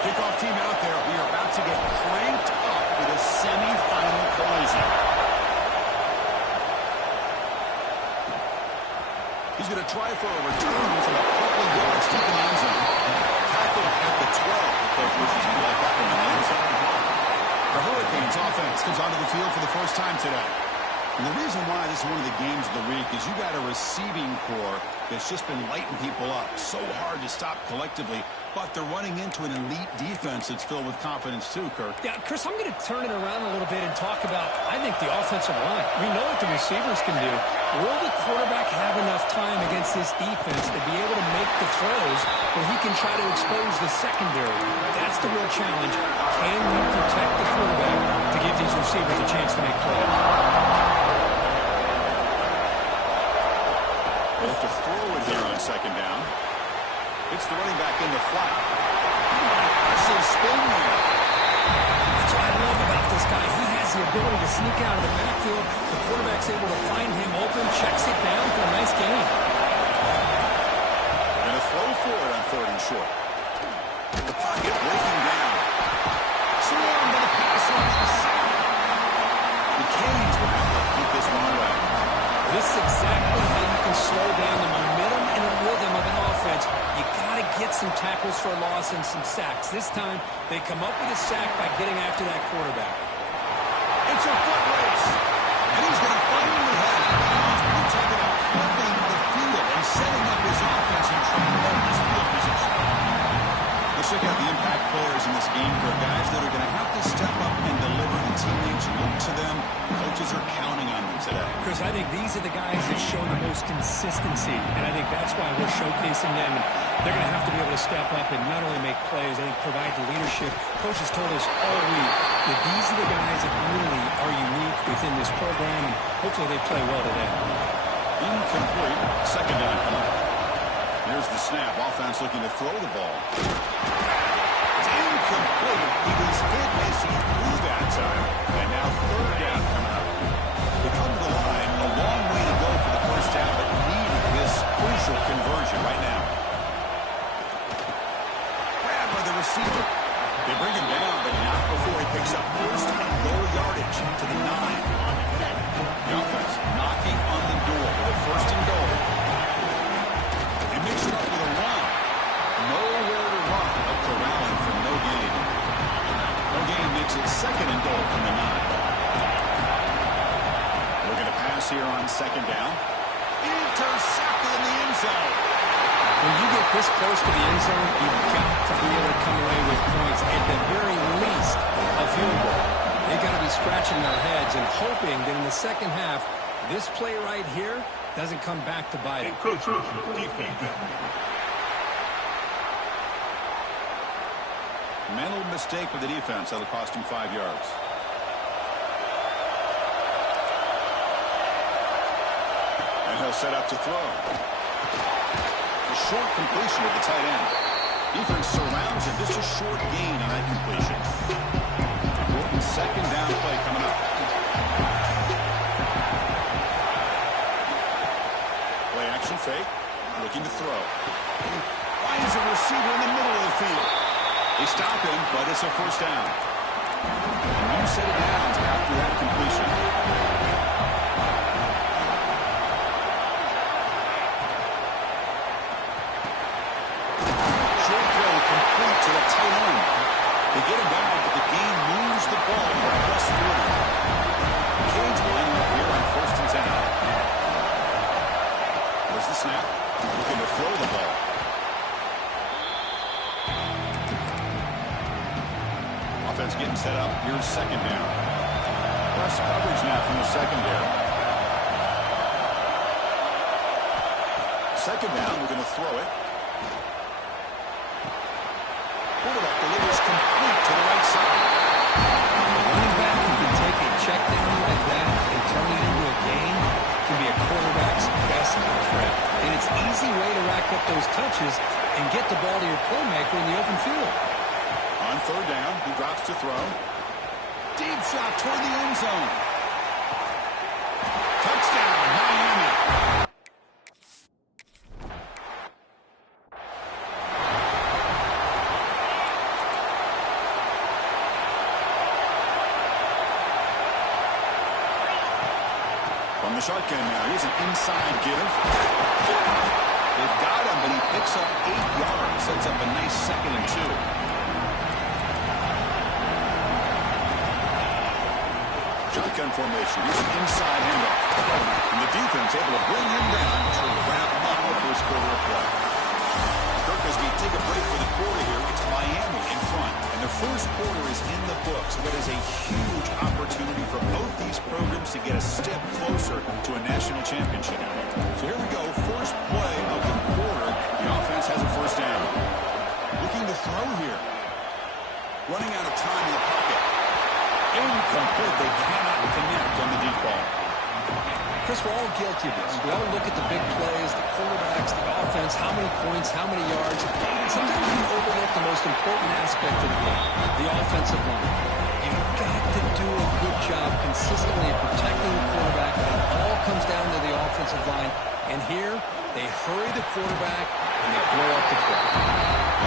Kickoff team out there. We are about to get cranked up with a semifinal collision. He's going to try for a return from a couple yards deep in the end zone. Tackle at the 12. The coach wishes he let that one in the end zone. The Hurricanes offense comes onto the field for the first time today. And the reason why this is one of the games of the week is you got a receiving core that's just been lighting people up. So hard to stop collectively, but they're running into an elite defense that's filled with confidence too, Kirk. Yeah, Chris, I'm going to turn it around a little bit and talk about, I think, the offensive line. We know what the receivers can do. Will the quarterback have enough time against this defense to be able to make the throws where he can try to expose the secondary? That's the real challenge. Can you protect the quarterback to give these receivers a chance to make plays? Both to throw it here on second down. It's the running back in the flat. Impressive spin there. That's what I love about this guy. He has the ability to sneak out of the backfield. The quarterback's able to find him open, checks it down for a nice gain. They're going to throw for it on 3rd and short. The pocket breaking down. Swarmed by the pass rush. The Canes will have to keep this one away. This is exactly how you can slow down the momentum and the rhythm of an offense. You got to get some tackles for a loss and some sacks. This time, they come up with a sack by getting after that quarterback. It's a foot race. And he's going to finally have it. He's talking about flipping the field and setting up his offense in tremendous field position. Let's check out the impact players in this game for guys that are going to have to step up and deliver. The teammates look to them. Coaches are counting on them today. Chris, I think these are the guys that show the most consistency, and I think that's why we're showcasing them. And they're going to have to be able to step up and not only make plays, I think provide the leadership. Coaches told us all week that these are the guys that really are unique within this program, and hopefully they play well today. Incomplete. Second down coming. Here's the snap. Offense looking to throw the ball. It's incomplete. He was hit as he threw that time. And now 3rd down coming up. They come to the line. A long way to go for the first down, but need this crucial conversion right now. Grab by the receiver. They bring him down, but not before he picks up 1st and goal yardage to the 9. The offense knocking on the door with a 1st and goal. They mix it up with a run. Nowhere to run. A corralling for no gain. No gain makes it 2nd and goal from the 9. Looking to pass here on 2nd down. Intercepted in the end zone. When you get this close to the end zone, you've got to be able to come away with points, at the very least, a field goal. They've got to be scratching their heads and hoping that in the second half, this play right here doesn't come back to bite it. Mental mistake with the defense. That'll cost him 5 yards. And he'll set up to throw. A short completion with the tight end. Defense surrounds him. Just a short gain on that completion. Important 2nd down play coming up. Play action fake. Looking to throw. Finds a receiver in the middle of the field. They stop him, but it's a 1st down. And you set it down after that completion. Short throw complete to the tight end. They get him down, but the game moves the ball to plus 40. Canes lining up here on 1st and 10. There's the snap. Looking to throw the ball. Offense getting set up. Here's 2nd down. Plus coverage now from the secondary. 2nd down. We're going to throw it. Quarterback delivers complete to the right side. Running back who can take a check down like that and turn it into a gain can be a quarterback's best friend. And it's an easy way to rack up those touches and get the ball to your playmaker in the open field. On 3rd down, he drops to throw. Deep shot toward the end zone. Touchdown, Miami. From the the shotgun now. Here's an inside give. They've got him, but he picks up 8 yards. Sets up a nice 2nd and 2. Shotgun formation. Here's an inside handoff. And the defense able to bring him down to wrap up the first quarter of play. Kirk, as we take a break for the quarter here, it's Miami in front. And the first quarter is in the books. So that is a huge opportunity for both these programs to get a step closer to a national championship. So here we go. First play of the quarter. The offense has a first down. Looking to throw here. Running out of time in the pocket. Incomplete. They cannot connect on the deep ball. Chris, we're all guilty of this. We all look at the big plays, the quarterbacks, the offense, how many points, how many yards. Sometimes we overlook the most important aspect of the game, the offensive line. You've got to do a good job consistently protecting the quarterback. It all comes down to the offensive line. And here, they hurry the quarterback, and they blow up the play.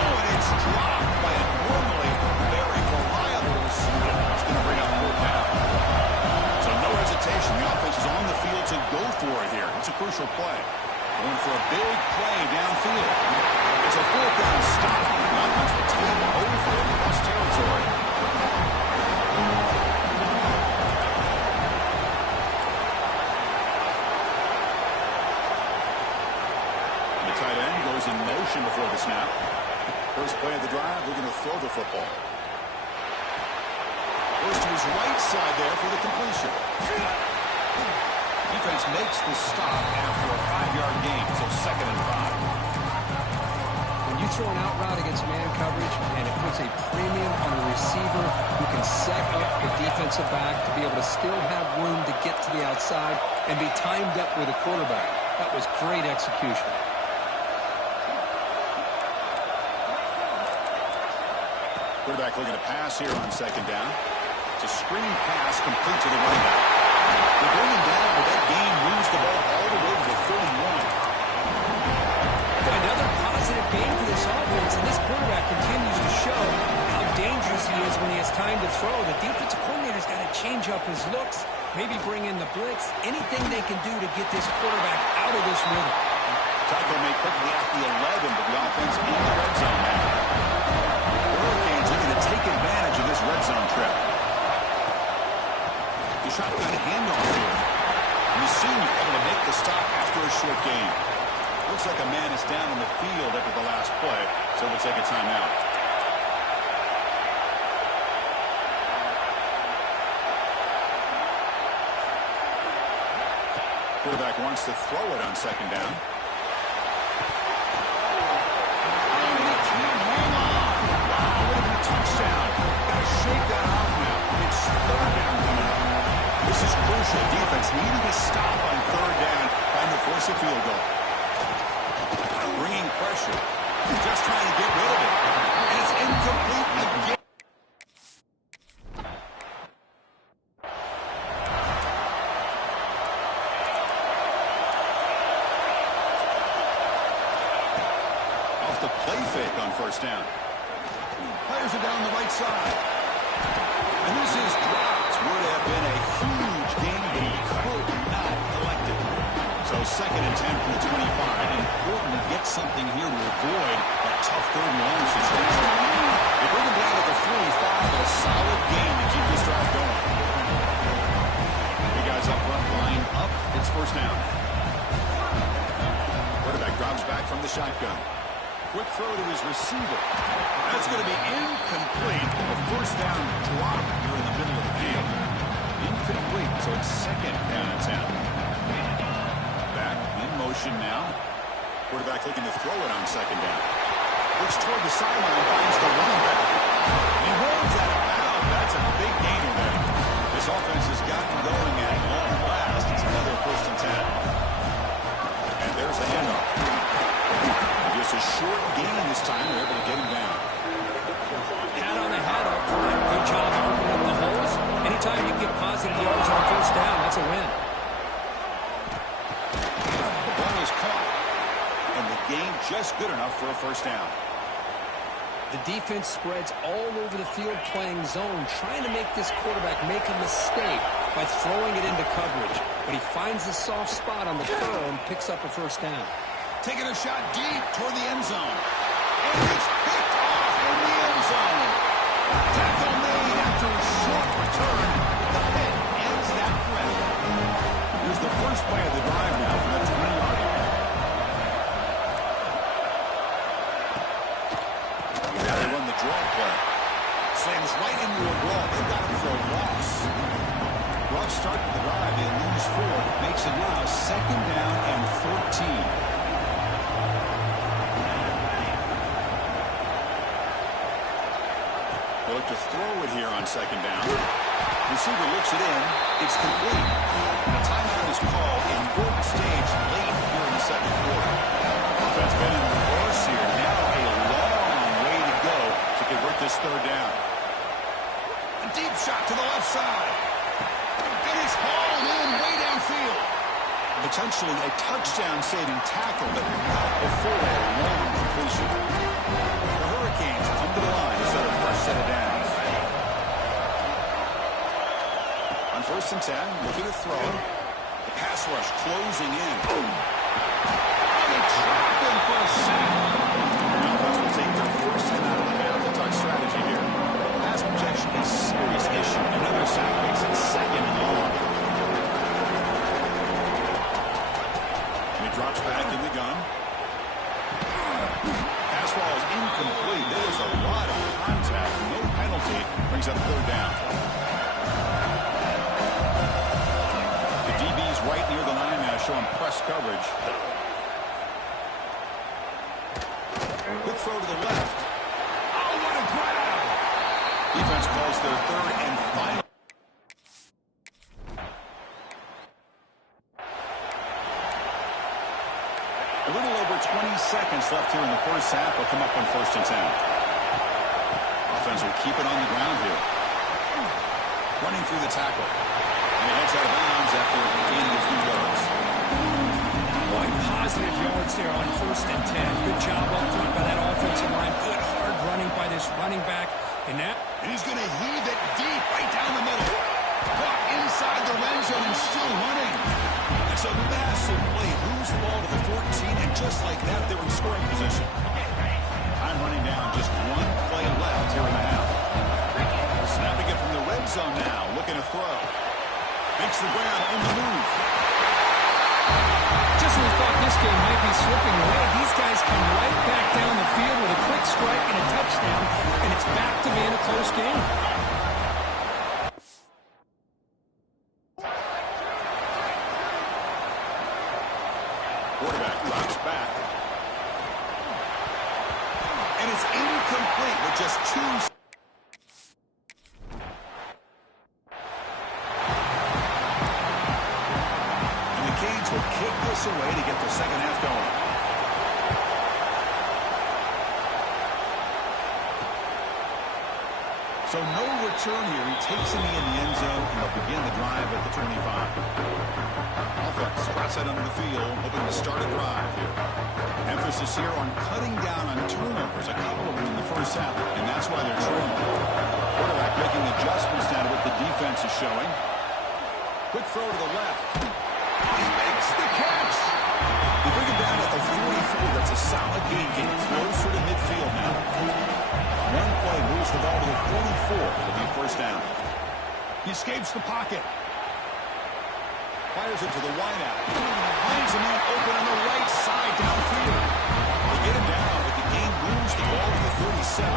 Oh, and it's dropped by a normally very reliable receiver. It's going to bring up 4th down. So no hesitation. The offense is on the field to go for it here. It's a crucial play. Going for a big play downfield. It's a 4th down stop. The offense will take over in cross territory. The tight end goes in motion before the snap. First play of the drive, they're going to throw the football. Goes to his right side there for the completion. Defense makes the stop after a 5-yard gain, so 2nd and 5. When you throw an out route against man coverage, and it puts a premium on a receiver who can set up the defensive back to be able to still have room to get to the outside and be timed up with a quarterback. That was great execution. Quarterback looking to pass here on 2nd down. It's a screen pass complete to the running back. They bring him down, but that gain moves the ball all the way to the 31. Another positive gain for this offense, and this quarterback continues to show how dangerous he is when he has time to throw. The defensive coordinator's got to change up his looks, maybe bring in the blitz, anything they can do to get this quarterback out of this rhythm. Tackle made quickly at the 11, but the offense in the red zone now. Hurricanes looking to take advantage of this red zone trip. The shotgun handoff here. And the senior able to make the stop after a short gain. Looks like a man is down on the field after the last play, so we'll take a timeout. Quarterback wants to throw it on 2nd down. And he can't hang on. Wow, what a touchdown. Got to shake that off now. It's 3rd down coming up. This is crucial. Defense needing to stop on 3rd down, trying to force a field goal. Bringing pressure. Just trying to get rid of it. And it's incomplete again. Off the play fake on 1st down. Players are down the right side. And this is dropped. Would have been a huge gain, but he could not collect it. So 2nd and 10 from the 25. Important to get something here to avoid that tough 3rd and long situation. They bring him down to the 45, but a solid gain to keep this drive going. Big guys up front, line up. It's 1st down. Quarterback drops back from the shotgun. Quick throw to his receiver. That's going to be incomplete. A 1st down drop here in the middle of the field. Incomplete, so it's 2nd down and 10. Back in motion now. Quarterback looking to throw it on 2nd down. Looks toward the sideline, finds the running back. He rolls that out. That's a big gainer there. This offense has gotten going at long last. It's another 1st and 10. And there's the handoff. Just a short gain this time. They're able to get him down. Hat on the hat up front. Good job opening up the holes. Anytime you get positive yards on 1st down, that's a win. The ball is caught. And the gain just good enough for a 1st down. The defense spreads all over the field playing zone, trying to make this quarterback make a mistake by throwing it into coverage. But he finds the soft spot on the curl and picks up a first down. Taking a shot deep toward the end zone. And it's picked off in the end zone. Tackle made after a short return. The hit ends that threat. Here's the first play of the drive now from the 20-yard line. Now they run the draw play. Slams right into a wall. They've got him for a loss. Rough start to the drive. They lose 4. Makes it now 2nd down and 14. They look to throw it here on 2nd down. Receiver looks it in. It's complete. And a timeout is called. Important stage late here in the 2nd quarter. Offense been in reverse here. Now a long way to go to convert this 3rd down. A deep shot to the left side. And it's hauled in way downfield. Potentially a touchdown-saving tackle, but not before a long completion. The Hurricanes come to the line to set a fresh set of downs. On 1st and 10, looking to throw. The pass rush closing in. And they trap him for a sack. The offense will take their first hit out of the half. The touch strategy here. Pass protection is a serious issue. Another sack makes it 2nd and long. And he drops back in the gun. Pass ball is incomplete. There was a lot of contact. No penalty. Brings up 3rd down. The DB's right near the line now, showing press coverage. Quick throw to the left. Oh, what a grab! Defense calls their 3rd and final. A little over 20 seconds left here in the first half. Will come up on 1st and 10. Offense will keep it on the ground here. Running through the tackle. And he heads out of bounds after gaining a few yards. Boy, positive yards there on 1st and 10. Good job up front by that offensive line. Good hard running by this running back. And he's going to heave it deep right down the middle. Caught inside the red zone and still running. It's a massive play. Moves the ball to the 14, and just like that, they're in scoring position. Time running down. Just 1 play left here in the half. Snapping it from the red zone now. Looking to throw. Makes the ground on the move. just when we thought this game might be slipping away, these guys come right back down the field with a quick strike and a touchdown, and it's back to being a close game. Quarterback drops back. And it's incomplete with just 2 seconds. Will kick this away to get the second half going. So no return here. He takes it in the end zone, and they'll begin the drive at the 25. Offense squats out under the field, hoping to start a drive here. Emphasis here on cutting down on turnovers, a couple of them in the first half, and that's why they're trailing. Quarterback making adjustments now to what the defense is showing. Quick throw to the left. He makes the catch. They bring him down at the 44. That's a solid gain, getting closer to midfield now. One play moves the ball to the 44. It'll be first down. He escapes the pocket. Fires it to the wideout. Finds a man open on the right side downfield. They get him down, but the game moves the ball to the 37.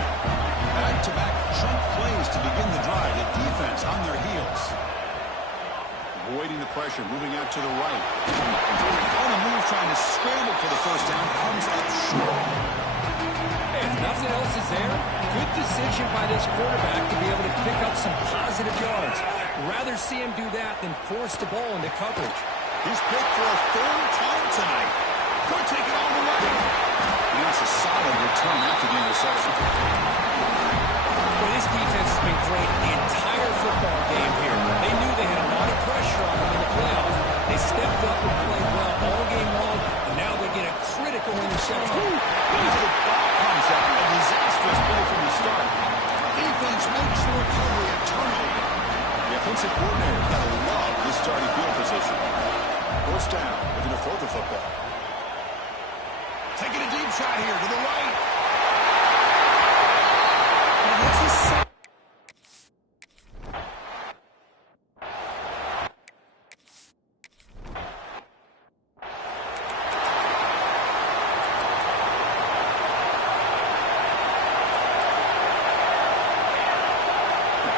Back-to-back chunk plays to begin the drive. The defense on their heels. Avoiding the pressure, moving out to the right. On the move, trying to scramble for the first down, comes up short. If nothing else is there, good decision by this quarterback to be able to pick up some positive yards. Rather see him do that than force the ball into coverage. He's picked for a 3rd time tonight. Could take it all the way. And that's a solid return after the interception. Well, this defense has been great the entire football game here. They knew they had a lot of pressure on them in the playoffs. They stepped up and played well all game long, and now they get a critical interception. The ball comes out. A disastrous play for defensive coordinator's got to love this starting field position. First down, looking to throw the football. Taking a deep shot here to the right. Now that's his second.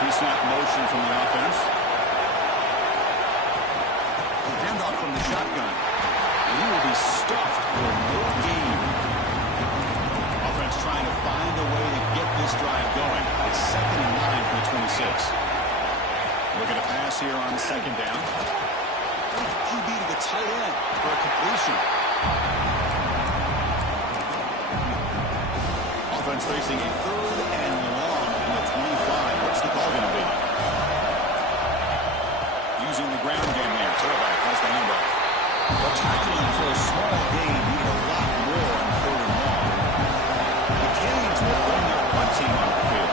Snap motion from the offense. Handoff from the shotgun. And he will be stuffed for no gain. Offense trying to find a way to get this drive going. It's 2nd and 9 from the 26. Looking to pass here on second down. QB to the tight end for a completion. Offense facing a 3rd and long from the 25. What's the call going to be? Using the ground game there. Tailback has the handoff. But tackling for a small gain. Need a lot more on 3rd and long. The Canes will bring their punt team on the field.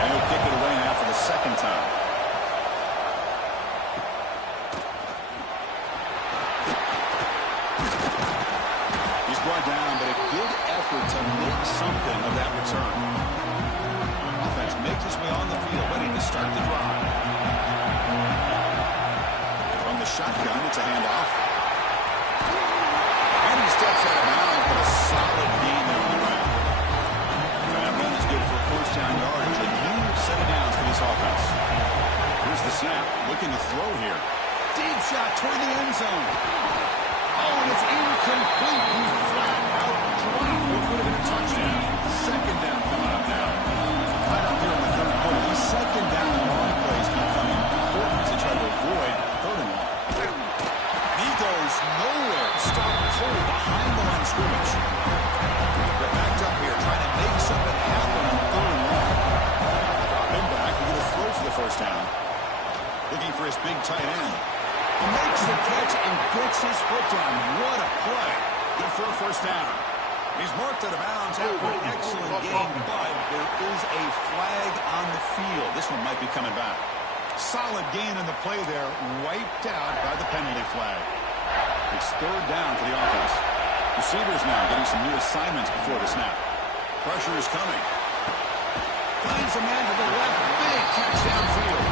And he'll kick it away now for the 2nd time. He's brought down, but a good effort to make something of that return. Offense makes his way on the field, ready to start the drive. From the shotgun, it's a handoff. And he steps out of bounds, but a solid gain there on the ground. And that run is good for 1st down yardage. A new set of downs for this offense. Here's the snap, looking to throw here. Deep shot toward the end zone. Oh, and it's incomplete. He flat out dropped. It would have been a touchdown. 2nd down coming up now. Right up here in the 3rd quarter. These 2nd down long plays become important as they try to avoid 3rd and long. He goes nowhere. Stopped cold behind the line of scrimmage. They're backed up here trying to make something happen on 3rd and long. Drop him back. We're going to throw for the 1st down. Looking for his big tight end. He makes the catch and gets his foot down. What a play. Good for a 1st down. He's marked out of bounds after an excellent game, but there is a flag on the field. This one might be coming back. Solid gain in the play there, wiped out by the penalty flag. It's 3rd down for the offense. Receivers now getting some new assignments before the snap. Pressure is coming. Finds a man to the left. Big catch downfield.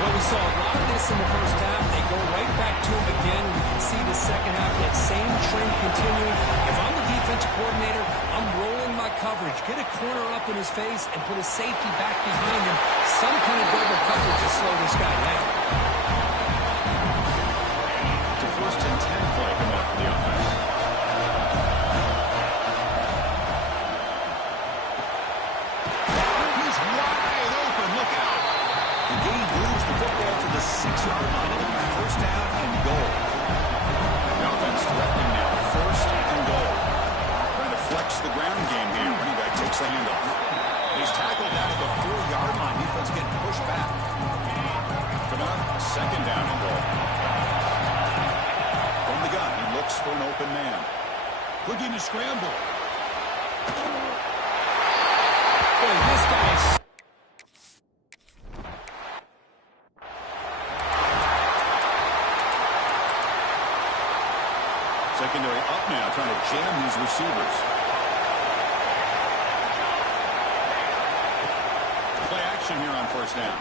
Well, we saw a lot of this in the 1st half. They go right back to him again. We can see the 2nd half, that same trend continuing. If I'm the defensive coordinator, I'm rolling my coverage. Get a corner up in his face and put a safety back behind him. Some kind of double coverage to slow this guy down. It's a 1st and 10 play coming up for the offense. He's wide open. Look out. The game moves the football to the 6-yard line. 1st down and goal. The offense threatening now. 1st and goal. Trying to flex the ground game here. Running back takes the handoff. He's tackled down at the 4-yard line. Defense getting pushed back. Coming up, 2nd down and goal. From the gun, he looks for an open man. Looking to scramble. Boy, this guy's... Secondary up now, trying to jam these receivers. Play action here on 1st down.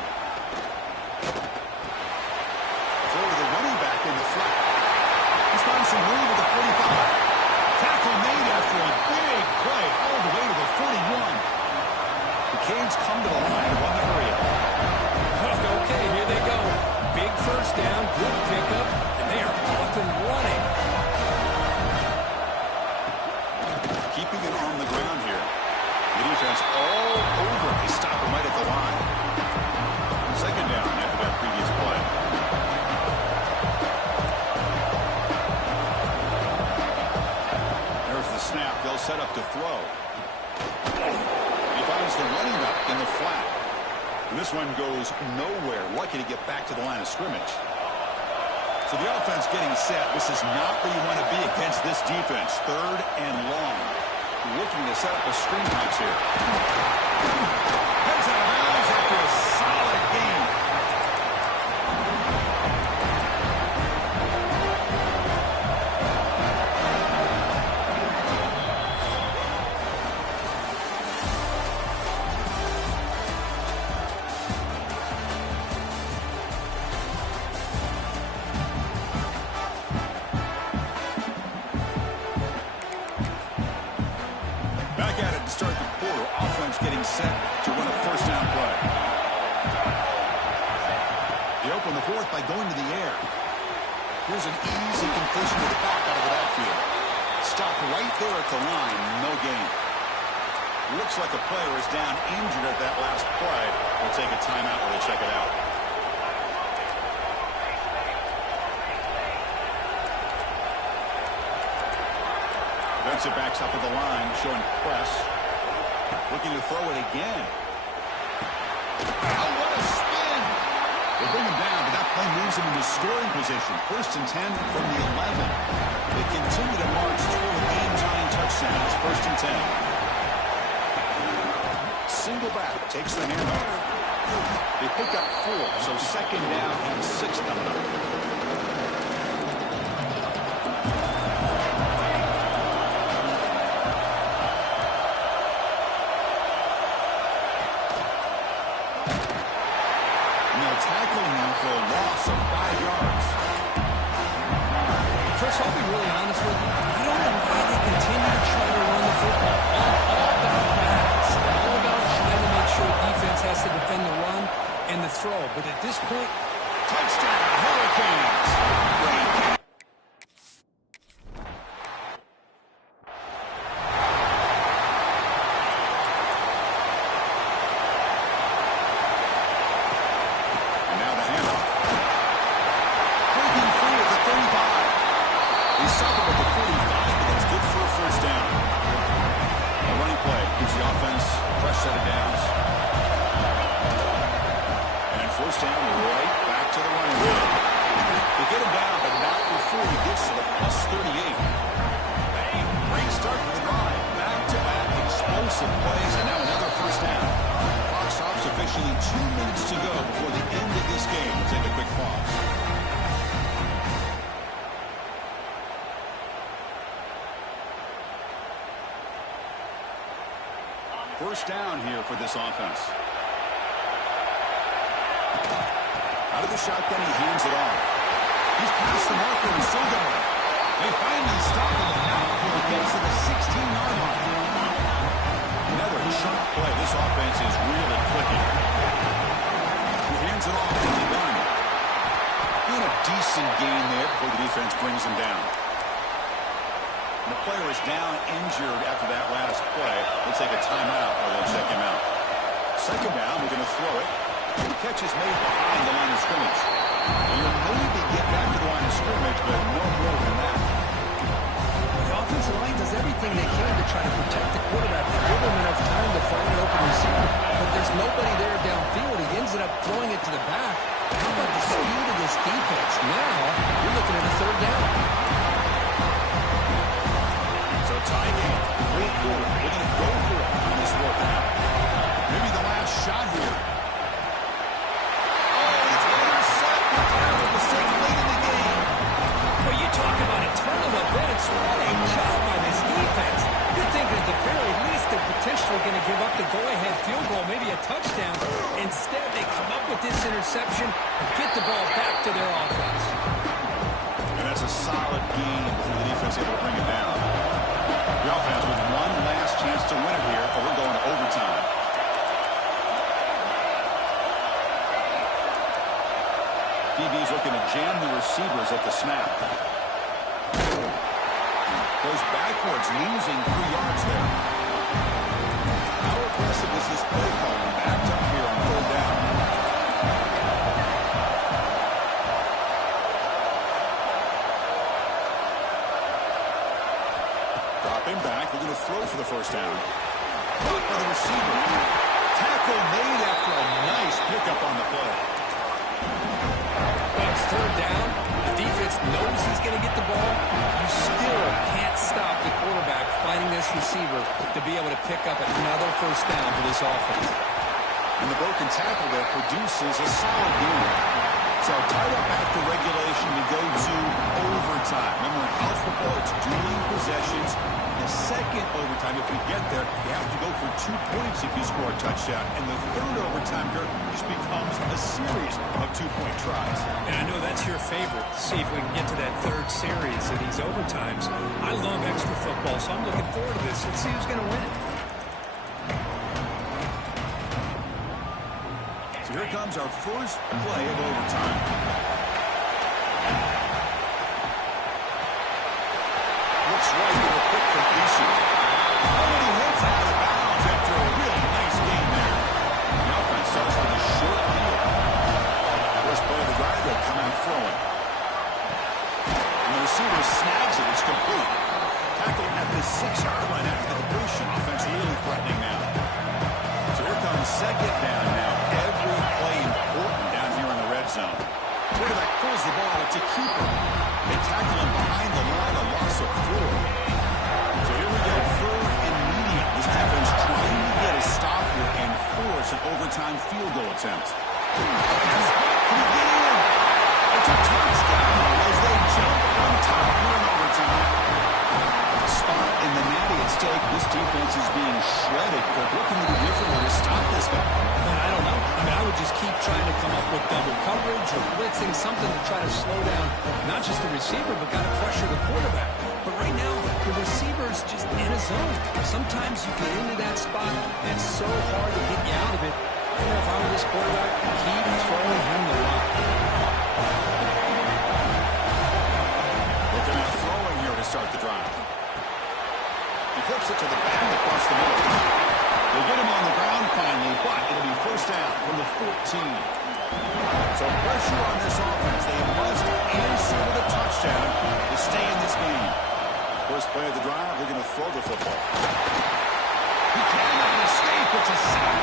Throw to the running back in the flat. He's found some room at the 45. Tackle made after a big play all the way to the 41. The Canes come to the line, run the hurry up. Okay, here they go. Big 1st down, good pickup, and they are off and running. Keeping it on the ground here. The defense all over. They stop him right at the line. 2nd down after that previous play. There's the snap. They'll set up to throw. He finds the running back in the flat. And this one goes nowhere. Lucky to get back to the line of scrimmage. So the offense getting set. This is not where you want to be against this defense. 3rd and long. Looking to set up a screen pass here. Heads out of bounds after a solid game. Back at it to start the quarter. Offense getting set to run a first down play. They open the fourth by going to the air. Here's an easy completion to the back out of the backfield. Stopped right there at the line. No gain. Looks like a player is down injured at that last play. We'll take a timeout while they check it out. Defensive backs up at the line, showing press. Looking to throw it again. Oh, what a spin! They bring him down, but that play moves him into scoring position. 1st and 10 from the 11. They continue to march toward a game-tying touchdown. It's 1st and 10. Single back takes the handoff. They pick up 4, so 2nd down and 6 coming up. For a loss of 5 yards. Chris, I'll be really honest with you. I don't know why they continue to try to run the football. All about pass. All about trying to make sure defense has to defend the run and the throw. But at this point, touchdown, Hurricanes. Set of downs. And 1st down, right back to the running back. They get him down, but not before he gets to the +38. A great start to the drive. Back-to-back explosive plays, and now another 1st down. Clock stops officially 2 minutes to go before the end of this game. We'll take a quick pause. First down here for this offense. Out of the shotgun, he hands it off. He's past the marker and still going. They finally stop him now before he gets to the 16-yard line. Another chunk play. This offense is really clicking. He hands it off to the gun. Doing a decent gain there before the defense brings him down. The player is down injured after that last play. They'll take a timeout or they'll check him out. 2nd down, we're going to throw it. The catch is made behind the line of scrimmage. You'll maybe get back to the line of scrimmage, but no more than that. The offensive line does everything they can to try to protect the quarterback, to give him enough time to find an open receiver. But there's nobody there downfield. He ends up throwing it to the back. How about the speed of this defense? Now, you're looking at a 3rd down. So tie game, 4th quarter. They're going to go for it on this 4th down. Maybe the last shot here. Oh, it's intercepted. Terrible mistake late in the game. Well, you talk about a turn of events. What a job by this defense. You're thinking at the very least they're potentially going to give up the go-ahead field goal, maybe a touchdown. Instead, they come up with this interception and get the ball back to their offense. And that's a solid gain before the defense able to bring it down. The offense with one last chance to win it here, but we're going to overtime. DB's looking to jam the receivers at the snap. Goes backwards, losing 3 yards there. How aggressive is this play call? Backed up here on 3rd down. Dropping back, they're going to throw for the 1st down. Caught by the receiver. Tackle made after a nice pickup on the play. Well, it's 3rd down. The defense knows he's going to get the ball. You still can't stop the quarterback finding this receiver to be able to pick up another 1st down for this offense. And the broken tackle there produces a solid gain. So tied up after regulation, we go to overtime. Remember, in college football, it's dueling possessions. The 2nd overtime, if we get there, you have to go for 2 points if you score a touchdown. And the 3rd overtime, Dirk, just becomes a series of 2-point tries. And I know that's your favorite. See if we can get to that 3rd series of these overtimes. I love extra football, so I'm looking forward to this. Let's see who's going to win it. comes our first play of overtime. Looks right for a quick completion. Oh, and he hits out of bounds after a really nice game there. The offense starts with a short field. First play of the drive, they'll come out throwing. And the receiver snags it. It's complete. Tackled at the 6-yard line after the completion. Offense really threatening now. So here comes second down now. Every play important down here in the red zone. Quarterback pulls the ball. It's a keeper. They tackle him behind the line, a loss of 4. So here we go, 3rd and medium. This defense trying to get a stop here and force an overtime field goal attempt. Can he get in? It's a touchdown as they jump on top here in overtime. Spot in the natty at stake. This defense is being shredded. But what can they do differently to stop this guy? Man, I don't know. I mean, I would just keep trying to come up with double coverage or blitzing, something to try to slow down not just the receiver, but got to pressure the quarterback. But right now, the receiver's just in a zone. Sometimes you get into that spot, and it's so hard to get you out of it. I don't know if I were this quarterback, keep throwing him the rock. Looking at throwing here to start the drive. He flips it to the back across the middle. They get him on the ground finally, but it'll be first down from the 14. So pressure on this offense. They must answer with a touchdown to stay in this game. First play of the drive, they're going to throw the football. He cannot escape. It's a sack.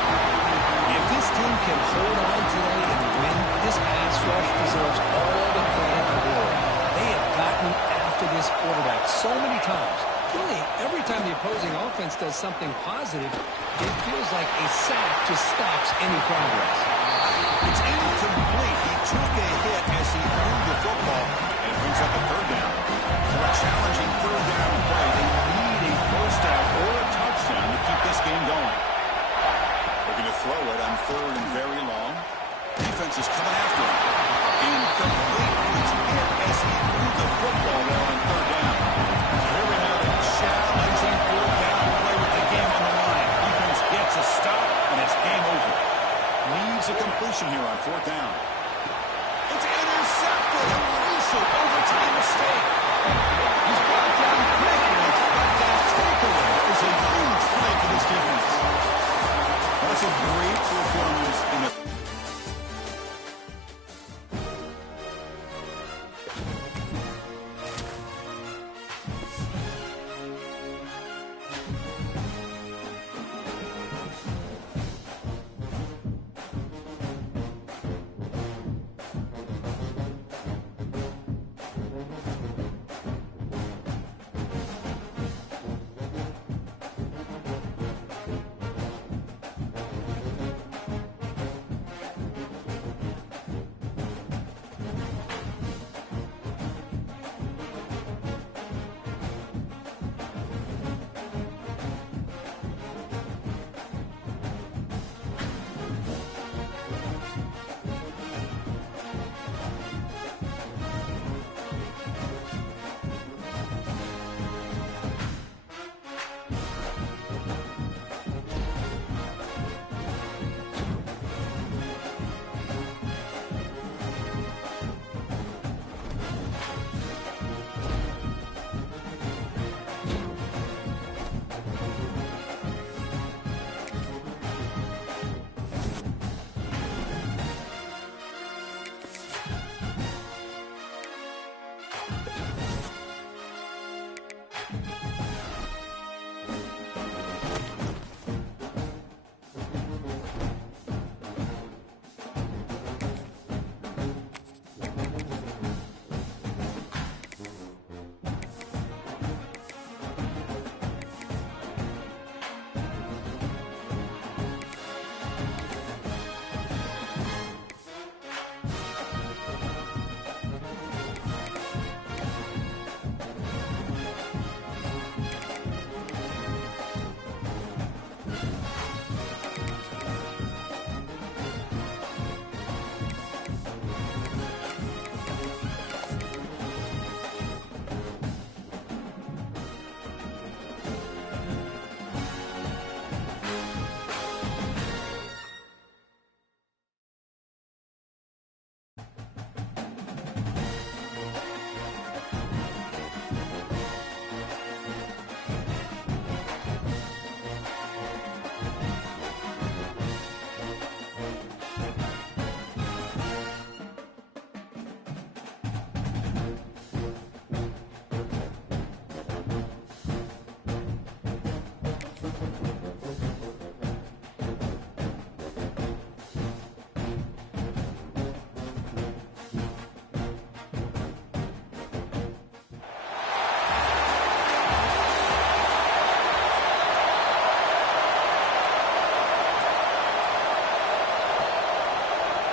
If this team can hold on today and win, this pass rush deserves all the credit in the world. They have gotten after this quarterback so many times. Really, every time the opposing offense does something positive, it feels like a sack just stops any progress. It's incomplete. He took a hit as he threw the football and brings up a 3rd down. For a challenging 3rd down play, they need a first down or a touchdown to keep this game going. Looking to throw it on 3rd and very long. Defense is coming after him. Incomplete. He's hit as he threw the football there on 3rd down. Here we have a challenging 4th down play with the game on the line. Defense gets a stop, and it's game over. Needs a completion here on 4th down. It's intercepted. A crucial overtime mistake. He's brought down quick, and it's brought down takeaway. That was a huge play for this defense. That's a great performance in the...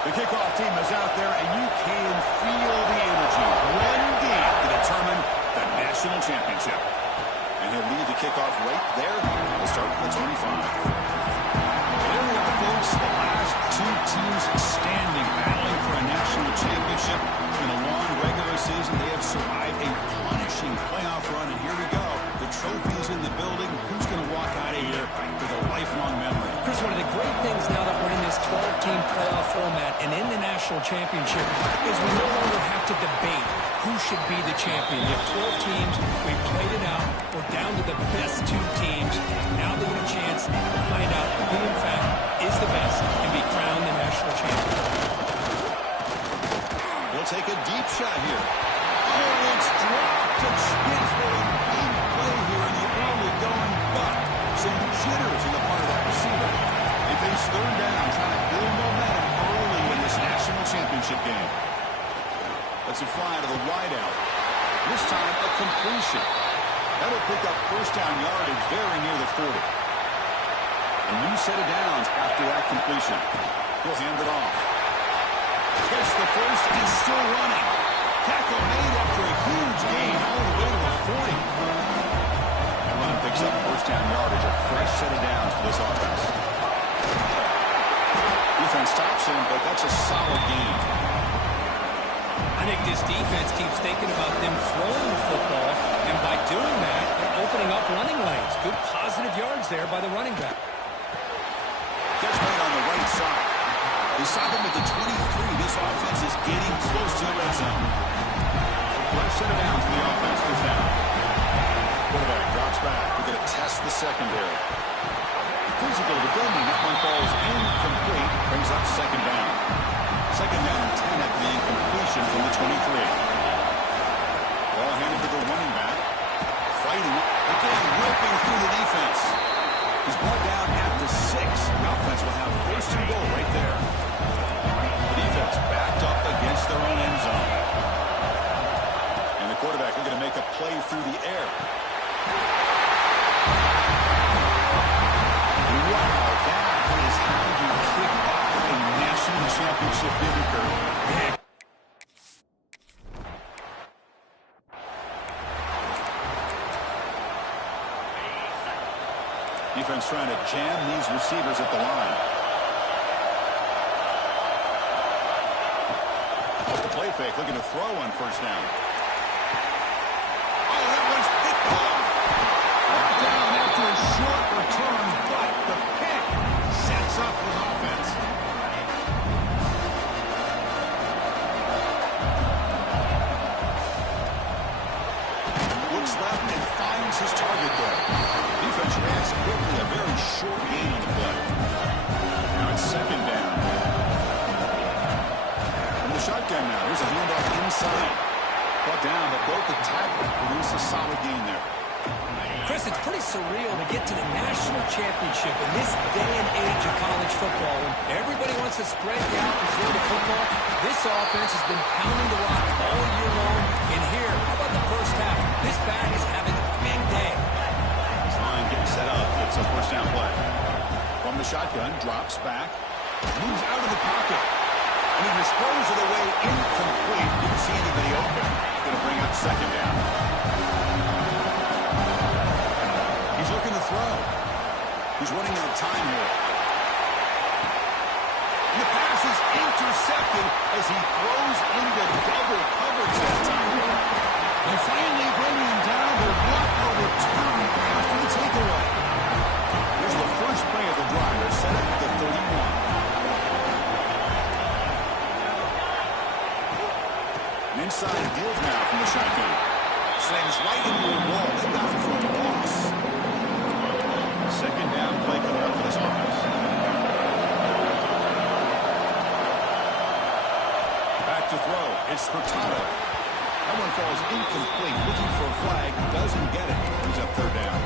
The kickoff team is out there, and you can feel the energy. One game to determine the national championship. And he'll leave the kickoff right there. We'll start with the 25. There we are, folks. The last two teams standing, battling for a national championship. It's been a long regular season. They have survived a punishing playoff run, and here we go. The trophy's in the building. Who's going to walk out of here with a lifelong memory? Chris, one of the great things now that we're in this 12-team playoff format and in the national championship is we no longer have to debate who should be the champion. You have 12 teams. We've played it out. We're down to the best two teams. Now they get a chance to find out who, in fact, is the best and be crowned the national champion. We'll take a deep shot here. Oh, it's dropped. And Spence for a big play here in the early going, but some jitters on the part of that receiver. They face third down, trying to build momentum early in this national championship game. Let's it fly to the wideout. This time, a completion. That'll pick up first down yardage very near the 40. A new set of downs after that completion. He'll hand it off. Gets the first, he's still running. Tackle made after a huge gain all the way to the 40. That run picks up first down yardage, a fresh set of downs for this offense. Defense stops him, but that's a solid gain. I think this defense keeps thinking about them throwing the football, and by doing that, they're opening up running lanes. Good positive yards there by the running back. Catch made on the right side. They stop him at the 23. This offense is getting close to the red zone. Left set of downs for the offense. First down. Quarterback drops back. We're going to test the secondary. Physical defending. That one falls incomplete. Brings up second down. Second down and 10 at the incompletion from the 23. Ball handed to the running back. Fighting. Again, whipping through the defense. He's brought down at the 6. The offense will have first and goal right there. The defense backed up against their own end zone. And the quarterback looking to make a play through the air. Wow, that is how you kick off a national championship victory. Defense trying to jam these receivers at the line. Off the play fake, looking to throw on first down. Oh, that one's picked off. Brought down after a short return, but the pick sets up his offense. Looks left and finds his target there. Defense reacts quickly, a very short gain on the play. Now it's second down. From the shotgun now, here's a handoff inside. Brought down, but broke the tackle. Produce a solid gain there. Chris, it's pretty surreal to get to the national championship in this day and age of college football. When everybody wants to spread you out and throw the football, this offense has been pounding the rock all year long. And here, how about the first half? This back is having a big day. This line getting set up. It's a first down play. From the shotgun, drops back, moves out of the pocket. And he disposed of the way incomplete. Didn't see anybody open. Going to bring up second down. He's looking to throw. He's running out of time here. And the pass is intercepted as he throws into double coverage that time. And finally bringing him down, but what a return after the takeaway. Here's the first play of the drive. They're set up at the 31. An inside give now from the shotgun. Slams right into a wall. They got it for a loss. Second down play coming up for this offense. Back to throw. It's Furtado. That one falls incomplete. Looking for a flag. Doesn't get it. Brings up third down.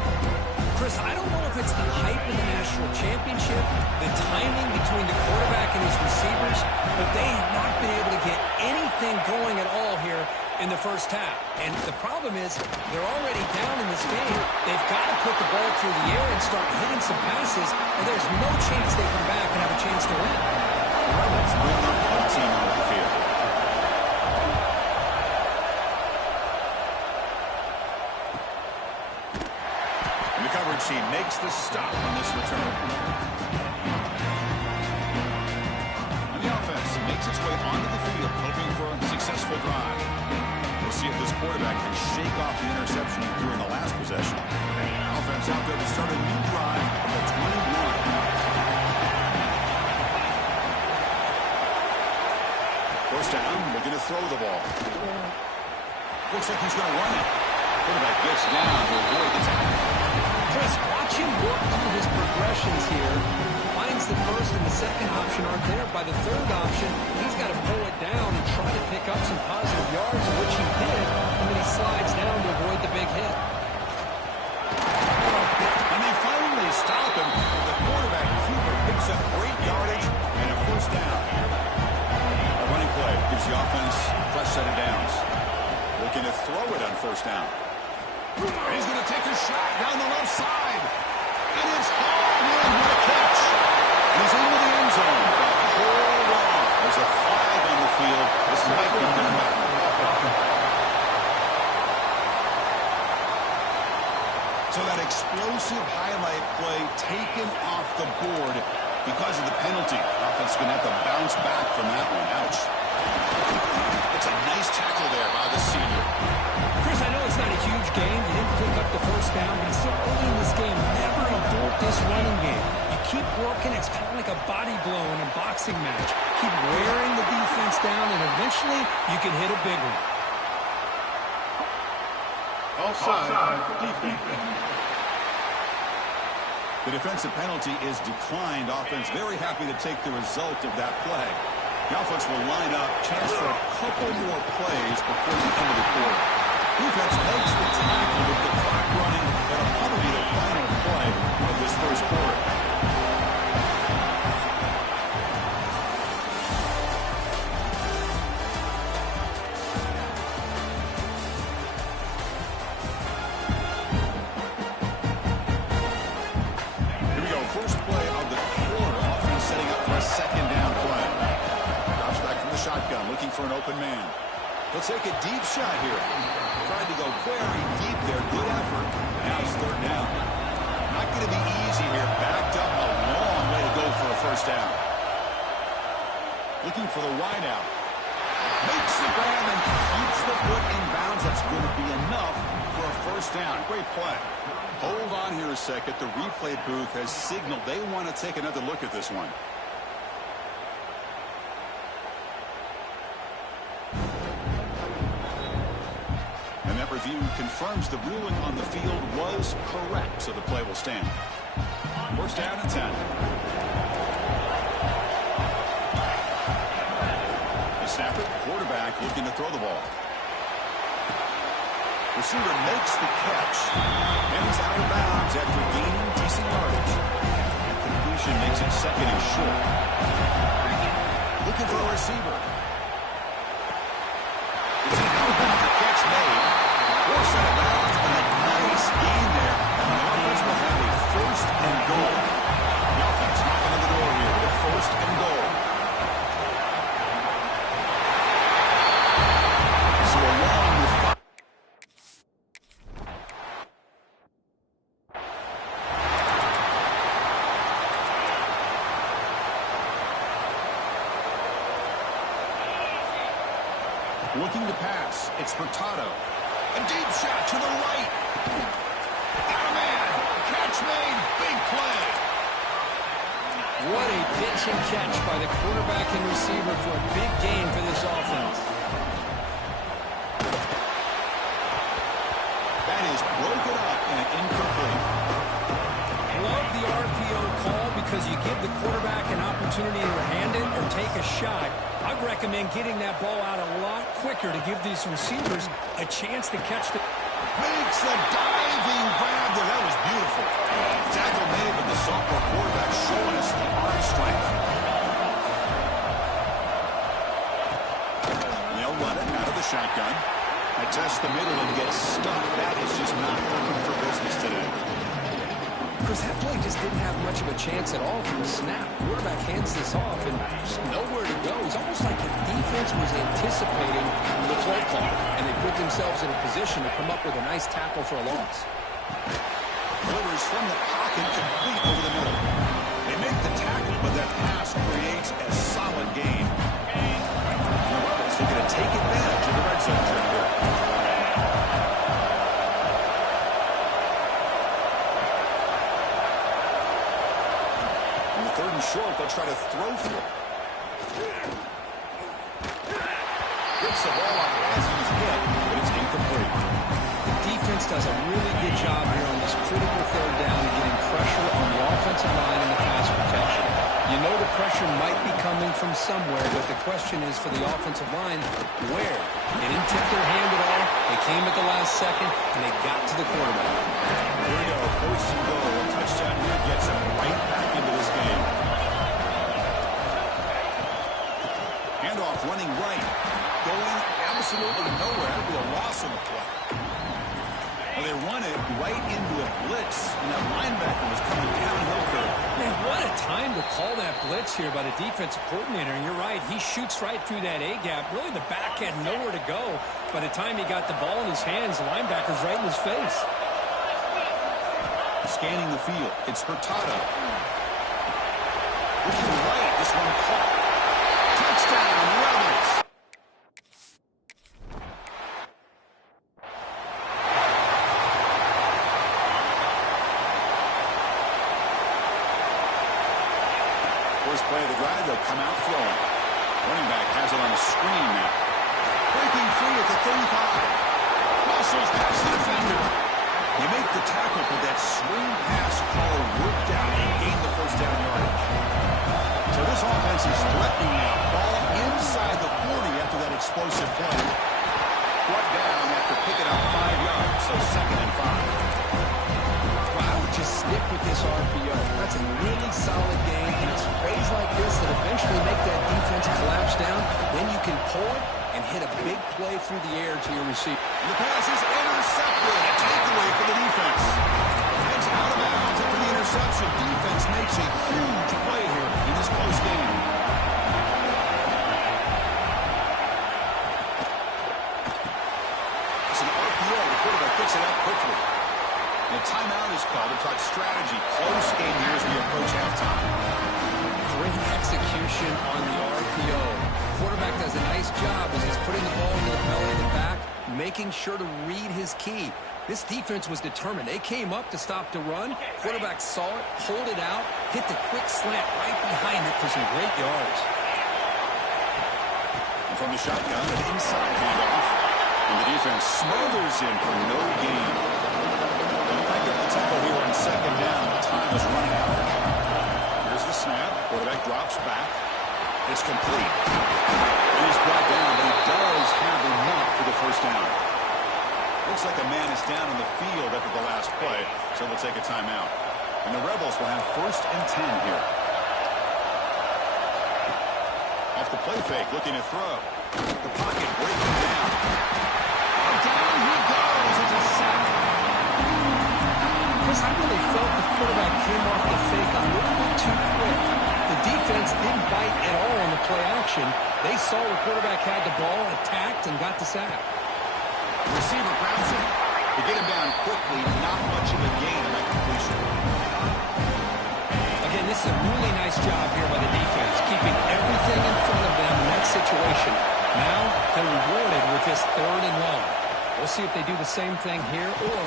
Chris, I don't know if it's the hype of the national championship, the timing between the quarterback and his receivers, but they have not been able to get anything going at all here in the first half. And the problem is they're already down in this game. They've got to put the ball through the air and start hitting some passes, or there's no chance they come back and have a chance to win. Rebels bring their home team onto the field. And the coverage team makes the stop on this return. And the offense makes its way onto the field, hoping for a successful drive. We'll see if this quarterback can shake off the interception during the last possession. Offense out there to start a new drive from the 21. First down, looking to throw the ball. Looks like he's going to run it. Quarterback gets down to avoid the tackle. Chris, watch him work through his progressions here. Finds the first and the second option aren't there. By the third option, he's got to pull it down and try to pick up some positive yards, which he did, and then he slides down to avoid the big hit. And they finally stop him. The quarterback keeper picks up great yardage and a first down. A running play gives the offense a fresh set of downs. Looking to throw it on first down. And he's going to take a shot down the left side. And it's hauled in with a catch. He's into the end zone. But hold on. There's a flag on the field. This might be coming back. So that explosive highlight play taken off the board because of the penalty. Offense going to have to bounce back from that one. Ouch. It's a nice tackle there by the senior. Chris, I know it's not a huge game. You didn't pick up the first down, but it's so early in this game. Never abort this running game. You keep working. It's kind of like a body blow in a boxing match. Keep wearing the defense down, and eventually you can hit a big one. Offside. Defense. The defensive penalty is declined. Offense very happy to take the result of that play. The offense will line up, chance for a couple more plays before the end of the quarter. Defense makes the tackle with the clock running. That'll probably be the final play of this first quarter. Here we go. First play of the quarter. Offense setting up for a second down play. Drops back from the shotgun, looking for an open man. He'll take a deep shot here. Tried to go very deep there. Good effort. Now it's third down. Not going to be easy here. Backed up a long way to go for a first down. Looking for the wide out. Makes the grab and keeps the foot in bounds. That's going to be enough for a first down. Great play. Hold on here a second. The replay booth has signaled they want to take another look at this one. And that review confirms the ruling on the field was correct, so the play will stand. First down and 10. The snapper, quarterback, looking to throw the ball. Receiver makes the catch, and he's out of bounds after gaining decent yardage. Completion makes it second and short. Looking for a receiver. It's an out-of-bounds catch made. Force out of bounds, and a nice gain there. And the offense will have a first and goal. The offense knocking on the door here with a first and goal. So along with looking to pass. It's Hurtado. A deep shot to the right. Got a man. Catch made. Big play. What a pitch and catch by the quarterback and receiver for a big gain for this offense. That is broken up and incomplete. Love the RPO call because you give the quarterback an opportunity to hand it or take a shot. I'd recommend getting that ball out a lot quicker to give these receivers a chance to catch the... Makes a diving grab there. That was beautiful. Tackle made, but the sophomore quarterback showing us the arm strength. They'll run it out of the shotgun. They test the middle and get stuck. That is just not looking for business today. Chris, because that play just didn't have much of a chance at all from the snap. Quarterback hands this off, and there's nowhere to go. It's almost like the defense was anticipating the play call, and they put themselves in a position to come up with a nice tackle for a loss. Delivers from the pocket, complete over the middle. They make the tackle, but that pass creates a solid gain. The Rebels are going to take advantage of the red zone trip here. On the 3rd and short, they'll try to throw for it. Gets the ball off as he's hit, but it's incomplete. The defense does a really good job here on this critical 3rd down and getting pressure on the offensive line and the pass protection. You know the pressure might be coming from somewhere, but the question is for the offensive line, where? They didn't tip their hand at all. They came at the last second, and they got to the quarterback. Here we go, 1st and goal. A touchdown here gets them right back into this game. Handoff running right. Going absolutely nowhere to a loss on the play. Well, they run it right into a blitz, and that linebacker was coming downhill curve. Man, what a time to call that blitz here by the defensive coordinator. And you're right, he shoots right through that A-gap. Really, the back had nowhere to go. By the time he got the ball in his hands, the linebacker's right in his face. Scanning the field, it's Furtado. Looking right, this one caught. Touchdown, Rebels! First play of the drive, they'll come out throwing. Running back has it on the screen now. Breaking free at the 35. Muscles past the defender. They make the tackle, but that swing pass call worked out and gained the 1st down yardage. So this offense is threatening now. Ball inside the 40 after that explosive play. Brought down after picking up 5 yards, so 2nd and 5. I would just stick with this RPO. That's a really solid game, and it's plays like this that eventually make that defense collapse down. Then you can pull it and hit a big play through the air to your receiver. The pass is intercepted. A takeaway for the defense. It's out of bounds after the interception. Defense makes a huge play here in this close game. It's an RPO. The quarterback picks it up quickly. And a timeout is called to talk strategy. Close game here as we approach halftime. Great execution on the RPO. Quarterback does a nice job as he's putting the ball into the belly of the back, making sure to read his key. This defense was determined. They came up to stop the run. Quarterback saw it, pulled it out, hit the quick slant right behind it for some great yards. And from the shotgun, an inside handoff. And the defense smothers in for no gain. Back up the tempo here on 2nd down. Time is running out. Here's the snap. Quarterback drops back. It's complete. And he's brought down, but he does have enough for the 1st down. Looks like a man is down on the field after the last play, so they'll take a timeout. And the Rebels will have 1st and 10 here. Off the play fake, looking to throw. The pocket breaking down. And down he goes. It's a sack. Chris, I really felt the quarterback came off the fake a little bit too quick. The defense didn't bite at all on the play action. They saw the quarterback had the ball, attacked, and got the sack. The receiver grounds him. They get him down quickly. Not much of a gain on that completion. Again, this is a really nice job here by the defense, keeping everything in front of them in that situation. Now they're rewarded with this 3rd and long. We'll see if they do the same thing here, or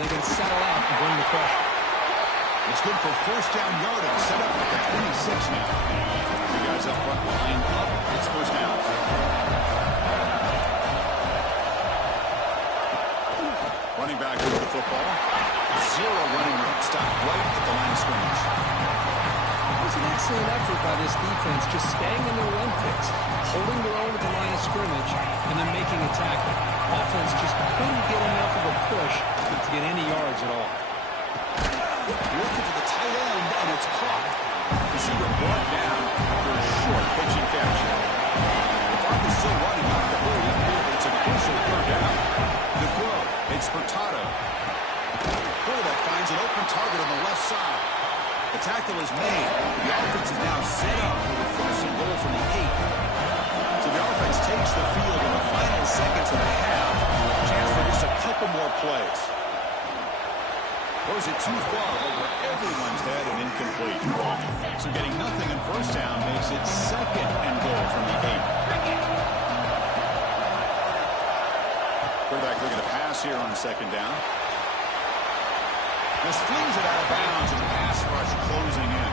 they can settle out and bring the pressure. It's good for 1st down yardage. Set up at the 26 now. Two guys up front lined up. It's 1st down. Running back with the football. 0 running room. Stopped right at the line of scrimmage. It was an excellent effort by this defense, just staying in their run fix, holding their own at the line of scrimmage, and then making a tackle. Offense just couldn't get enough of a push to get any yards at all. Looking for the tight end, and it's caught. Receiver brought down after a short pitching catch. The clock is still running. Not to hurry up here, but it's a crucial 3rd down. The throw, it's Furtado. quarterback finds an open target on the left side. The tackle is made. The offense is now set up with a first and goal from the 8. So the offense takes the field in the final seconds of the half. Chance for just a couple more plays. Throws it too far over everyone's head and incomplete. So getting nothing in first down makes it second and goal from the 8. Quarterback looking to pass here on second down. Just flings it out of bounds and the pass rush closing in.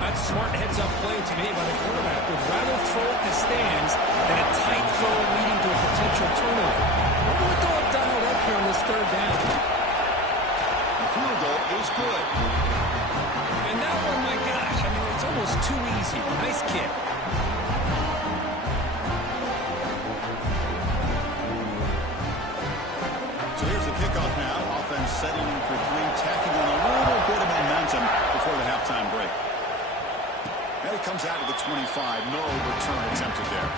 That's a smart heads-up play to me by the quarterback. Would rather throw it to stands than a tight throw leading to a potential turnover. Wonder what they'll have dialed up here on this third down. The field goal is good. And that one, my gosh, I mean, it's almost too easy. Nice kick. So here's the kickoff now. Offense setting for 3, tacking on a little bit of momentum before the halftime break. And it comes out of the 25. No return attempted there.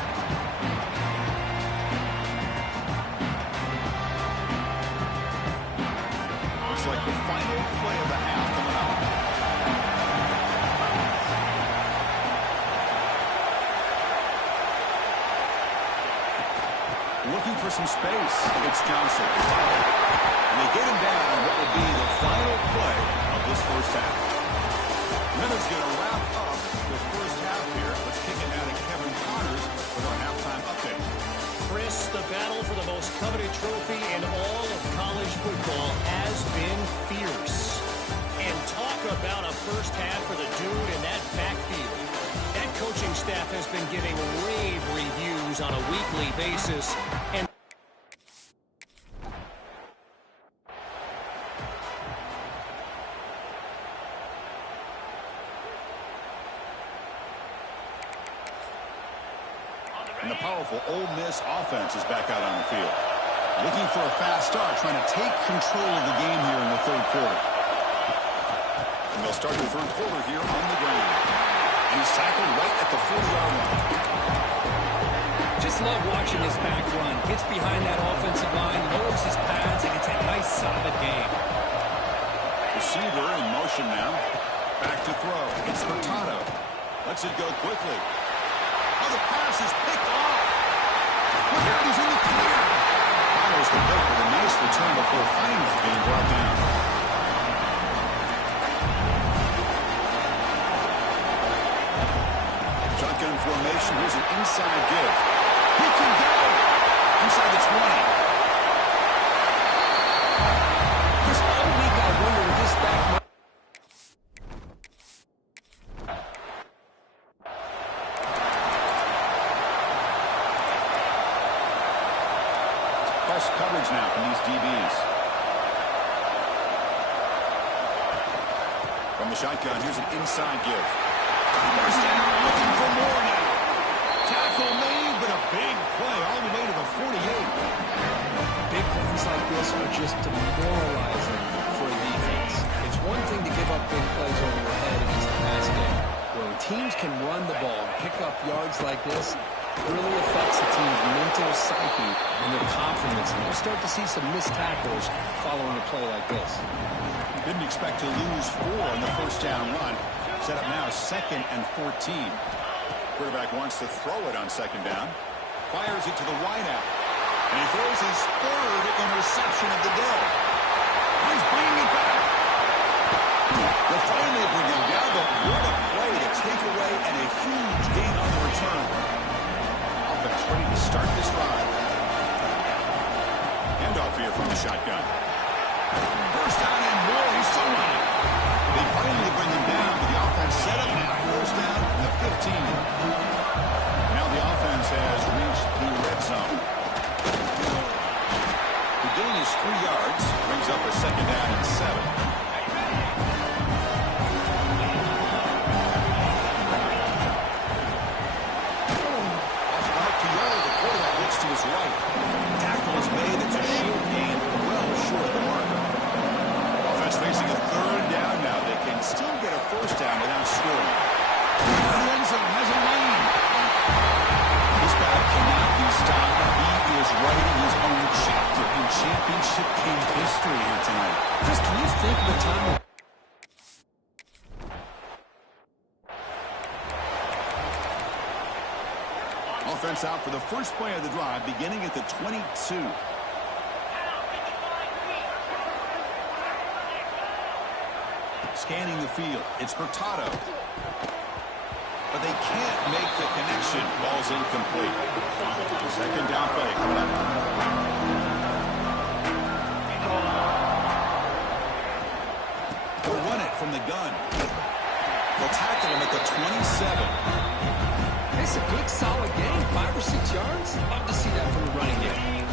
Looks like the final play of the half coming up. Looking for some space. It's Johnson. And they get him down on what will be the final play of this first half. Miller's going to wrap up the first half here. Let's kick it now to Kevin Connors with our halftime update. Chris, the battle for the most coveted trophy in all of college football has been fierce. And talk about a first half for the dude in that backfield. That coaching staff has been giving rave reviews on a weekly basis. And And the powerful Ole Miss offense is back out on the field. Looking for a fast start, trying to take control of the game here in the third quarter. And they'll start the third quarter here on the ground. And he's tackled right at the 40-yard line. Just love watching this back run. Gets behind that offensive line, lowers his pads, and it's a nice, solid game. Receiver in motion now. Back to throw. It's Hurtado. Lets it go quickly. Oh, the pass is picked off. Look out, he's in the clear. Follows the pick with a nice return before finally being brought down. Shotgun formation. Here's an inside give. He can go. Inside the 20. This all week I wonder if this back run coverage now from these DBs. From the shotgun, here's an inside give. First down, looking for more now. Tackle made, but a big play all the way to the 48. big runs like this are just demoralizing for a defense. It's one thing to give up big plays over your head against the pass game. When teams can run the ball and pick up yards like this, it really affects the team's mental psyche and their confidence. And we'll start to see some missed tackles following a play like this. Didn't expect to lose 4 on the first down run. Set up now 2nd and 14. Quarterback wants to throw it on 2nd down. Fires it to the wideout. And he throws his 3rd interception of the day. He's bringing it back. They'll finally bring him down, but what a play to take away and a huge gain on the return. Offense ready to start this drive. Handoff here from the shotgun. First down and more. He's still running. They finally bring him down, but the offense set up now. First down from the 15. Now the offense has reached the red zone. The gain is 3 yards. Brings up a 2nd down and 7. To his right. Tackle is made. It's a short gain, well short of the marker. championship game history here tonight. Chris, can you think of a time when offense out for the first play of the drive, beginning at the 22. Scanning the field, it's Hurtado. But they can't make the connection. Ball's incomplete. Second down play coming up. They'll run it from the gun. They'll tackle him at the 27. it's a good, solid game, 5 or 6 yards? Love to see that from the running game.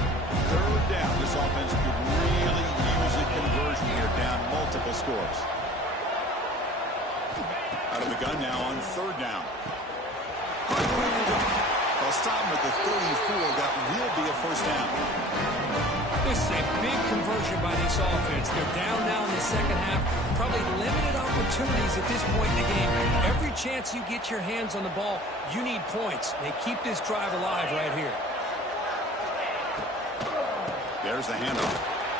Third down. This offense could really use a conversion here, down multiple scores. Out of the gun now on third down. They'll stop him at the 34. That will be a first down. This is a big conversion by this offense. They're down now in the second half. Probably limited opportunities at this point in the game. Every chance you get your hands on the ball, you need points. They keep this drive alive right here. There's the handoff.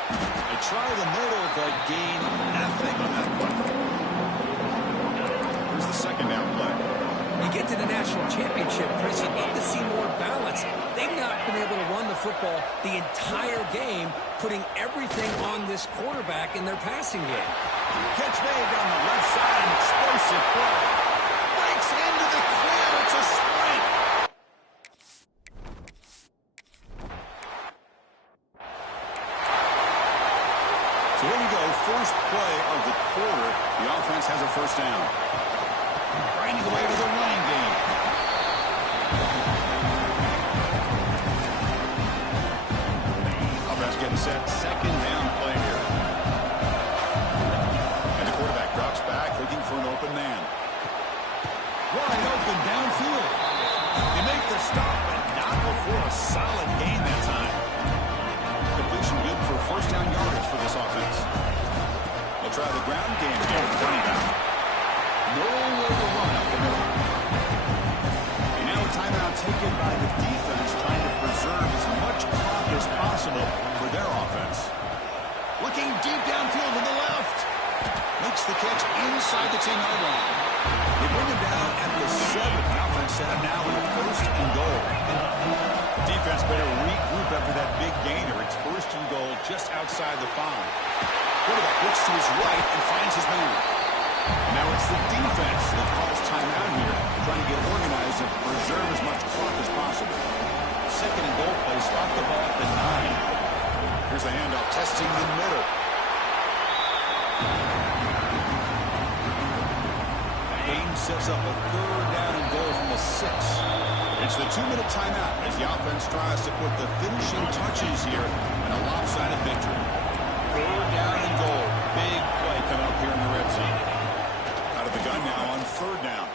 They try the middle, but gain nothing on that play. Here's the second down play. You get to the national championship, Chris, you'd love to see more balance. They've not been able to run the football the entire game, putting everything on this quarterback in their passing game. Catch made on the left side, an explosive play. Breaks into the clear, it's a sprint. So here we go, first play of the quarter. The offense has a first down. Grinding away to the running game. Offense getting set, second down play here. And the quarterback drops back, looking for an open man. Wide open downfield. They make the stop, but not before a solid gain that time. Completion good for first down yardage for this offense. They'll try the ground game here, running back. Nowhere to run up the middle. And now a timeout taken by the defense, trying to preserve as much clock as possible for their offense. Looking deep downfield to the left. Makes the catch inside the 10-yard line. They bring him down at the 7. The offense set up now with first and goal. Defense better regroup after that big gainer. It's first and goal just outside the 5. Quarterback looks to his right and finds his man. Now it's the defense that calls timeout here, trying to get organized and preserve as much clock as possible. Second and goal play, stop the ball at the 9. Here's the handoff, testing the middle. Ames sets up a third down and goal from the 6. It's the 2-minute timeout as the offense tries to put the finishing touches here in a lopsided victory. Third down and goal. Big play coming up here in the red zone. Out of the gun now on third down.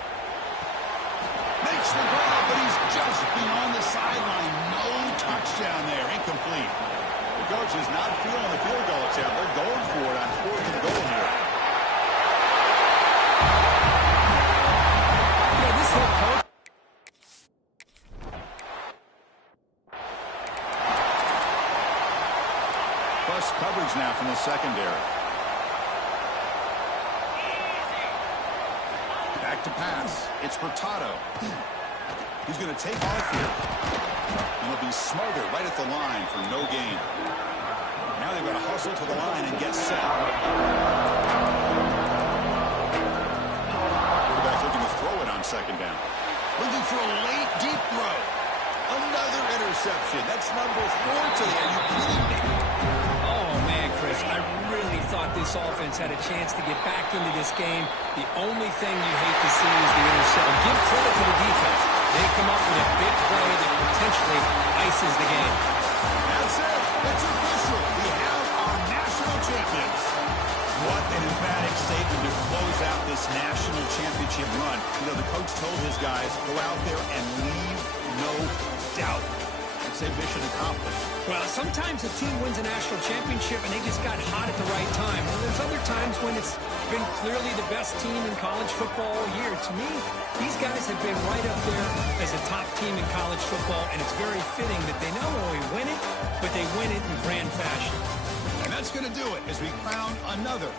Makes the grab, but he's just beyond the sideline. No touchdown there. Incomplete. The coach is not feeling the field goal attempt. They're going for it on fourth and goal here. Yeah, this head coach. Plus coverage now from the secondary. Back to pass. It's Hurtado. He's going to take off here. And he'll be smothered right at the line for no gain. Now they've got to hustle to the line and get set. Quarterback looking to throw it on second down. Looking for a late deep throw. Another interception. That's number 4 today. Are you kidding me? Oh, man, Chris, I really thought this offense had a chance to get back into this game. The only thing you hate to see is the interception. Give credit to the defense. They come up with a big play that potentially ices the game. That's it. It's official. We have our national champions. What an emphatic statement to close out this national championship run. You know, the coach told his guys, go out there and leave no doubt. It's say mission accomplished. Well, sometimes a team wins a national championship and they just got hot at the right time. And there's other times when it's been clearly the best team in college football all year. To me, these guys have been right up there as a top team in college football, and it's very fitting that they not only win it, but they win it in grand fashion. And that's going to do it as we crown another